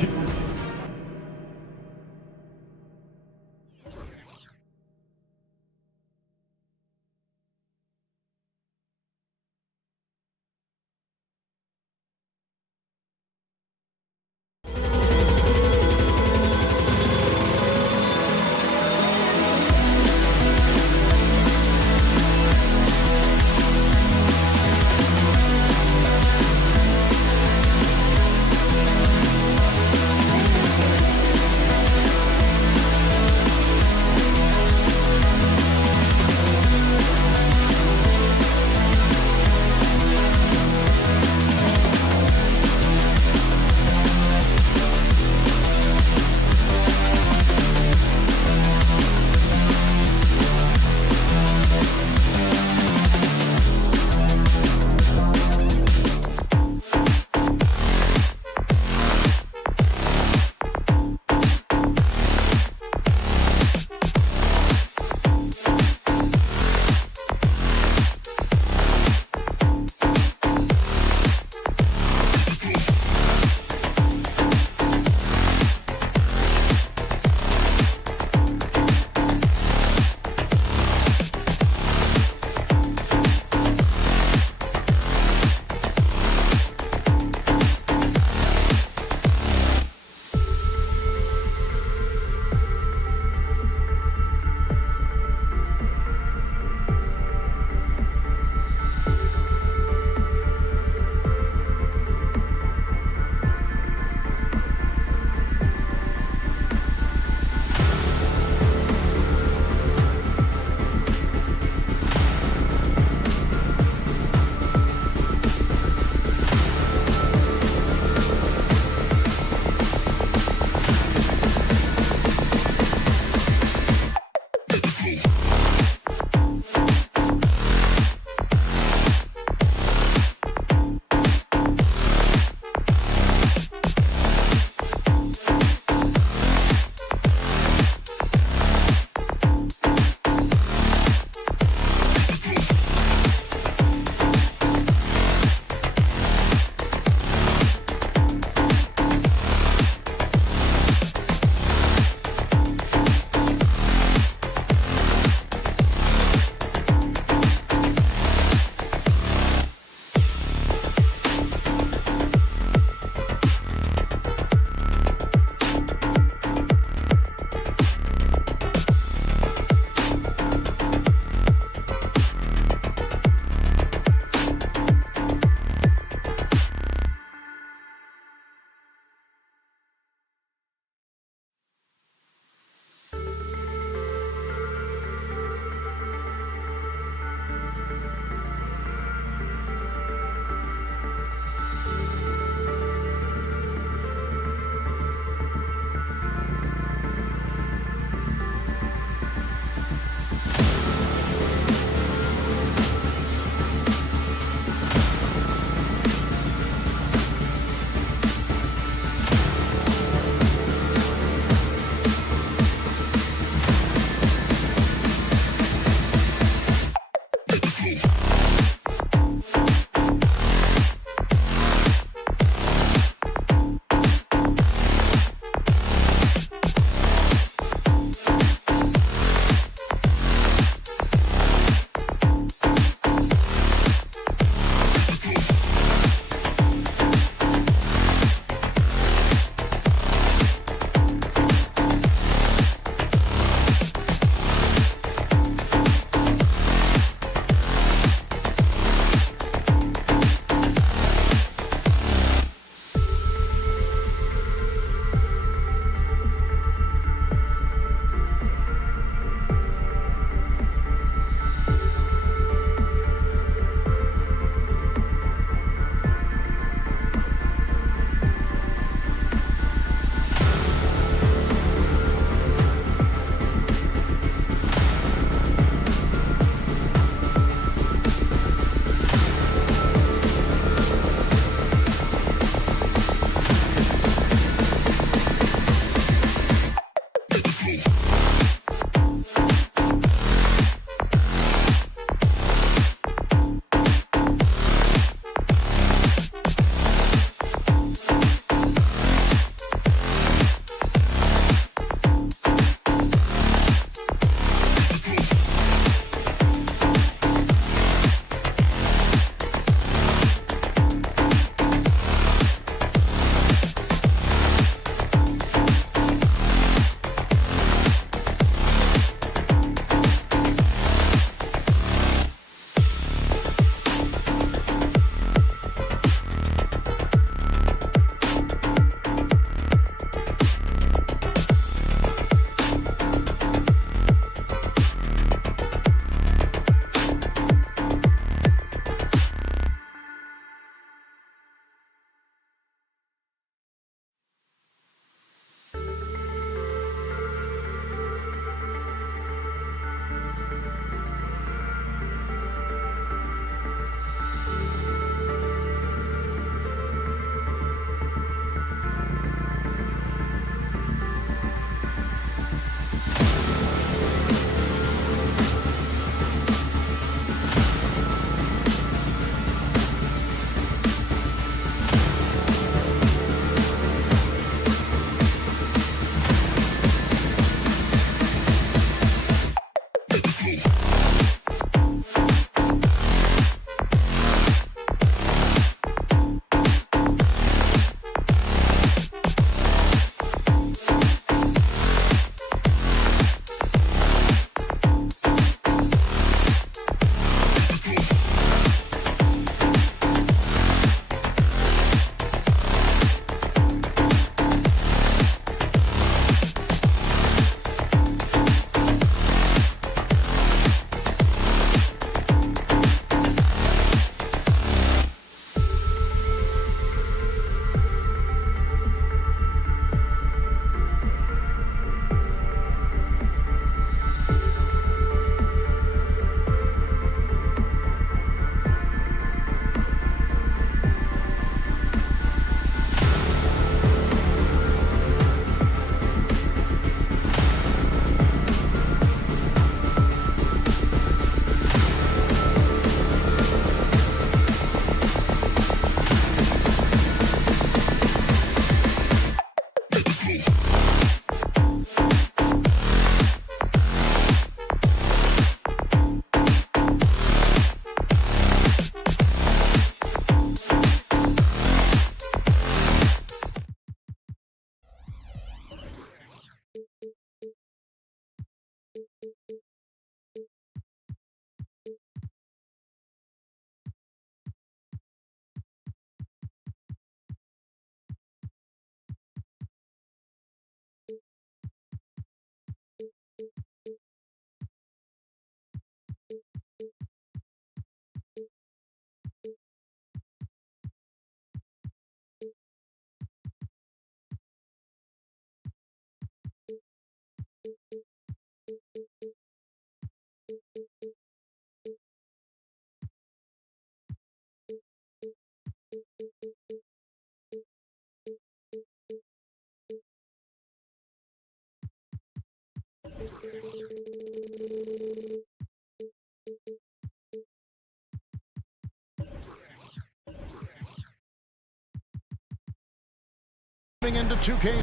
Into 2K.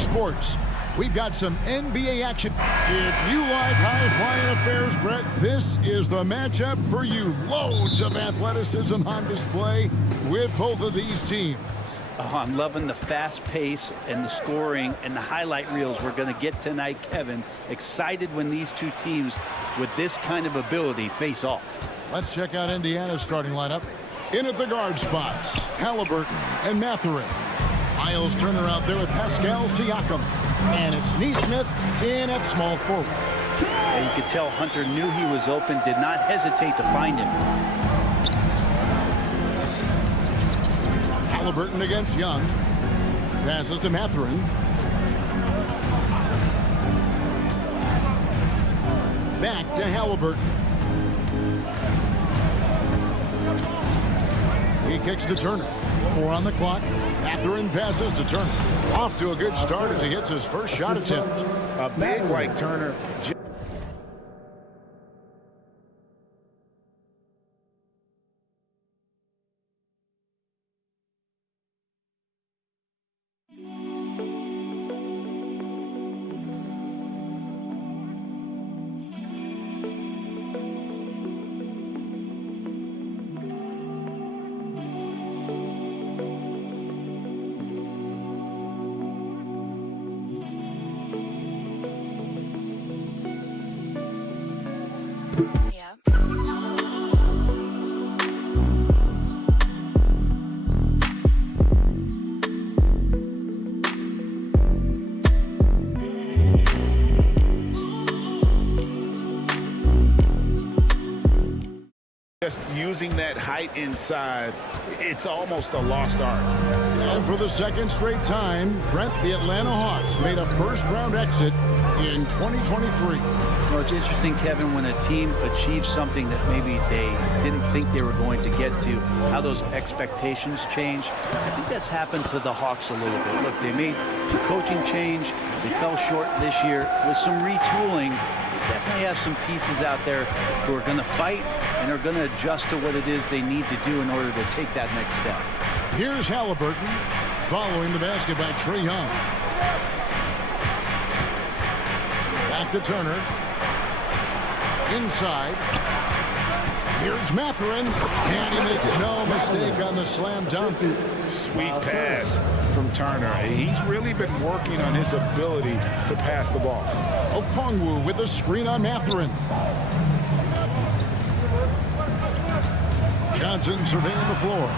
Sports. We've got some NBA action. If you like high-flying affairs, Brett, this is the matchup for you. Loads of athleticism on display with both of these teams. Oh, I'm loving the fast pace and the scoring and the highlight reels we're going to get tonight, Kevin. Excited when these two teams with this kind of ability face off. Let's check out Indiana's starting lineup. In at the guard spots, Halliburton and Mathurin. Miles Turner out there with Pascal Siakam. And it's Neesmith in at small forward. And you could tell Hunter knew he was open, did not hesitate to find him. Halliburton against Young. Passes to Mathurin. Back to Halliburton. He kicks to Turner. 4 on the clock. Mathurin passes to Turner. Off to a good start as he hits his first shot attempt. A big like Turner. Just using that height inside, it's almost a lost art. And for the second straight time, Brent, the Atlanta Hawks made a first-round exit in 2023. Well, it's interesting, Kevin, when a team achieves something that maybe they didn't think they were going to get to, how those expectations change. I think that's happened to the Hawks a little bit. Look, they made the coaching change. They fell short this year. With some retooling, they definitely have some pieces out there who are going to fight and are going to adjust to what it is they need to do in order to take that next step. Here's Halliburton following the basket by Trae Young. Back to Turner. Inside. Here's Mathurin. And he makes no mistake on the slam dunk. Sweet pass from Turner. He's really been working on his ability to pass the ball. Okongwu with a screen on Mathurin. Johnson surveying the floor.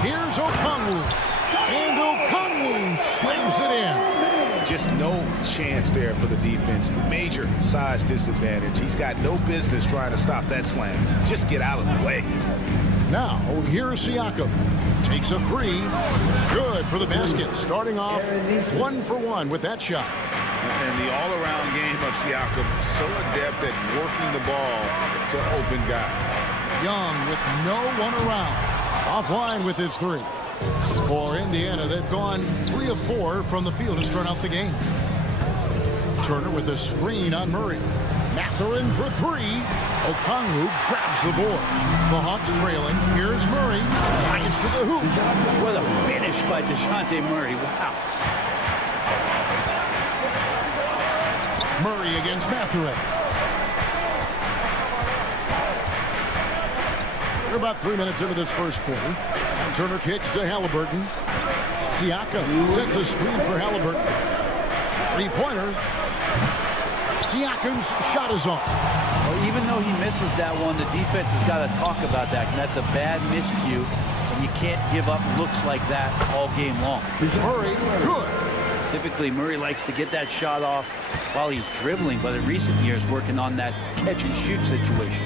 Here's Okongwu. And Okongwu slams it in. Just no chance there for the defense. Major size disadvantage. He's got no business trying to stop that slam. Just get out of the way. Now, here's Siakam. Takes a three. Good for the basket. Starting off 1 for 1 with that shot. And the all-around game of Siakam, so adept at working the ball to open guys. Young with no one around. Offline with his three. For Indiana, they've gone 3 of 4 from the field to start out the game. Turner with a screen on Murray. Mathurin for 3. Okongwu grabs the board. The Hawks trailing. Here's Murray. Drives to the hoop. What a finish by DeJounte Murray. Wow. Murray against Mathurin. We're about 3 minutes into this first quarter. And Turner kicks to Halliburton. Siakam sets a screen for Halliburton. Three-pointer. Siakam's shot is off. Well, even though he misses that one, the defense has got to talk about that. And that's a bad miscue. And you can't give up looks like that all game long. Murray, good. Typically, Murray likes to get that shot off while he's dribbling, but in recent years, working on that catch-and-shoot situation.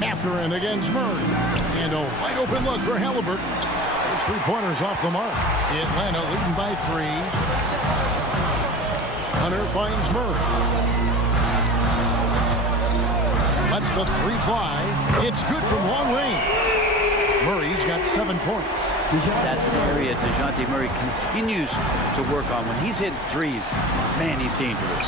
Mathurin against Murray. And a wide open look for Halliburton. Those three-pointers off the mark. Atlanta leading by 3. Hunter finds Murray. Lets the 3 fly. It's good from long range. Murray's got 7 points. That's an area DeJounte Murray continues to work on. When he's hitting threes, man, he's dangerous.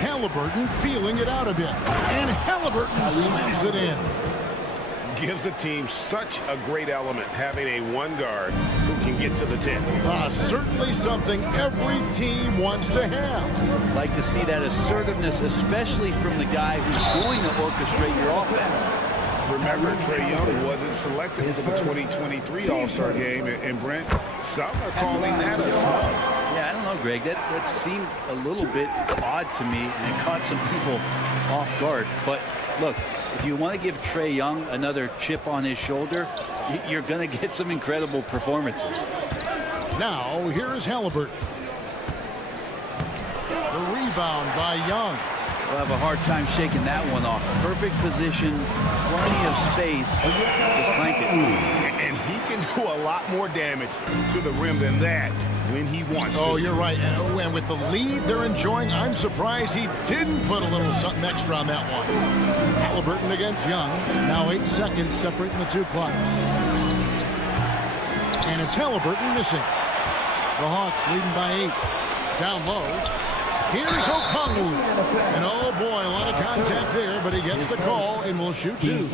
Halliburton feeling it out a bit. And Halliburton slams it in. Gives the team such a great element having a one guard who can get to the 10. Certainly something every team wants to have. Like to see that assertiveness, especially from the guy who's going to orchestrate your offense. Remember, Trae Young wasn't selected for the 2023 All-Star game, and Brent, some are calling that a snub. Yeah, I don't know, Greg. That seemed a little bit odd to me, and it caught some people off guard. But look, if you want to give Trae Young another chip on his shoulder, you're going to get some incredible performances. Now, here is Halliburton. The rebound by Young. We'll have a hard time shaking that one off. Perfect position, plenty of space. Just clanked it. And he can do a lot more damage to the rim than that when he wants to. Oh, you're right. And with the lead they're enjoying, I'm surprised he didn't put a little something extra on that one. Halliburton against Young. Now 8 seconds separating the two clocks. And it's Halliburton missing. The Hawks leading by 8. Down low. Here's Okongwu. And oh boy, a lot of contact there, but he gets the call and will shoot 2.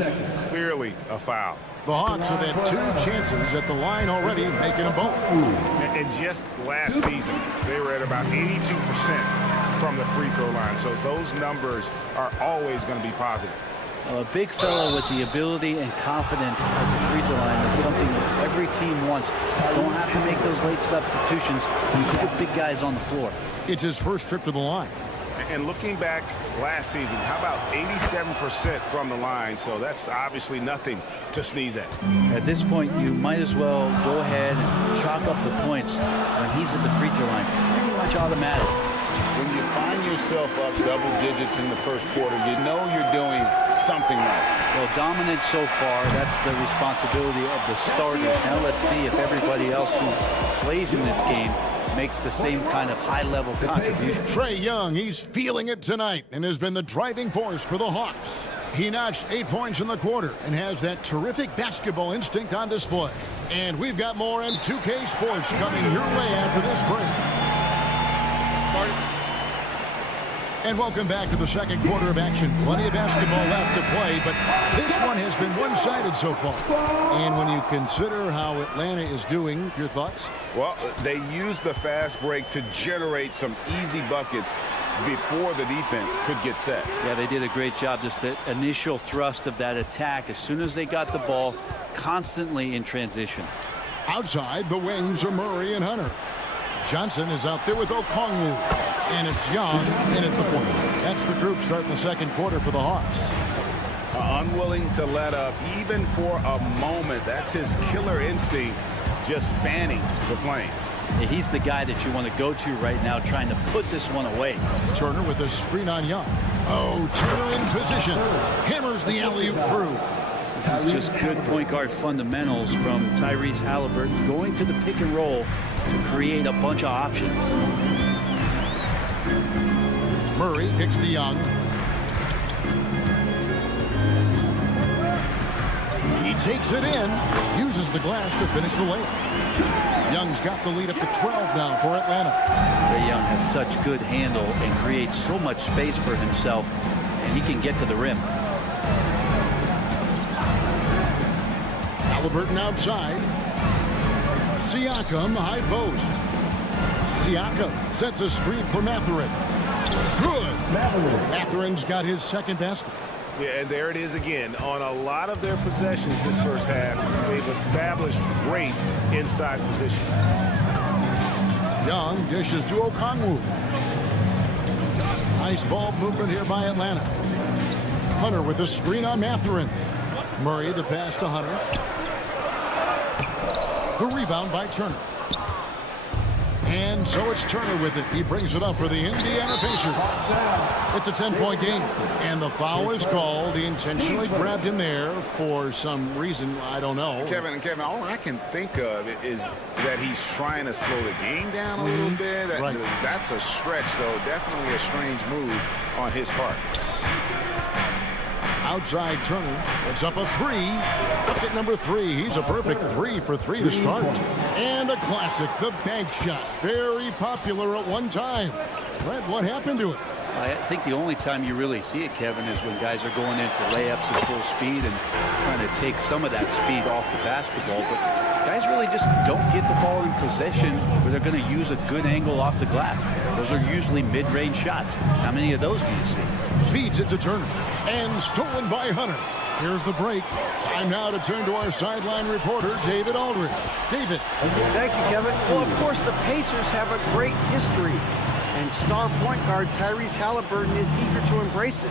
Clearly a foul. The Hawks have had 2 chances at the line already, making them both. And just last season, they were at about 82% from the free throw line. So those numbers are always going to be positive. A big fellow with the ability and confidence at the free throw line is something that every team wants. Don't have to make those late substitutions. You put big guys on the floor. It's his first trip to the line. And looking back last season, how about 87% from the line? So that's obviously nothing to sneeze at. At this point, you might as well go ahead and chalk up the points when he's at the free throw line. Pretty much automatic. When you find yourself up double digits in the first quarter, you know you're doing something right. Well, dominant so far. That's the responsibility of the starters. Now let's see if everybody else who plays in this game makes the same kind of high-level contribution. Trae Young, he's feeling it tonight and has been the driving force for the Hawks. He notched 8 points in the quarter and has that terrific basketball instinct on display. And we've got more M2K Sports coming your way after this break. And welcome back to the second quarter of action. Plenty of basketball left to play, but this one has been one-sided so far. And when you consider how Atlanta is doing, your thoughts? Well, they used the fast break to generate some easy buckets before the defense could get set. Yeah, they did a great job. Just the initial thrust of that attack, as soon as they got the ball, constantly in transition. Outside, the wings are Murray and Hunter. Johnson is out there with Okongwu. And it's Young in at the point. That's the group starting the second quarter for the Hawks. Unwilling to let up even for a moment. That's his killer instinct, just fanning the flames. Yeah, he's the guy that you want to go to right now, trying to put this one away. Turner with a screen on Young. Oh, Turner in position. Hammers the alley-oop through. This is just good point guard fundamentals from Tyrese Halliburton, going to the pick and roll to create a bunch of options. Murray kicks to Young. He takes it in, uses the glass to finish the layup. Young's got the lead up to 12 now for Atlanta. Trae Young has such good handle and creates so much space for himself, and he can get to the rim. Halliburton outside. Siakam high post. Siakam sets a screen for Mathurin. Good. Mathurin's got his second basket. Yeah, and there it is again. On a lot of their possessions this first half, they've established great inside position. Young dishes to Okongwu. Nice ball movement here by Atlanta. Hunter with a screen on Mathurin. Murray the pass to Hunter. The rebound by Turner. And so it's Turner with it. He brings it up for the Indiana Pacers. It's a 10-point game. And the foul is called. He intentionally grabbed him there for some reason. I don't know. Kevin, all I can think of is that he's trying to slow the game down a little bit. That's a stretch, though. Definitely a strange move on his part. Outside Turner. It's up a three. Bucket number 3. He's a perfect 3 for 3 to start. And a classic, the bank shot. Very popular at one time. Brett, what happened to it? I think the only time you really see it, Kevin, is when guys are going in for layups at full speed and trying to take some of that speed off the basketball. But guys really just don't get the ball in possession where they're going to use a good angle off the glass. Those are usually mid-range shots. How many of those do you see? Feeds it to Turner. And stolen by Hunter. Here's the break. Time now to turn to our sideline reporter, David Aldridge. David. Thank you, Kevin. Well, of course, the Pacers have a great history. And star point guard Tyrese Halliburton is eager to embrace it.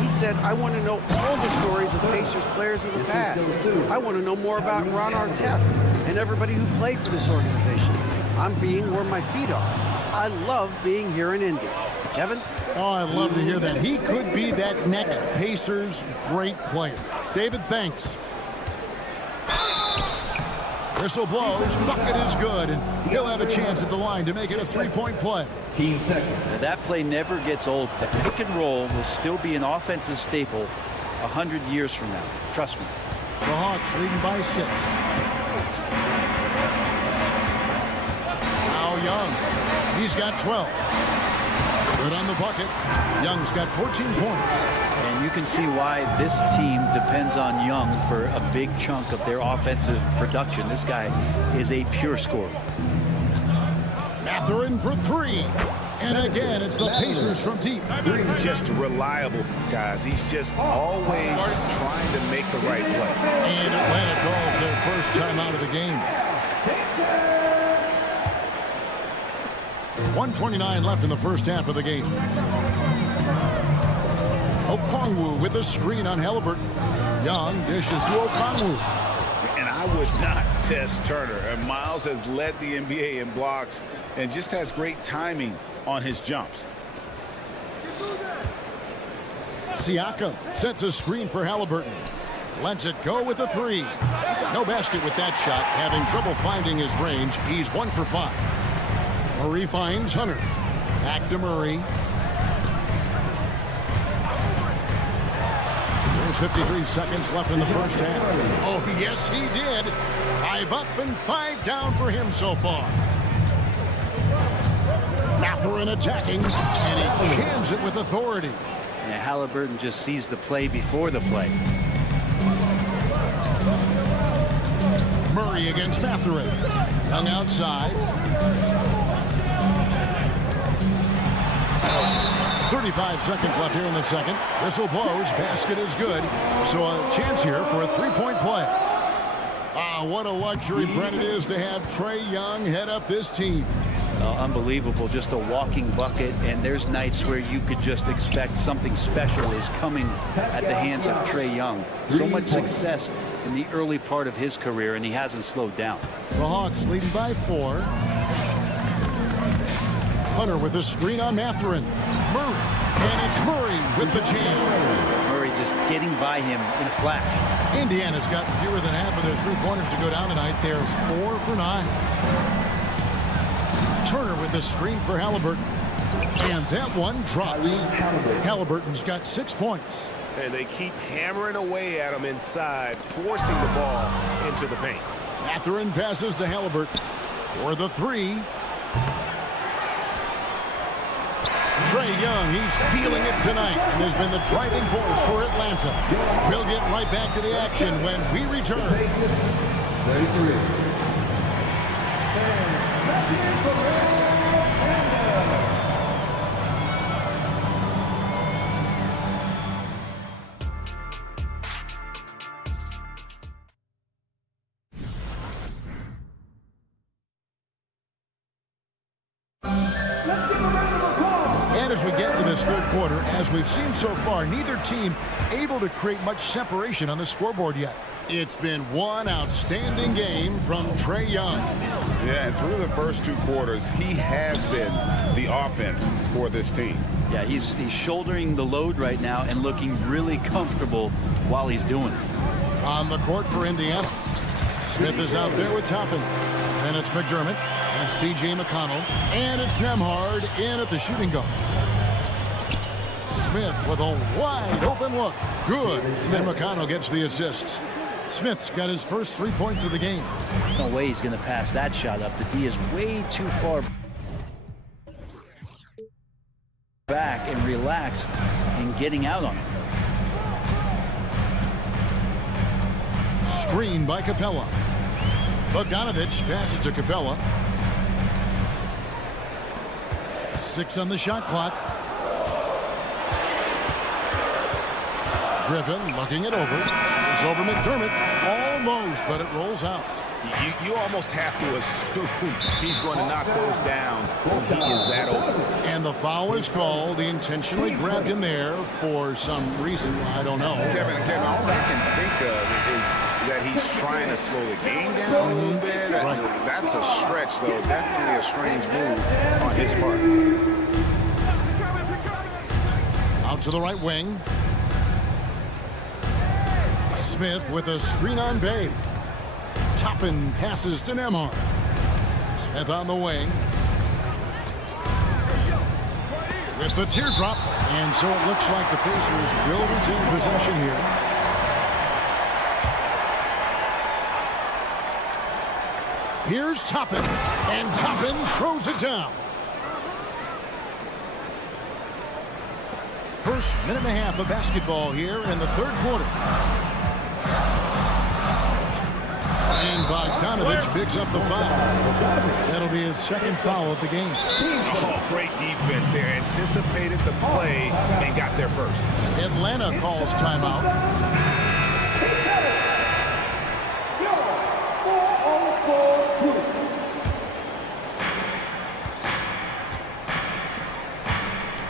He said, I want to know all the stories of Pacers players of the past. I want to know more about Ron Artest and everybody who played for this organization. I'm being where my feet are. I love being here in Indy. Kevin? Oh, I'd love to hear that. He could be that next Pacers great player. David, thanks. Whistle blows. Bucket is good, and he'll have a chance at the line to make it a 3-point play. Team second. That play never gets old. The pick and roll will still be an offensive staple 100 years from now. Trust me. The Hawks leading by 6. Now Young. He's got 12. Good on the bucket. Young's got 14 points. And you can see why this team depends on Young for a big chunk of their offensive production. This guy is a pure scorer. Mathurin for 3. And again, it's the Pacers from deep. Just reliable, guys. He's just always trying to make the right play. And Atlanta calls their first time out of the game. 1:29 left in the first half of the game. Okongwu with a screen on Halliburton. Young dishes to Okongwu. And I would not test Turner. And Miles has led the NBA in blocks and just has great timing on his jumps. Siakam sets a screen for Halliburton. Lets it go with a 3. No basket with that shot. Having trouble finding his range. He's 1 for 5. Murray finds Hunter. Back to Murray. There's 53 seconds left in the first half. Oh, yes, he did. 5 up and 5 down for him so far. Mathurin attacking, and he jams it with authority. And Halliburton just sees the play before the play. Murray against Mathurin. Young outside. 35 seconds left here in the second. Whistle blows. Basket is good. So a chance here for a 3-point play. Ah, what a luxury, Brent, it is to have Trae Young head up this team. Unbelievable. Just a walking bucket. And there's nights where you could just expect something special is coming at the hands of Trae Young. So much success in the early part of his career, and he hasn't slowed down. The Hawks leading by 4. Hunter with a screen on Mathurin. Murray. And it's Murray with the jam. Murray just getting by him in a flash. Indiana's gotten fewer than half of their 3-pointers to go down tonight. They're 4 for 9. Turner with the screen for Halliburton. And that one drops. Halliburton's got 6 points. And they keep hammering away at him inside, forcing the ball into the paint. Mathurin passes to Halliburton for the 3. Trae Young, he's feeling it tonight and has been the driving force for Atlanta. We'll get right back to the action when we return. 33. as we get to this third quarter, as we've seen so far, neither team able to create much separation on the scoreboard yet. It's been one outstanding game from Trae Young. Yeah, and through the first 2 quarters, he has been the offense for this team. Yeah, he's shouldering the load right now and looking really comfortable while he's doing it. On the court for Indiana, Smith is out there with Toppin. Then it's McDermott, and it's T.J. McConnell, and it's Nembhard in at the shooting guard. Smith with a wide open look. Good. And McConnell gets the assist. Smith's got his first 3 points of the game. No way he's going to pass that shot up. The D is way too far back and relaxed and getting out on it. Screen by Capella. Bogdanovich passes to Capella. 6 on the shot clock. Griffin looking it over. It's over McDermott. Almost, but it rolls out. You almost have to assume he's going to knock those down when he is that open. And the foul is called. He intentionally grabbed him there for some reason. I don't know. Kevin, all I can think of is that he's trying to slow the game down a little bit. Right. That's a stretch, though. Definitely a strange move on his part. Out to the right wing. Smith with a screen on Bay. Toppin passes to Nembhard. Smith on the wing. With the teardrop. And so it looks like the Pacers will retain possession here. Here's Toppin. And Toppin throws it down. First minute and a half of basketball here in the third quarter. And Bogdanovich picks up the foul. That'll be his second foul of the game. Oh, great defense there. Anticipated the play and got there first. Atlanta calls timeout.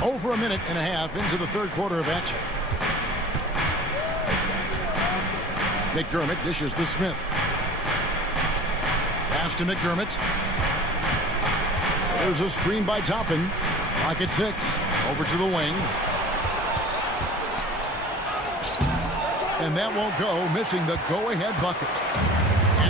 Over a minute and a half into the third quarter of action. McDermott dishes to Smith. Pass to McDermott. There's a screen by Toppin. Clock at 6. Over to the wing. And that won't go, missing the go-ahead bucket.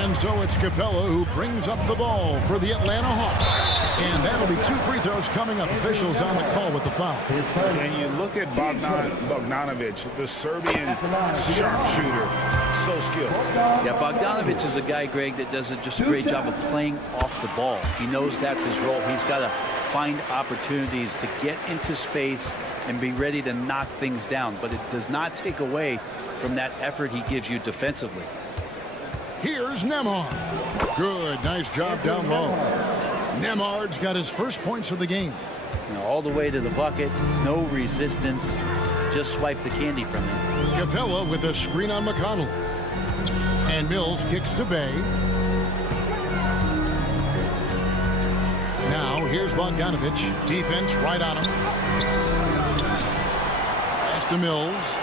And so it's Capella who brings up the ball for the Atlanta Hawks. And that'll be 2 free throws coming up. Officials on the call with the foul. And you look at Bogdanovich, the Serbian sharpshooter, so skilled. Yeah, Bogdanovich is a guy, Greg, that does just a great job of playing off the ball. He knows that's his role. He's got to find opportunities to get into space and be ready to knock things down. But it does not take away from that effort he gives you defensively. Here's Nembhard. Good, nice job down low. Nembhard's got his first points of the game. You know, all the way to the bucket, no resistance, just swipe the candy from him. Capella with a screen on McConnell. And Mills kicks to Bay. Now here's Bogdanovich. Defense right on him. Pass to Mills.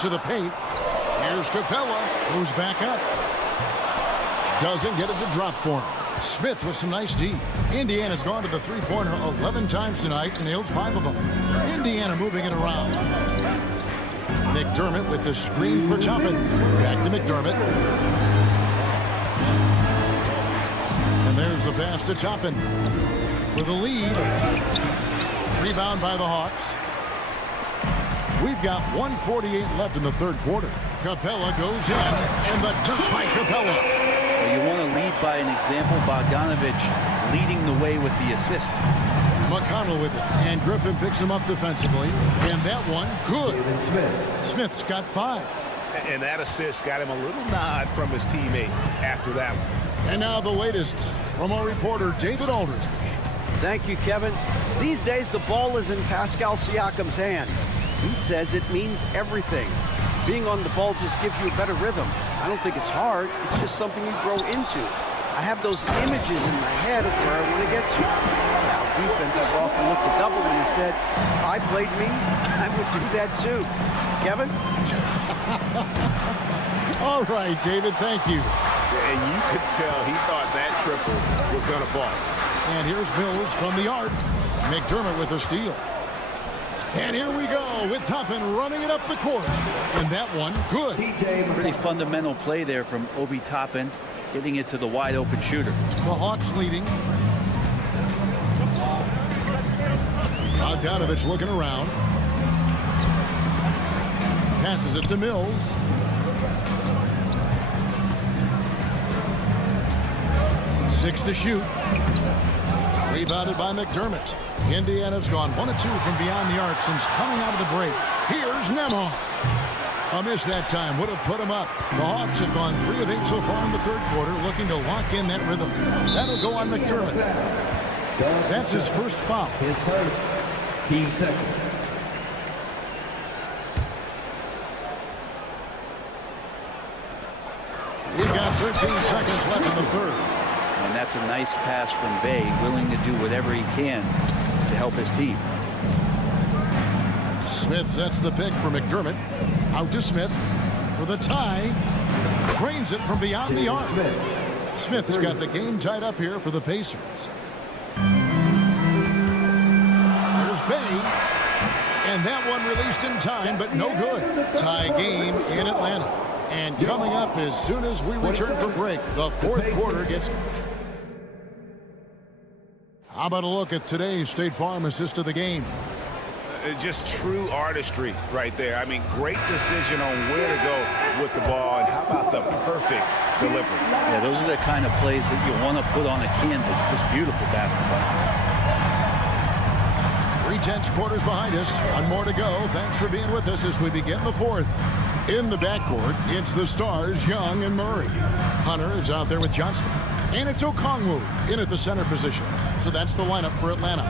To the paint. Here's Capella, who's back up. Doesn't get it to drop for him. Smith with some nice D. Indiana's gone to the three-pointer 11 times tonight and nailed 5 of them. Indiana moving it around. McDermott with the screen for Toppin. Back to McDermott. And there's the pass to Toppin for the lead. Rebound by the Hawks. We've got 1:48 left in the third quarter. Capella goes in, and the dunk by Capella. Well, you want to lead by an example. Bogdanovich leading the way with the assist. McConnell with it, and Griffin picks him up defensively. And that one, good. Smith's got 5. And that assist got him a little nod from his teammate after that one. And now the latest from our reporter, David Aldridge. Thank you, Kevin. These days, the ball is in Pascal Siakam's hands. He says it means everything. Being on the ball just gives you a better rhythm. I don't think it's hard. It's just something you grow into. I have those images in my head of where I want to get to. Now, defenses often look to double when he said, if I played me, I would do that too. Kevin? All right, David, thank you. And you could tell he thought that triple was going to fall. And here's Mills from the arc. McDermott with a steal. And here we go with Toppin running it up the court. And that one, good. Pretty fundamental play there from Obi Toppin, getting it to the wide open shooter. The Hawks leading. Bogdanovich looking around. Passes it to Mills. Six to shoot. Rebounded by McDermott. Indiana's gone 1 of 2 from beyond the arc since coming out of the break. Here's Nembhard. A miss that time would have put him up. The Hawks have gone 3 of 8 so far in the third quarter, looking to lock in that rhythm. That'll go on McDermott. That's his first foul. His first. Team second. We've got 13 seconds left in the third. And that's a nice pass from Bay, willing to do whatever he can to help his team. Smith sets the pick for McDermott. Out to Smith for the tie. Drains it from beyond the arc. Smith's got the game tied up here for the Pacers. Here's Bay. And that one released in time, but no good. Tie game in Atlanta. And coming up as soon as we return from break, the fourth quarter gets... How about a look at today's State Farm assist of the game? Just true artistry right there. I mean, great decision on where to go with the ball, and how about the perfect delivery? Yeah, those are the kind of plays that you want to put on a canvas. Just beautiful basketball. 3/10 quarters behind us. One more to go. Thanks for being with us as we begin the fourth. In the backcourt, it's the Stars, Young and Murray. Hunter is out there with Johnson. And it's Okongwu in at the center position. So that's the lineup for Atlanta.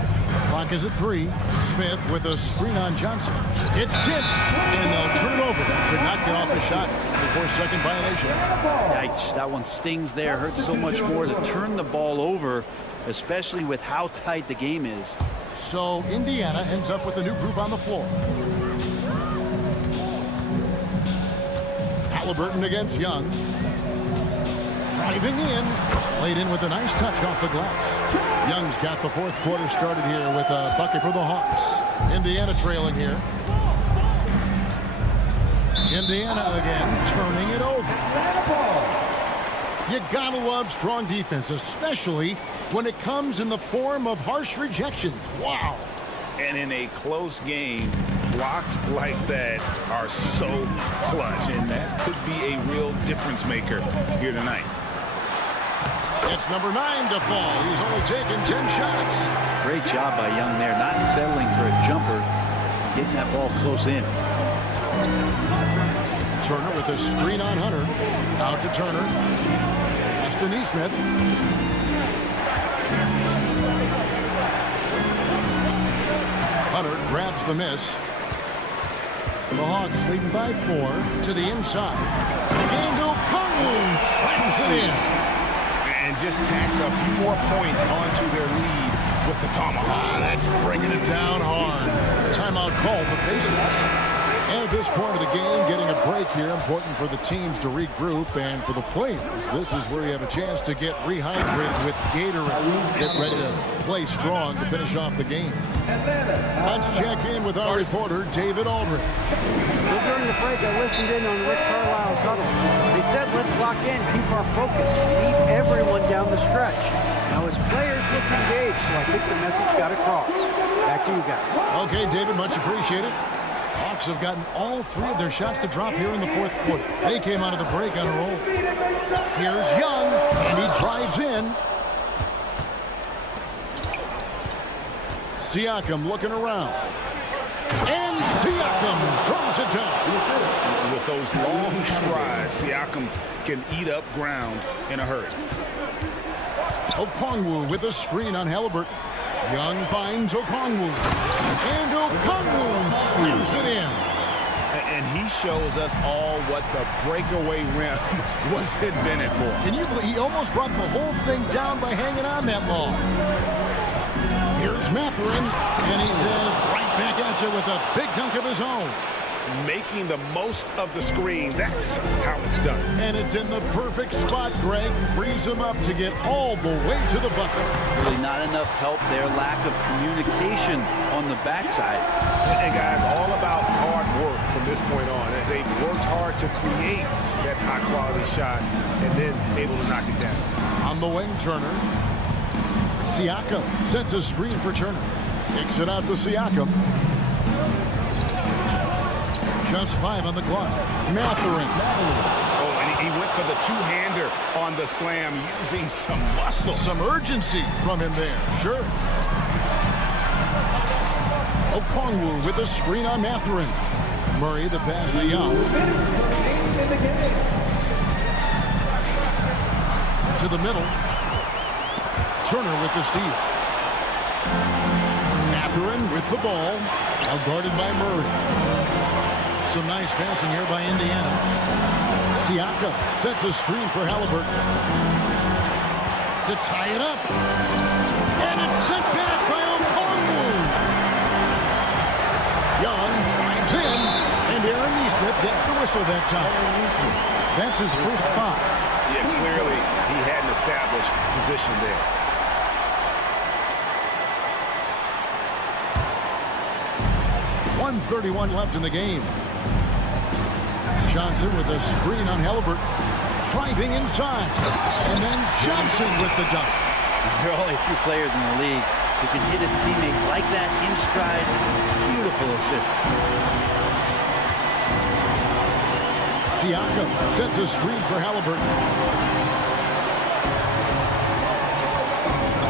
Clock is at 3. Smith with a screen on Johnson. It's tipped, and they'll turn it over. Could not get off the shot. The 4-second violation. Yikes, that one stings there. Hurts so much more to turn the ball over, especially with how tight the game is. So Indiana ends up with a new group on the floor. Halliburton against Young. Driving in. Played in with a nice touch off the glass. Young's got the fourth quarter started here with a bucket for the Hawks. Indiana trailing here. Indiana again turning it over. You gotta love strong defense, especially when it comes in the form of harsh rejections. Wow. And in a close game, blocks like that are so clutch, and that could be a real difference maker here tonight. It's number 9 to fall. He's only taken 10 shots. Great job by Young there, not settling for a jumper, getting that ball close in. Turner with a screen on Hunter. Out to Turner. Pass to Neesmith. Hunter grabs the miss. The Hawks leading by 4 to the inside. And Okongwu slams it in. And just tacks a few more points onto their lead with the tomahawk. That's bringing it down hard. Timeout called the Pacers. And at this point of the game, getting a break here, important for the teams to regroup, and for the players, this is where you have a chance to get rehydrated with Gatorade. Get ready to play strong to finish off the game. Let's check in with our reporter, David Aldridge. Well, during the break, I listened in on Rick Carlisle's huddle. They said, let's lock in, keep our focus, meet everyone down the stretch. Now, his players looked engaged, so I think the message got across. Back to you guys. Okay, David, much appreciated. Hawks have gotten all 3 of their shots to drop here in the fourth quarter. They came out of the break on a roll. Here's Young, and he drives in. Siakam looking around. And Siakam throws it down. With those long strides, Siakam can eat up ground in a hurry. Okongwu with a screen on Halliburton. Young finds Okongwu. And Okongwu slams it in. And he shows us all what the breakaway rim was invented for. Can you believe he almost brought the whole thing down by hanging on that long? Here's Mathurin, and he says right back at you with a big dunk of his own. Making the most of the screen, that's how it's done. And it's in the perfect spot, Greg. Frees him up to get all the way to the bucket. Really not enough help there. Lack of communication on the backside. And guys, all about hard work from this point on. They've worked hard to create that high-quality shot and then able to knock it down. On the wing, Turner. Siakam sets a screen for Turner. Kicks it out to Siakam. Just 5 on the clock. Mathurin. Oh, and he went for the two-hander on the slam, using some muscle. Some urgency from him there. Sure. Okongwu with a screen on Mathurin. Murray the pass to Young. To the middle. Turner with the steal. Mathurin with the ball. Now guarded by Murray. Some nice passing here by Indiana. Siakam sets a screen for Halliburton to tie it up. And it's sent back by Okongwu. Young drives in, and Aaron Nesmith gets the whistle that time. That's his first foul. Yeah, clearly he hadn't established position there. .131 left in the game. Johnson with a screen on Halliburton. Driving inside. And then Johnson with the dunk. There are only a few players in the league who can hit a teammate like that in stride. Beautiful assist. Siakam sets a screen for Halliburton.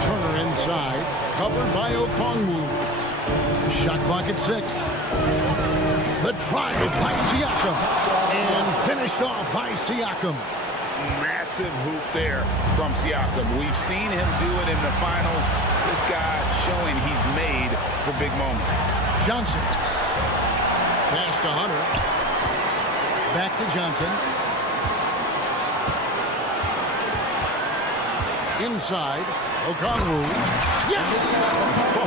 Turner inside. Covered by Okongwu. Shot clock at 6. The drive by Siakam. And finished off by Siakam. Massive hoop there from Siakam. We've seen him do it in the finals. This guy showing he's made for big moments. Johnson. Pass to Hunter. Back to Johnson. Inside. Okongwu. Yes! Oh,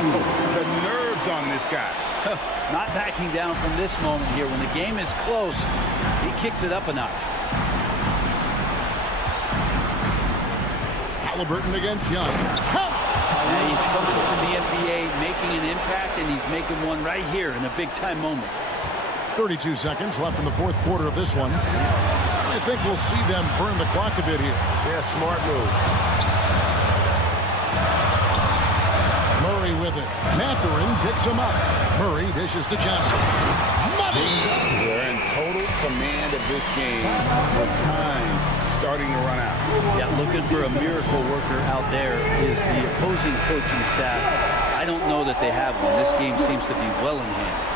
the nerves on this guy. Not backing down from this moment here. When the game is close, he kicks it up a notch. Halliburton against Young. And he's coming to the NBA, making an impact, and he's making one right here in a big-time moment. 32 seconds left in the fourth quarter of this one. I think we'll see them burn the clock a bit here. Yeah, smart move. Murray with it. Mathurin picks him up. Murray dishes to Johnson. Money! They're in total command of this game with time starting to run out. Yeah, looking for a miracle worker out there is the opposing coaching staff. I don't know that they have one. This game seems to be well in hand.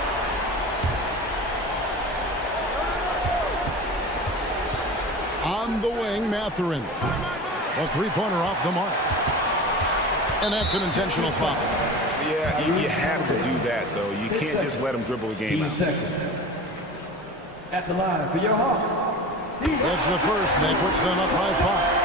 On the wing, Mathurin. A three-pointer off the mark. And that's an intentional foul. Yeah, you have to do that, though. You can't just let him dribble the game out. At the line for your Hawks. That's the first, and that puts them up by 5.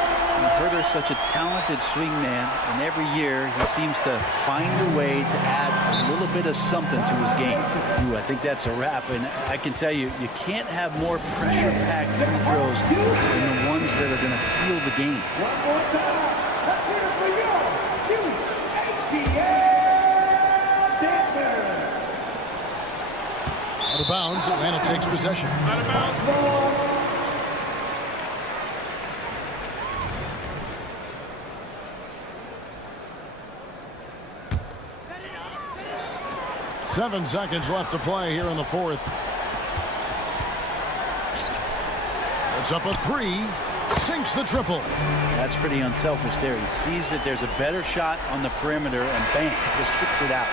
Herter's such a talented swing man, and every year he seems to find a way to add a little bit of something to his game. Ooh, I think that's a wrap, and I can tell you, you can't have more pressure-packed free throws than the ones that are going to seal the game. One more time. Let's hear it for your ATL Dancer. Out of bounds, Atlanta takes possession. Out of bounds. 7 seconds left to play here in the fourth. It's up a 3. Sinks the triple. That's pretty unselfish there. He sees that there's a better shot on the perimeter, and bang, just kicks it out.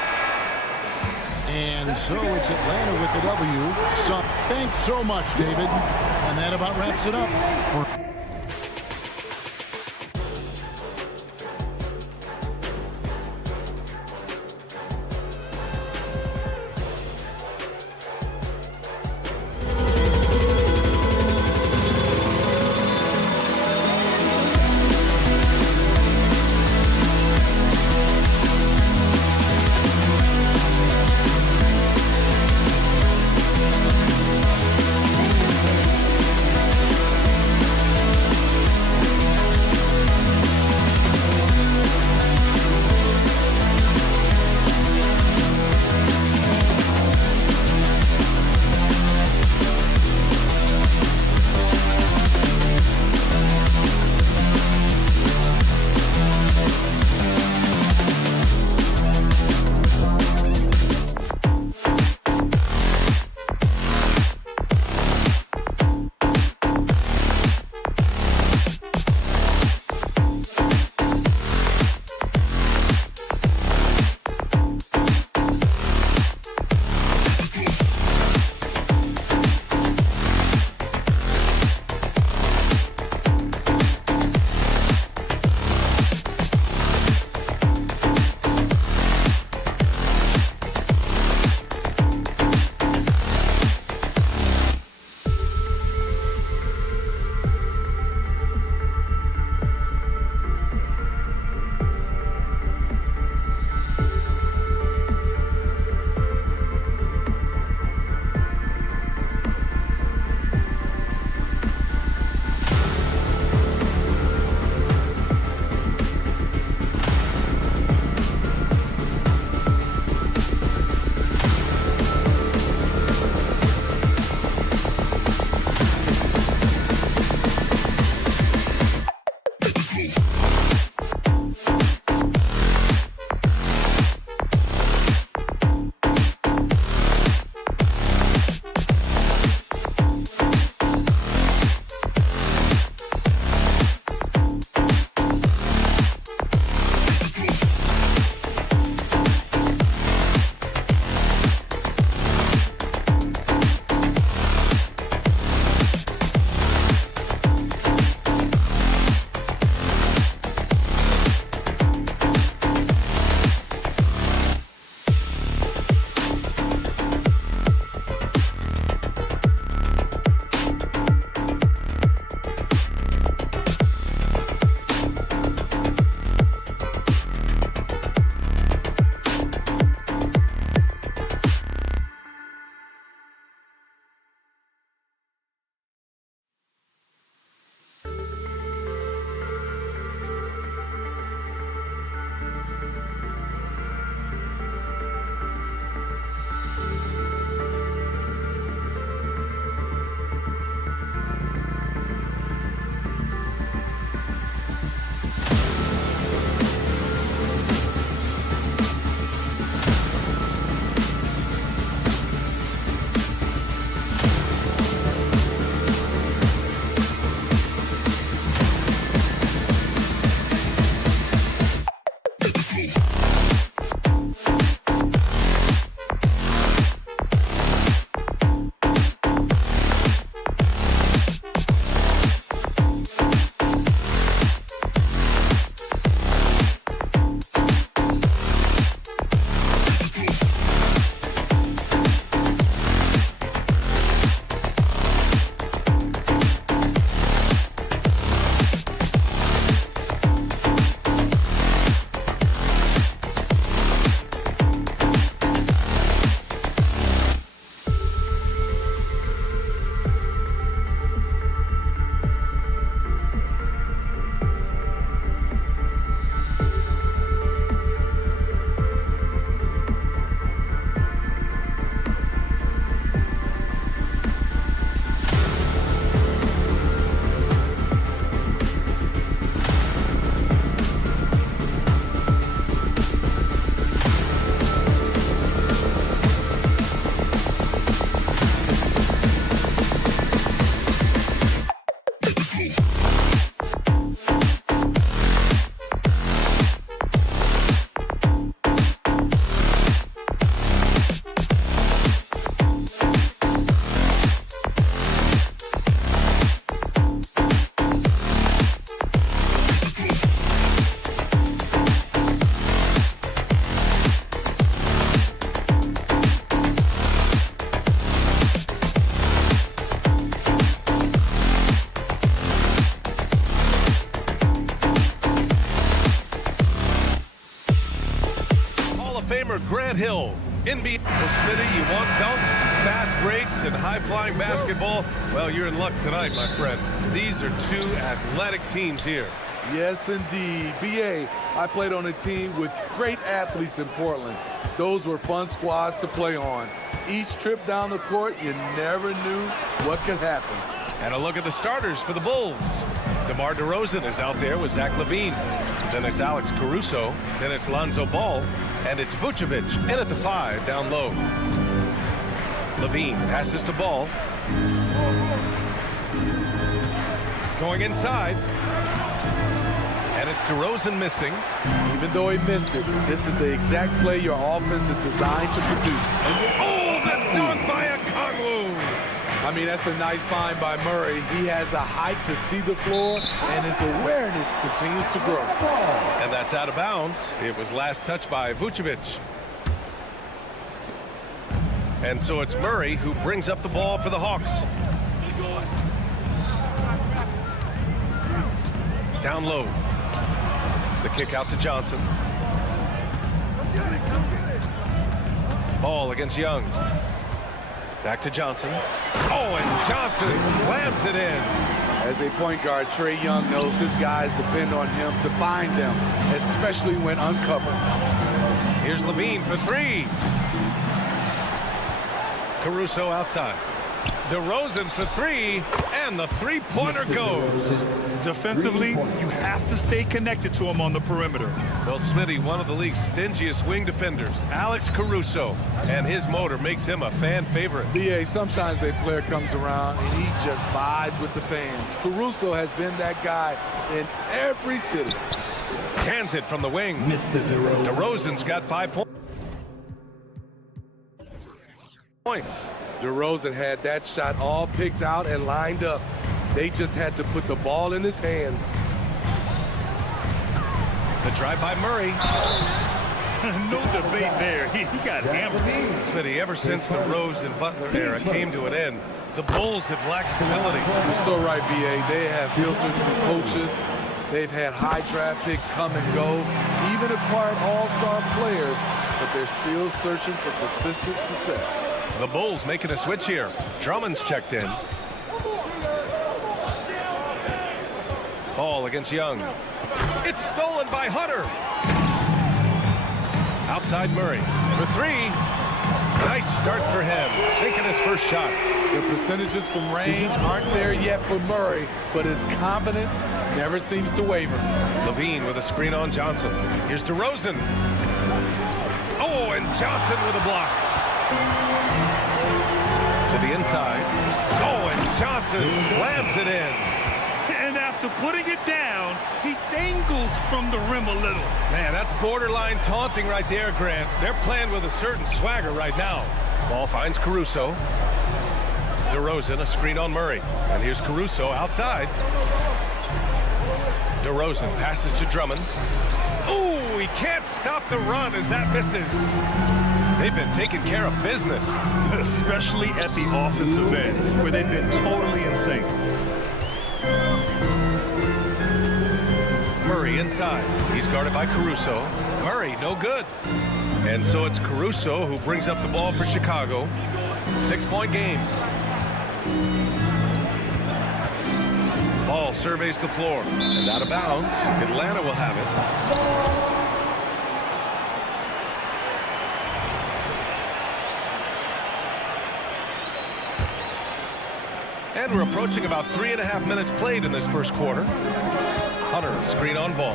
And so it's Atlanta with the W. So thanks so much, David. And that about wraps it up for for Grant Hill. NBA. Well, Smitty, you want dunks, fast breaks, and high-flying basketball? Well, you're in luck tonight, my friend. These are two athletic teams here. Yes, indeed. B.A., I played on a team with great athletes in Portland. Those were fun squads to play on. Each trip down the court, you never knew what could happen. And a look at the starters for the Bulls. DeMar DeRozan is out there with Zach LaVine. Then it's Alex Caruso. Then it's Lonzo Ball. And it's Vucevic in at the 5 down low. LaVine passes to Ball. Going inside. And it's DeRozan missing. Even though he missed it, this is the exact play your offense is designed to produce. Oh, the dunk by Okongwu! I mean, that's a nice find by Murray. He has the height to see the floor, and his awareness continues to grow. And that's out of bounds. It was last touched by Vucevic. And so it's Murray who brings up the ball for the Hawks. Down low. The kick out to Johnson. Ball against Young. Back to Johnson. Oh, and Johnson slams it in. As a point guard, Trae Young knows his guys depend on him to find them, especially when uncovered. Here's LaVine for 3. Caruso outside. DeRozan for 3, and the three-pointer goes. Defensively, you have to stay connected to him on the perimeter. Well, Smitty, one of the league's stingiest wing defenders, Alex Caruso, and his motor makes him a fan favorite. B.A., sometimes a player comes around and he just vibes with the fans. Caruso has been that guy in every city. Cans it from the wing. DeRozan's got 5 points. DeRozan had that shot all picked out and lined up. They just had to put the ball in his hands. The drive by Murray. No debate there. He got hammered. Smitty, ever since the Rose and Butler era came to an end, the Bulls have lacked stability. You're so right, B.A. They have filtered through coaches. They've had high draft picks come and go, even acquired all-star players, but they're still searching for consistent success. The Bulls making a switch here. Drummond's checked in. Ball against Young. It's stolen by Hunter. Outside Murray for 3. Nice start for him, sinking his first shot. The percentages from range aren't there yet for Murray, but his confidence never seems to waver. LaVine with a screen on Johnson. Here's DeRozan. Oh, and Johnson with a block. To the inside. Oh, and Johnson slams it in. And after putting it down, he dangles from the rim a little. Man, that's borderline taunting right there, Grant. They're playing with a certain swagger right now. Ball finds Caruso. DeRozan, a screen on Murray. And here's Caruso outside. DeRozan passes to Drummond. Ooh, he can't stop the run as that misses. They've been taking care of business. Especially at the offensive end, where they've been totally in sync. Murray inside. He's guarded by Caruso. Murray, no good. And so it's Caruso who brings up the ball for Chicago. 6-point game. Ball surveys the floor. And out of bounds. Atlanta will have it. And we're approaching about 3.5 minutes played in this first quarter. Hunter, screen on Ball.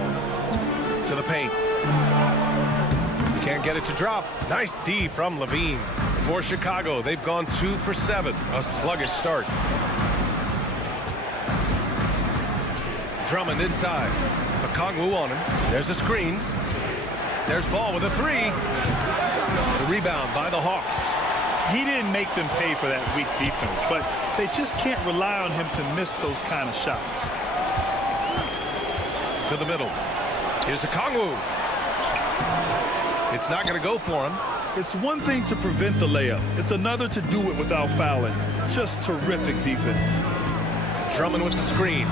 To the paint. Can't get it to drop. Nice D from LaVine. For Chicago, they've gone 2 for 7. A sluggish start. Drummond inside. Okongwu on him. There's a screen. There's Ball with a 3. The rebound by the Hawks. He didn't make them pay for that weak defense, but they just can't rely on him to miss those kind of shots. To the middle. Here's Okongwu. It's not going to go for him. It's one thing to prevent the layup. It's another to do it without fouling. Just terrific defense. Drummond with the screen.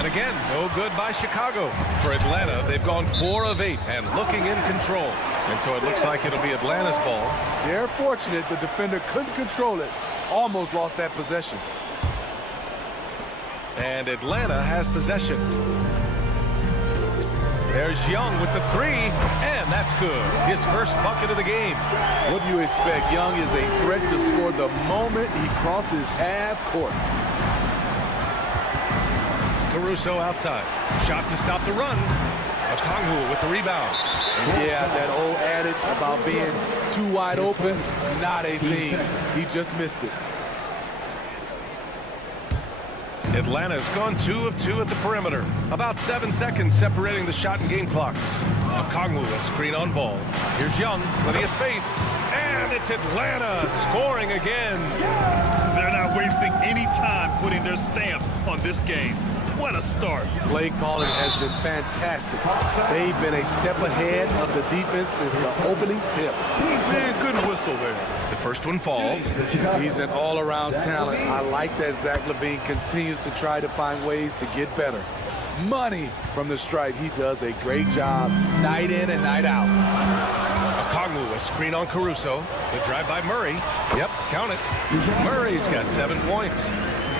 And again, no good by Chicago. For Atlanta, they've gone 4 of 8 and looking in control. And so it looks like it'll be Atlanta's ball. They're fortunate the defender couldn't control it. Almost lost that possession. And Atlanta has possession. There's Young with the 3, and that's good. His first bucket of the game. What do you expect? Young is a threat to score the moment he crosses half court. Caruso outside. Shot to stop the run. Okongwu with the rebound. Yeah, that old adage about being too wide open, not a thing. He just missed it. Atlanta's gone 2 of 2 at the perimeter. About 7 seconds separating the shot and game clocks. Okongwu, a screen on ball. Here's Young, plenty of space. And it's Atlanta scoring again. They're not wasting any time putting their stamp on this game. What a start. Play calling has been fantastic. They've been a step ahead of the defense since the opening tip. Man, good whistle there. The first one falls. He's an all-around talent. I like that Zach LaVine continues to try to find ways to get better. Money from the stripe. He does a great job night in and night out. Okongwu, a screen on Caruso. The drive by Murray. Yep, count it. Murray's got 7 points.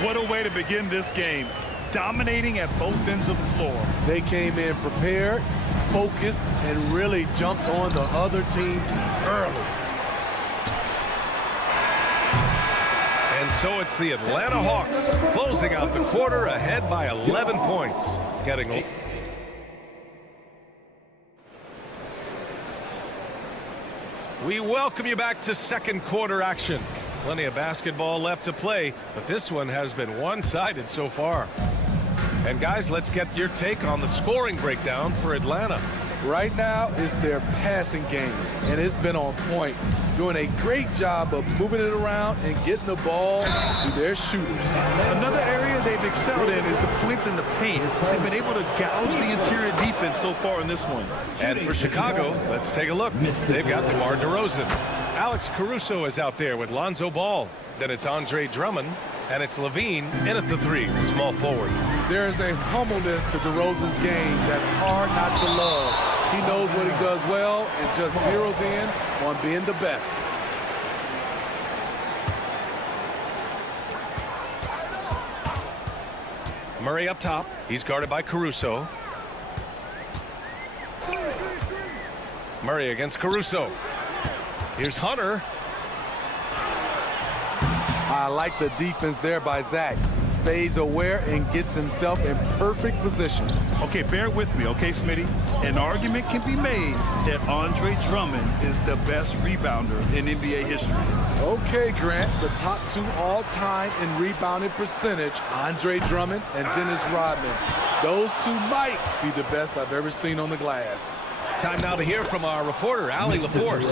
What a way to begin this game. Dominating at both ends of the floor. They came in prepared, focused, and really jumped on the other team early. And so it's the Atlanta Hawks closing out the quarter ahead by 11 points. Getting. We welcome you back to second quarter action. Plenty of basketball left to play, but this one has been one-sided so far. And guys, let's get your take on the scoring breakdown for Atlanta. Right now, it's their passing game, and it's been on point. Doing a great job of moving it around and getting the ball to their shooters. Another area they've excelled in is the points in the paint. They've been able to gouge the interior defense so far in this one. And for Chicago, let's take a look. They've got DeMar DeRozan. Alex Caruso is out there with Lonzo Ball. Then it's Andre Drummond. And it's LaVine in at the 3, small forward. There is a humbleness to DeRozan's game that's hard not to love. He knows what he does well and just zeroes in on being the best. Murray up top. He's guarded by Caruso. Murray against Caruso. Here's Hunter. I like the defense there by Zach. Stays aware and gets himself in perfect position. Okay, bear with me, okay, Smitty? An argument can be made that Andre Drummond is the best rebounder in NBA history. Okay, Grant, the top 2 all-time in rebounding percentage, Andre Drummond and Dennis Rodman. Those 2 might be the best I've ever seen on the glass. Time now to hear from our reporter, Allie LaForce.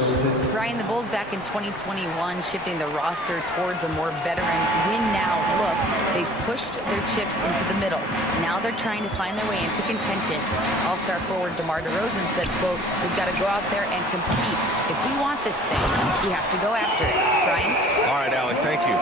Brian, the Bulls back in 2021 shifting the roster towards a more veteran win-now look. They've pushed their chips into the middle. Now they're trying to find their way into contention. All-star forward DeMar DeRozan said, quote, "We've got to go out there and compete. If we want this thing, we have to go after it." Brian? All right, Allie, thank you.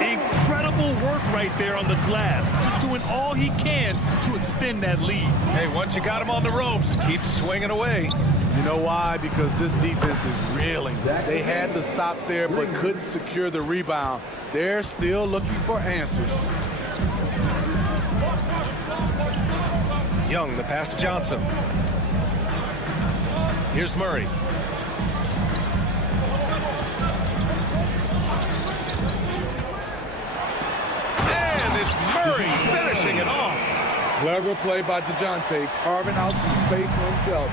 Incredible work right there on the glass. Just doing all he can to extend that lead. Hey, once you got him on the ropes, keep swinging away. You know why? Because this defense is reeling. They had to stop there but couldn't secure the rebound. They're still looking for answers. Young, the pass to Johnson. Here's Murray. And it's Murray finishing it off. Clever play by DeJounte, carving out some space for himself.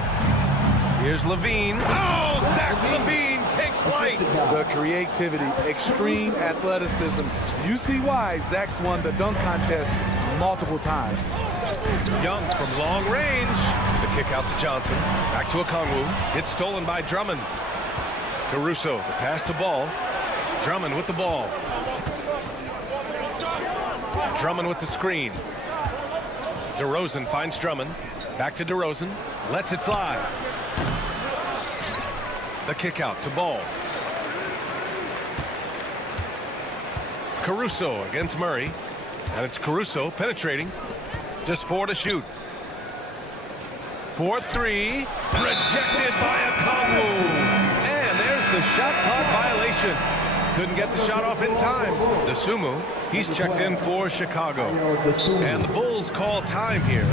Here's LaVine. Oh, Zach LaVine takes flight. The creativity, extreme athleticism. You see why Zach's won the dunk contest multiple times. Young from long range. The kick out to Johnson. Back to Okongwu. It's stolen by Drummond. Caruso, the pass to Ball. Drummond with the ball. Drummond with the screen. DeRozan finds Drummond. Back to DeRozan. Lets it fly. The kick out to Ball. Caruso against Murray. And it's Caruso penetrating. Just 4 to shoot. 4-3. Rejected by a Kongwu. And there's the shot clock violation. Couldn't get the shot off in time. Dosunmu, he's checked in for Chicago. And the Bulls call time here.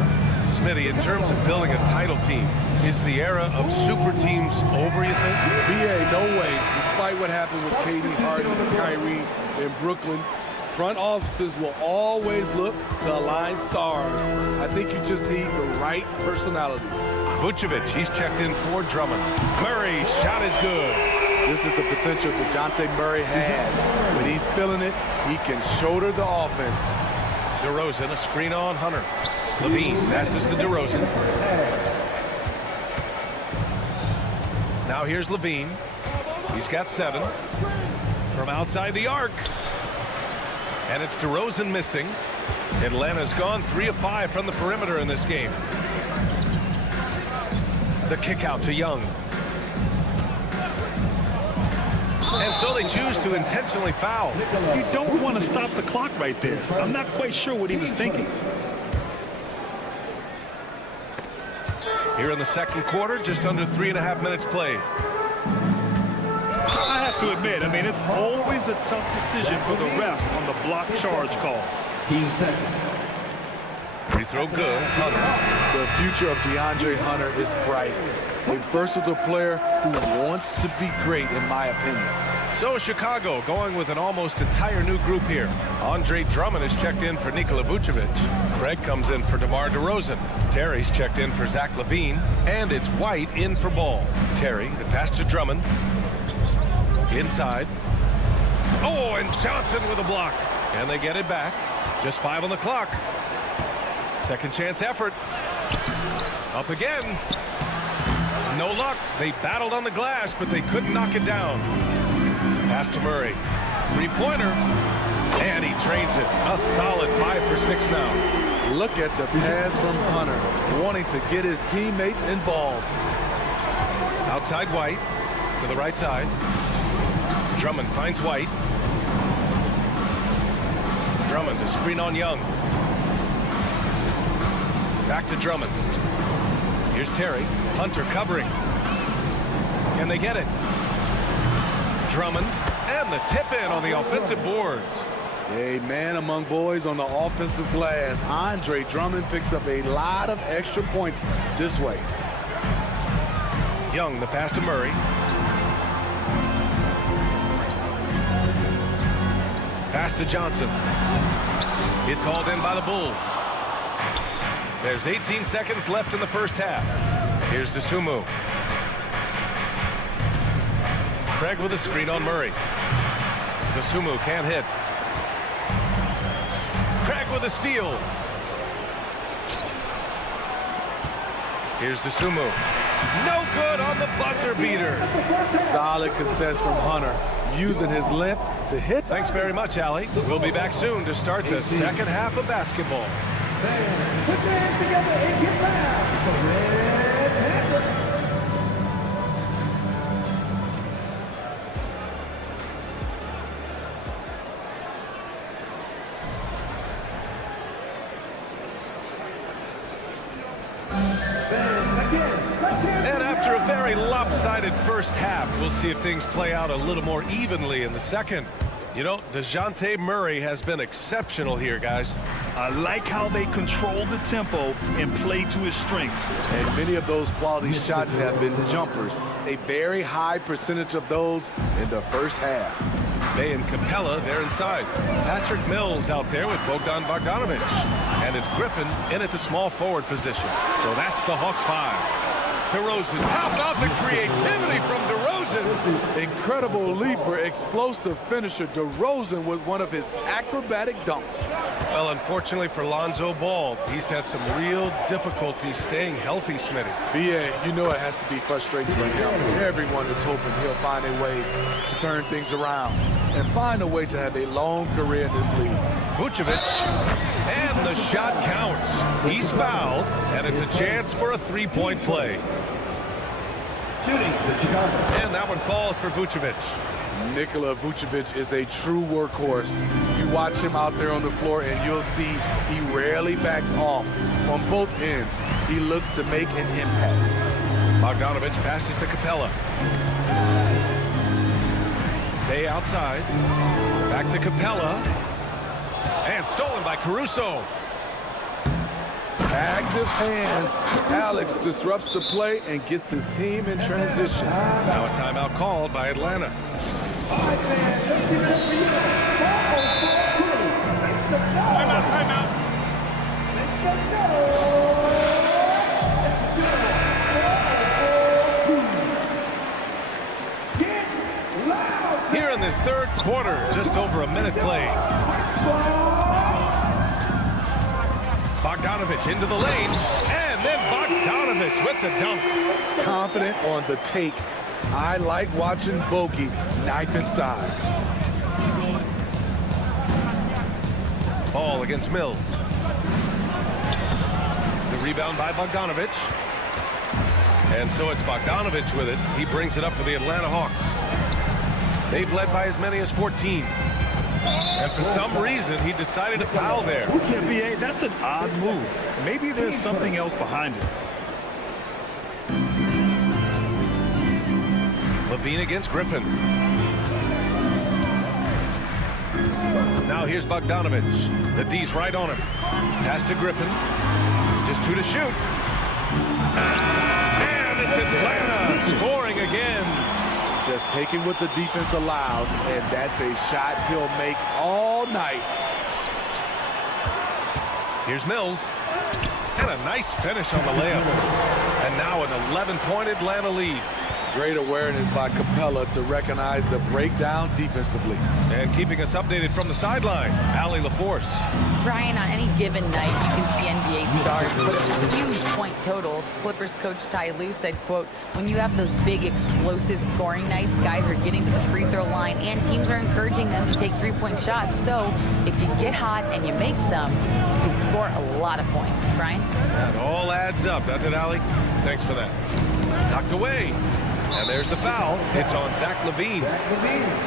Smitty, in terms of building a title team, is the era of super teams over, you think? BA, no way. Despite what happened with KD, Harden, and Kyrie in Brooklyn, front offices will always look to align stars. I think you just need the right personalities. Vucevic, he's checked in for Drummond. Murray, shot is good. This is the potential DeJounte Murray has. When he's feeling it, he can shoulder the offense. DeRozan, a screen on Hunter. Levine passes to DeRozan. Now here's Levine. He's got 7. From outside the arc. And it's DeRozan missing. Atlanta's gone 3 of 5 from the perimeter in this game. The kick out to Young. And so they choose to intentionally foul. You don't want to stop the clock right there. I'm not quite sure what he was thinking. Here in the second quarter, just under 3.5 minutes played. I have to admit, it's always a tough decision for the ref on the block charge call. Team seconds. Free throw good. Hunter. The future of DeAndre Hunter is bright. A versatile player who wants to be great, in my opinion. So Chicago going with an almost entire new group here. Andre Drummond is checked in for Nikola Vucevic. Craig comes in for DeMar DeRozan. Terry's checked in for Zach LaVine. And it's White in for Ball. Terry, the pass to Drummond. Inside. Oh, and Johnson with a block. And they get it back. Just 5 on the clock. Second chance effort. Up again. No luck. They battled on the glass, but they couldn't knock it down. Pass to Murray. 3-pointer. And he drains it. A solid 5 for 6 now. Look at the pass from Hunter, wanting to get his teammates involved. Outside White. To the right side. Drummond finds White. Drummond, the screen on Young. Back to Drummond. Here's Terry. Hunter covering. Can they get it? Drummond. And the tip in on the offensive boards. A man among boys on the offensive glass. Andre Drummond picks up a lot of extra points this way. Young, the pass to Murray. Pass to Johnson. It's hauled in by the Bulls. There's 18 seconds left in the first half. Here's Dosunmu. Craig with a screen on Murray. Dosunmu can't hit. Craig with a steal. Here's Dosunmu. No good on the buzzer beater. Solid contest from Hunter, using his length to hit. Thanks very much, Allie. We'll be back soon to start the second half of basketball. Put your hands together and get loud for Red Panther. And after a very lopsided first half, we'll see if things play out a little more evenly in the second. You know, DeJounte Murray has been exceptional here, guys. I like how they control the tempo and play to his strengths. And many of those quality shots have been jumpers. A very high percentage of those in the first half. Bay and Capella, they're inside. Patrick Mills out there with Bogdan Bogdanovic. And it's Griffin in at the small forward position. So that's the Hawks 5. DeRozan. How about the creativity from DeRozan? Incredible leaper, explosive finisher. DeRozan with one of his acrobatic dunks. Well, unfortunately for Lonzo Ball, he's had some real difficulty staying healthy, Smitty. BA, you know it has to be frustrating for him. Everyone is hoping he'll find a way to turn things around and find a way to have a long career in this league. Vucevic, and the shot counts. He's fouled, and it's a chance for a three-point play. Shooting for Chicago. And that one falls for Vucevic. Nikola Vucevic is a true workhorse. You watch him out there on the floor and you'll see he rarely backs off. On both ends, he looks to make an impact. Bogdanovich passes to Capella. Bay outside. Back to Capella. And stolen by Caruso. Active hands. Alex disrupts the play and gets his team in transition. Now a timeout called by Atlanta. Timeout. Here in this third quarter, just over a minute played. Bogdanovich into the lane, and then Bogdanovich with the dunk. Confident on the take. I like watching Bogey knife inside. Ball against Mills. The rebound by Bogdanovich. And so it's Bogdanovich with it. He brings it up for the Atlanta Hawks. They've led by as many as 14. And for some reason, he decided to foul there. Yeah, B.A., that's an odd move. Maybe there's something else behind it. Levine against Griffin. Now here's Bogdanovich. The D's right on him. Pass to Griffin. Just 2 to shoot. And it's Atlanta scoring again. Just taking what the defense allows, and that's a shot he'll make all night. Here's Mills. And a nice finish on the layup. And now an 11-point Atlanta lead. Great awareness by Capella to recognize the breakdown defensively. And keeping us updated from the sideline, Allie LaForce. Brian, on any given night, you can see NBA stars put up huge point totals. Clippers coach Ty Lue said, quote, when you have those big explosive scoring nights, guys are getting to the free throw line and teams are encouraging them to take three-point shots. So if you get hot and you make some, you can score a lot of points. Brian? That all adds up, doesn't it, Allie? Thanks for that. Knocked away. And there's the foul. It's on Zach LaVine.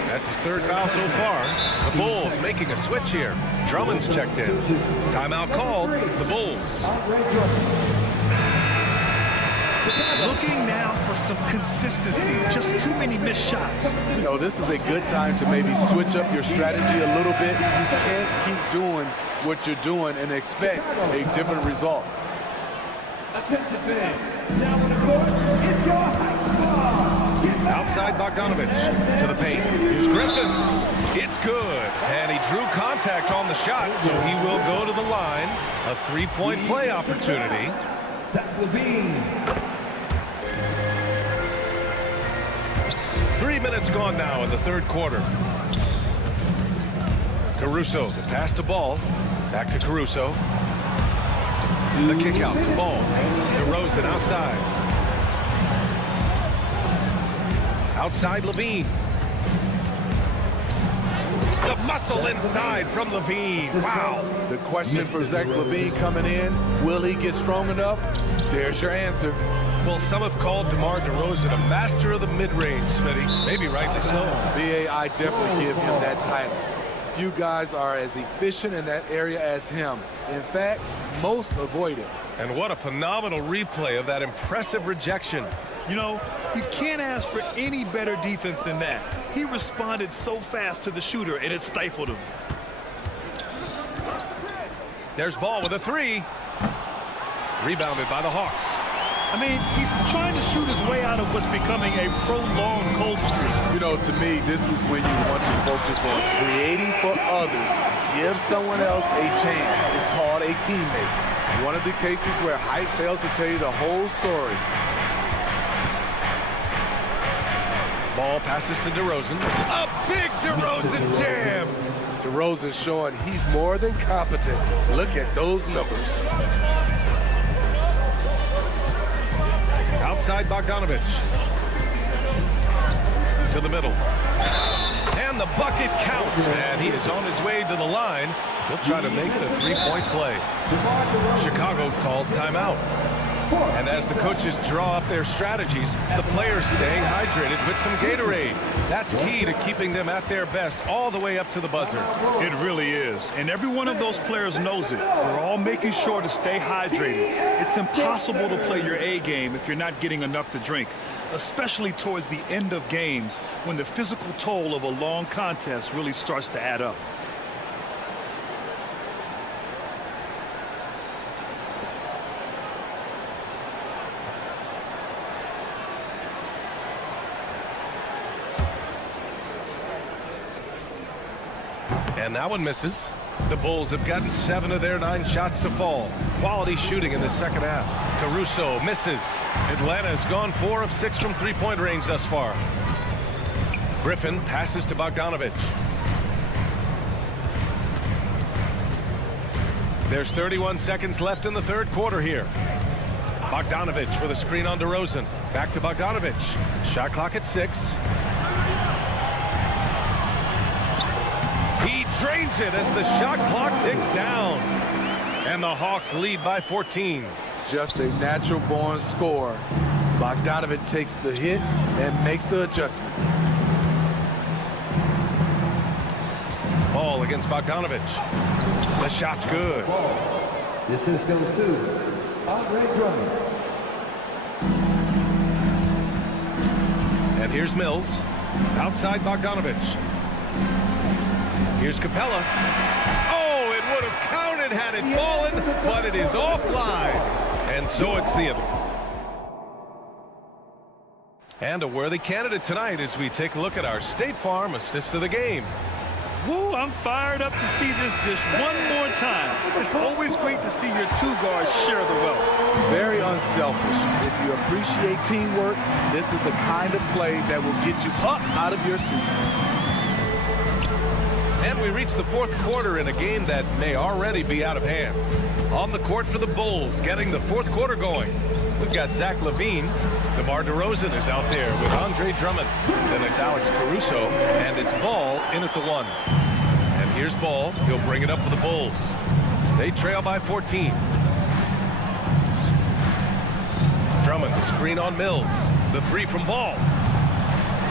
That's his third foul so far. The Bulls making a switch here. Drummond's checked in. Timeout called. The Bulls. Looking now for some consistency. Just too many missed shots. You know, this is a good time to maybe switch up your strategy a little bit. You can't keep doing what you're doing and expect a different result. Attention fans. Now on the court is your high star. Outside Bogdanovich to the paint. Here's Griffin. It's good. And he drew contact on the shot, so he will go to the line. A three-point play opportunity. Zach LaVine. 3 minutes gone now in the third quarter. Caruso, the pass to Ball. Back to Caruso. The kick out to Ball. DeRozan outside. Outside Levine. The muscle inside from Levine. Wow. The question for Zach LaVine coming in, will he get strong enough? There's your answer. Well, some have called DeMar DeRozan a master of the mid-range, Smitty. Maybe rightly so. BA, I definitely give him that title. Few guys are as efficient in that area as him. In fact, most avoid it. And what a phenomenal replay of that impressive rejection. You know, you can't ask for any better defense than that. He responded so fast to the shooter, and it stifled him. There's Ball with a three. Rebounded by the Hawks. I mean, he's trying to shoot his way out of what's becoming a prolonged cold streak. You know, to me, this is when you want to focus on creating for others. Give someone else a chance. It's called a teammate. One of the cases where height fails to tell you the whole story. Ball passes to DeRozan. A big DeRozan jam. DeRozan showing he's more than competent. Look at those numbers. Outside Bogdanovich. To the middle. And the bucket counts. And he is on his way to the line. He'll try to make it a three-point play. Chicago calls timeout. And as the coaches draw up their strategies, the players staying hydrated with some Gatorade. That's key to keeping them at their best all the way up to the buzzer. It really is. And every one of those players knows it. They're all making sure to stay hydrated. It's impossible to play your A game if you're not getting enough to drink, especially towards the end of games when the physical toll of a long contest really starts to add up. And that one misses. The Bulls have gotten 7 of their 9 shots to fall. Quality shooting in the second half. Caruso misses. Atlanta has gone 4 of 6 from three-point range thus far. Griffin passes to Bogdanovic. There's 31 seconds left in the third quarter here. Bogdanovic with a screen on DeRozan. Back to Bogdanovic. Shot clock at 6. He drains it as the shot clock ticks down. And the Hawks lead by 14. Just a natural-born scorer. Bogdanovic takes the hit and makes the adjustment. Ball against Bogdanovic. The shot's good. This is goes to Andre Drummond. And here's Mills. Outside Bogdanovic. Here's Capella. Oh, it would have counted had it fallen, but it is offline. And so it's the other. And a worthy candidate tonight as we take a look at our State Farm assist of the game. Woo, I'm fired up to see this dish one more time. It's always great to see your two guards share the wealth. Very unselfish. If you appreciate teamwork, this is the kind of play that will get you up out of your seat. And we reach the fourth quarter in a game that may already be out of hand. On the court for the Bulls, getting the fourth quarter going. We've got Zach LaVine. DeMar DeRozan is out there with Andre Drummond. Then it's Alex Caruso, and it's Ball in at the 1. And here's Ball. He'll bring it up for the Bulls. They trail by 14. Drummond, the screen on Mills. The 3 from Ball.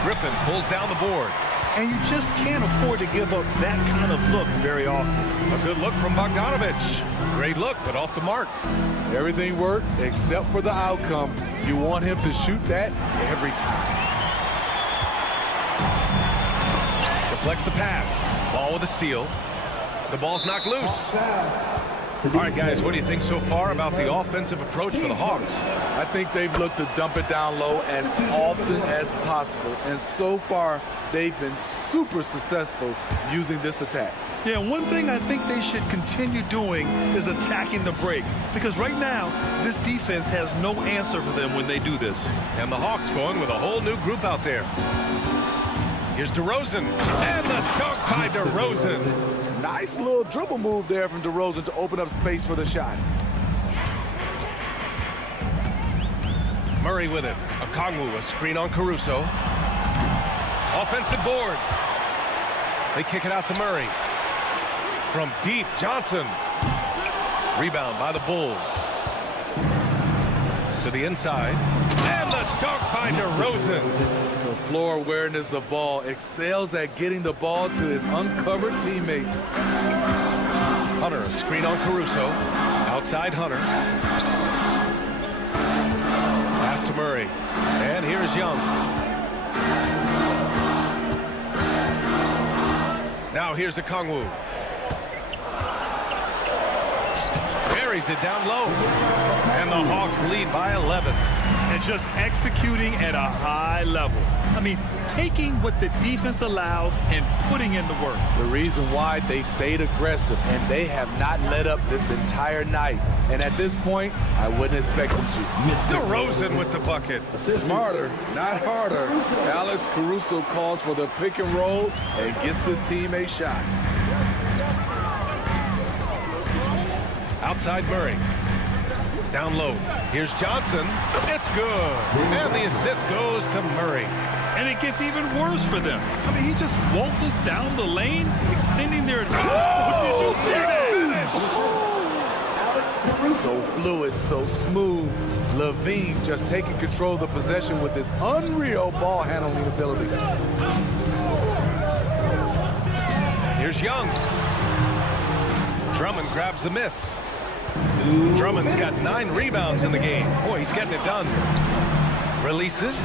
Griffin pulls down the board. And you just can't afford to give up that kind of look very often. A good look from Bogdanovic. Great look, but off the mark. Everything worked except for the outcome. You want him to shoot that every time. Deflects the pass. Ball with a steal. The ball's knocked loose. All right, guys, what do you think so far about the offensive approach for the Hawks? I think they've looked to dump it down low as often as possible. And so far, they've been super successful using this attack. Yeah, one thing I think they should continue doing is attacking the break. Because right now, this defense has no answer for them when they do this. And the Hawks going with a whole new group out there. Here's DeRozan. And the dunk by DeRozan. Nice little dribble move there from DeRozan to open up space for the shot. Murray with it. Okongwu, a screen on Caruso. Offensive board. They kick it out to Murray. From deep, Johnson. Rebound by the Bulls. To the inside. And the dunk by DeRozan. The floor awareness of Ball excels at getting the ball to his uncovered teammates. Hunter, a screen on Caruso. Outside Hunter. Pass to Murray. And here's Young. Now here's Okongwu. Buries it down low. And the Hawks lead by 11. And just executing at a high level. I mean, taking what the defense allows and putting in the work. The reason why they've stayed aggressive and they have not let up this entire night. And at this point, I wouldn't expect them to. DeRozan with the bucket. Smarter, not harder. Alex Caruso calls for the pick and roll and gets his team a shot. Outside Murray. Down low. Here's Johnson. It's good. And the assist goes to Murray. And it gets even worse for them. I mean, he just waltzes down the lane, extending their... Oh, did you see that? So fluid, so smooth. Levine just taking control of the possession with his unreal ball handling ability. Here's Young. Drummond grabs the miss. Drummond's got 9 rebounds in the game. Boy, he's getting it done. Releases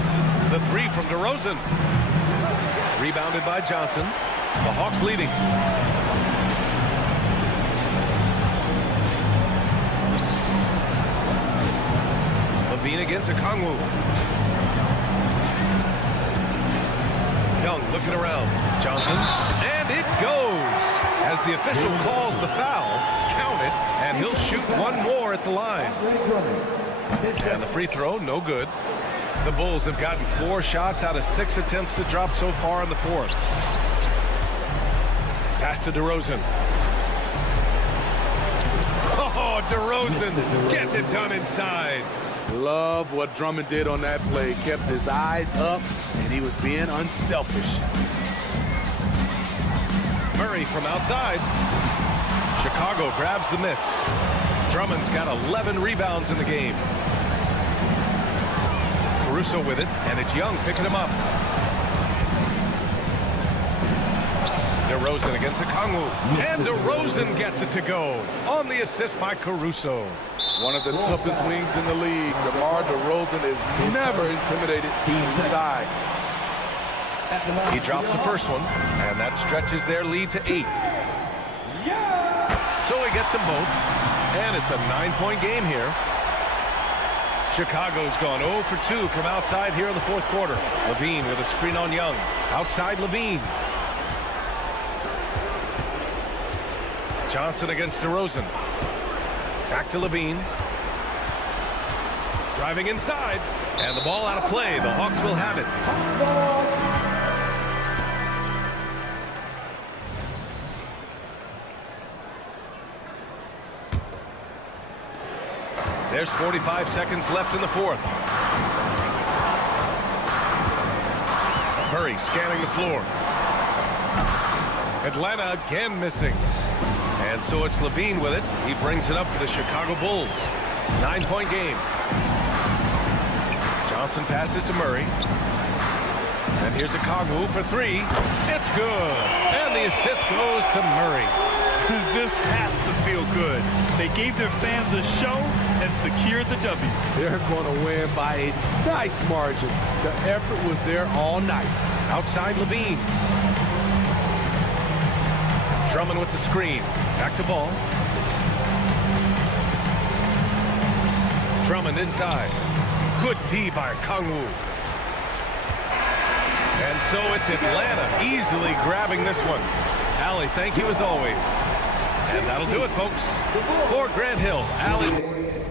the 3 from DeRozan. Rebounded by Johnson. The Hawks leading. Levine against Okongwu. Young looking around. Johnson. And it goes. As the official calls the foul, count it, and he'll shoot one more at the line. And the free throw, no good. The Bulls have gotten 4 shots out of 6 attempts to drop so far in the fourth. Pass to DeRozan. Oh, DeRozan getting it done inside. Love what Drummond did on that play. Kept his eyes up, and he was being unselfish. Murray from outside. Chicago grabs the miss. Drummond's got 11 rebounds in the game. Caruso with it, and it's Young picking him up. DeRozan against Okongwu. And DeRozan gets it to go on the assist by Caruso. One of the toughest wings in the league. DeMar DeRozan is never intimidated inside. He drops the first one, and that stretches their lead to 8. So he gets them both, and it's a 9-point game here. Chicago's gone 0 for 2 from outside here in the fourth quarter. Levine with a screen on Young. Outside Levine. Johnson against DeRozan. Back to Levine. Driving inside, and the ball out of play. The Hawks will have it. There's 45 seconds left in the fourth. Murray scanning the floor. Atlanta again missing. And so it's Levine with it. He brings it up for the Chicago Bulls. 9-point game. Johnson passes to Murray. And here's Okongwu for 3. It's good. And the assist goes to Murray. This has to feel good. They gave their fans a show and secured the W. They're going to win by a nice margin. The effort was there all night. Outside Levine. Drummond with the screen. Back to ball. Drummond inside. Good D by Okongwu. And so it's Atlanta easily grabbing this one. Allie, thank you as always. And that'll do it, folks. For Grant Hill, Allie.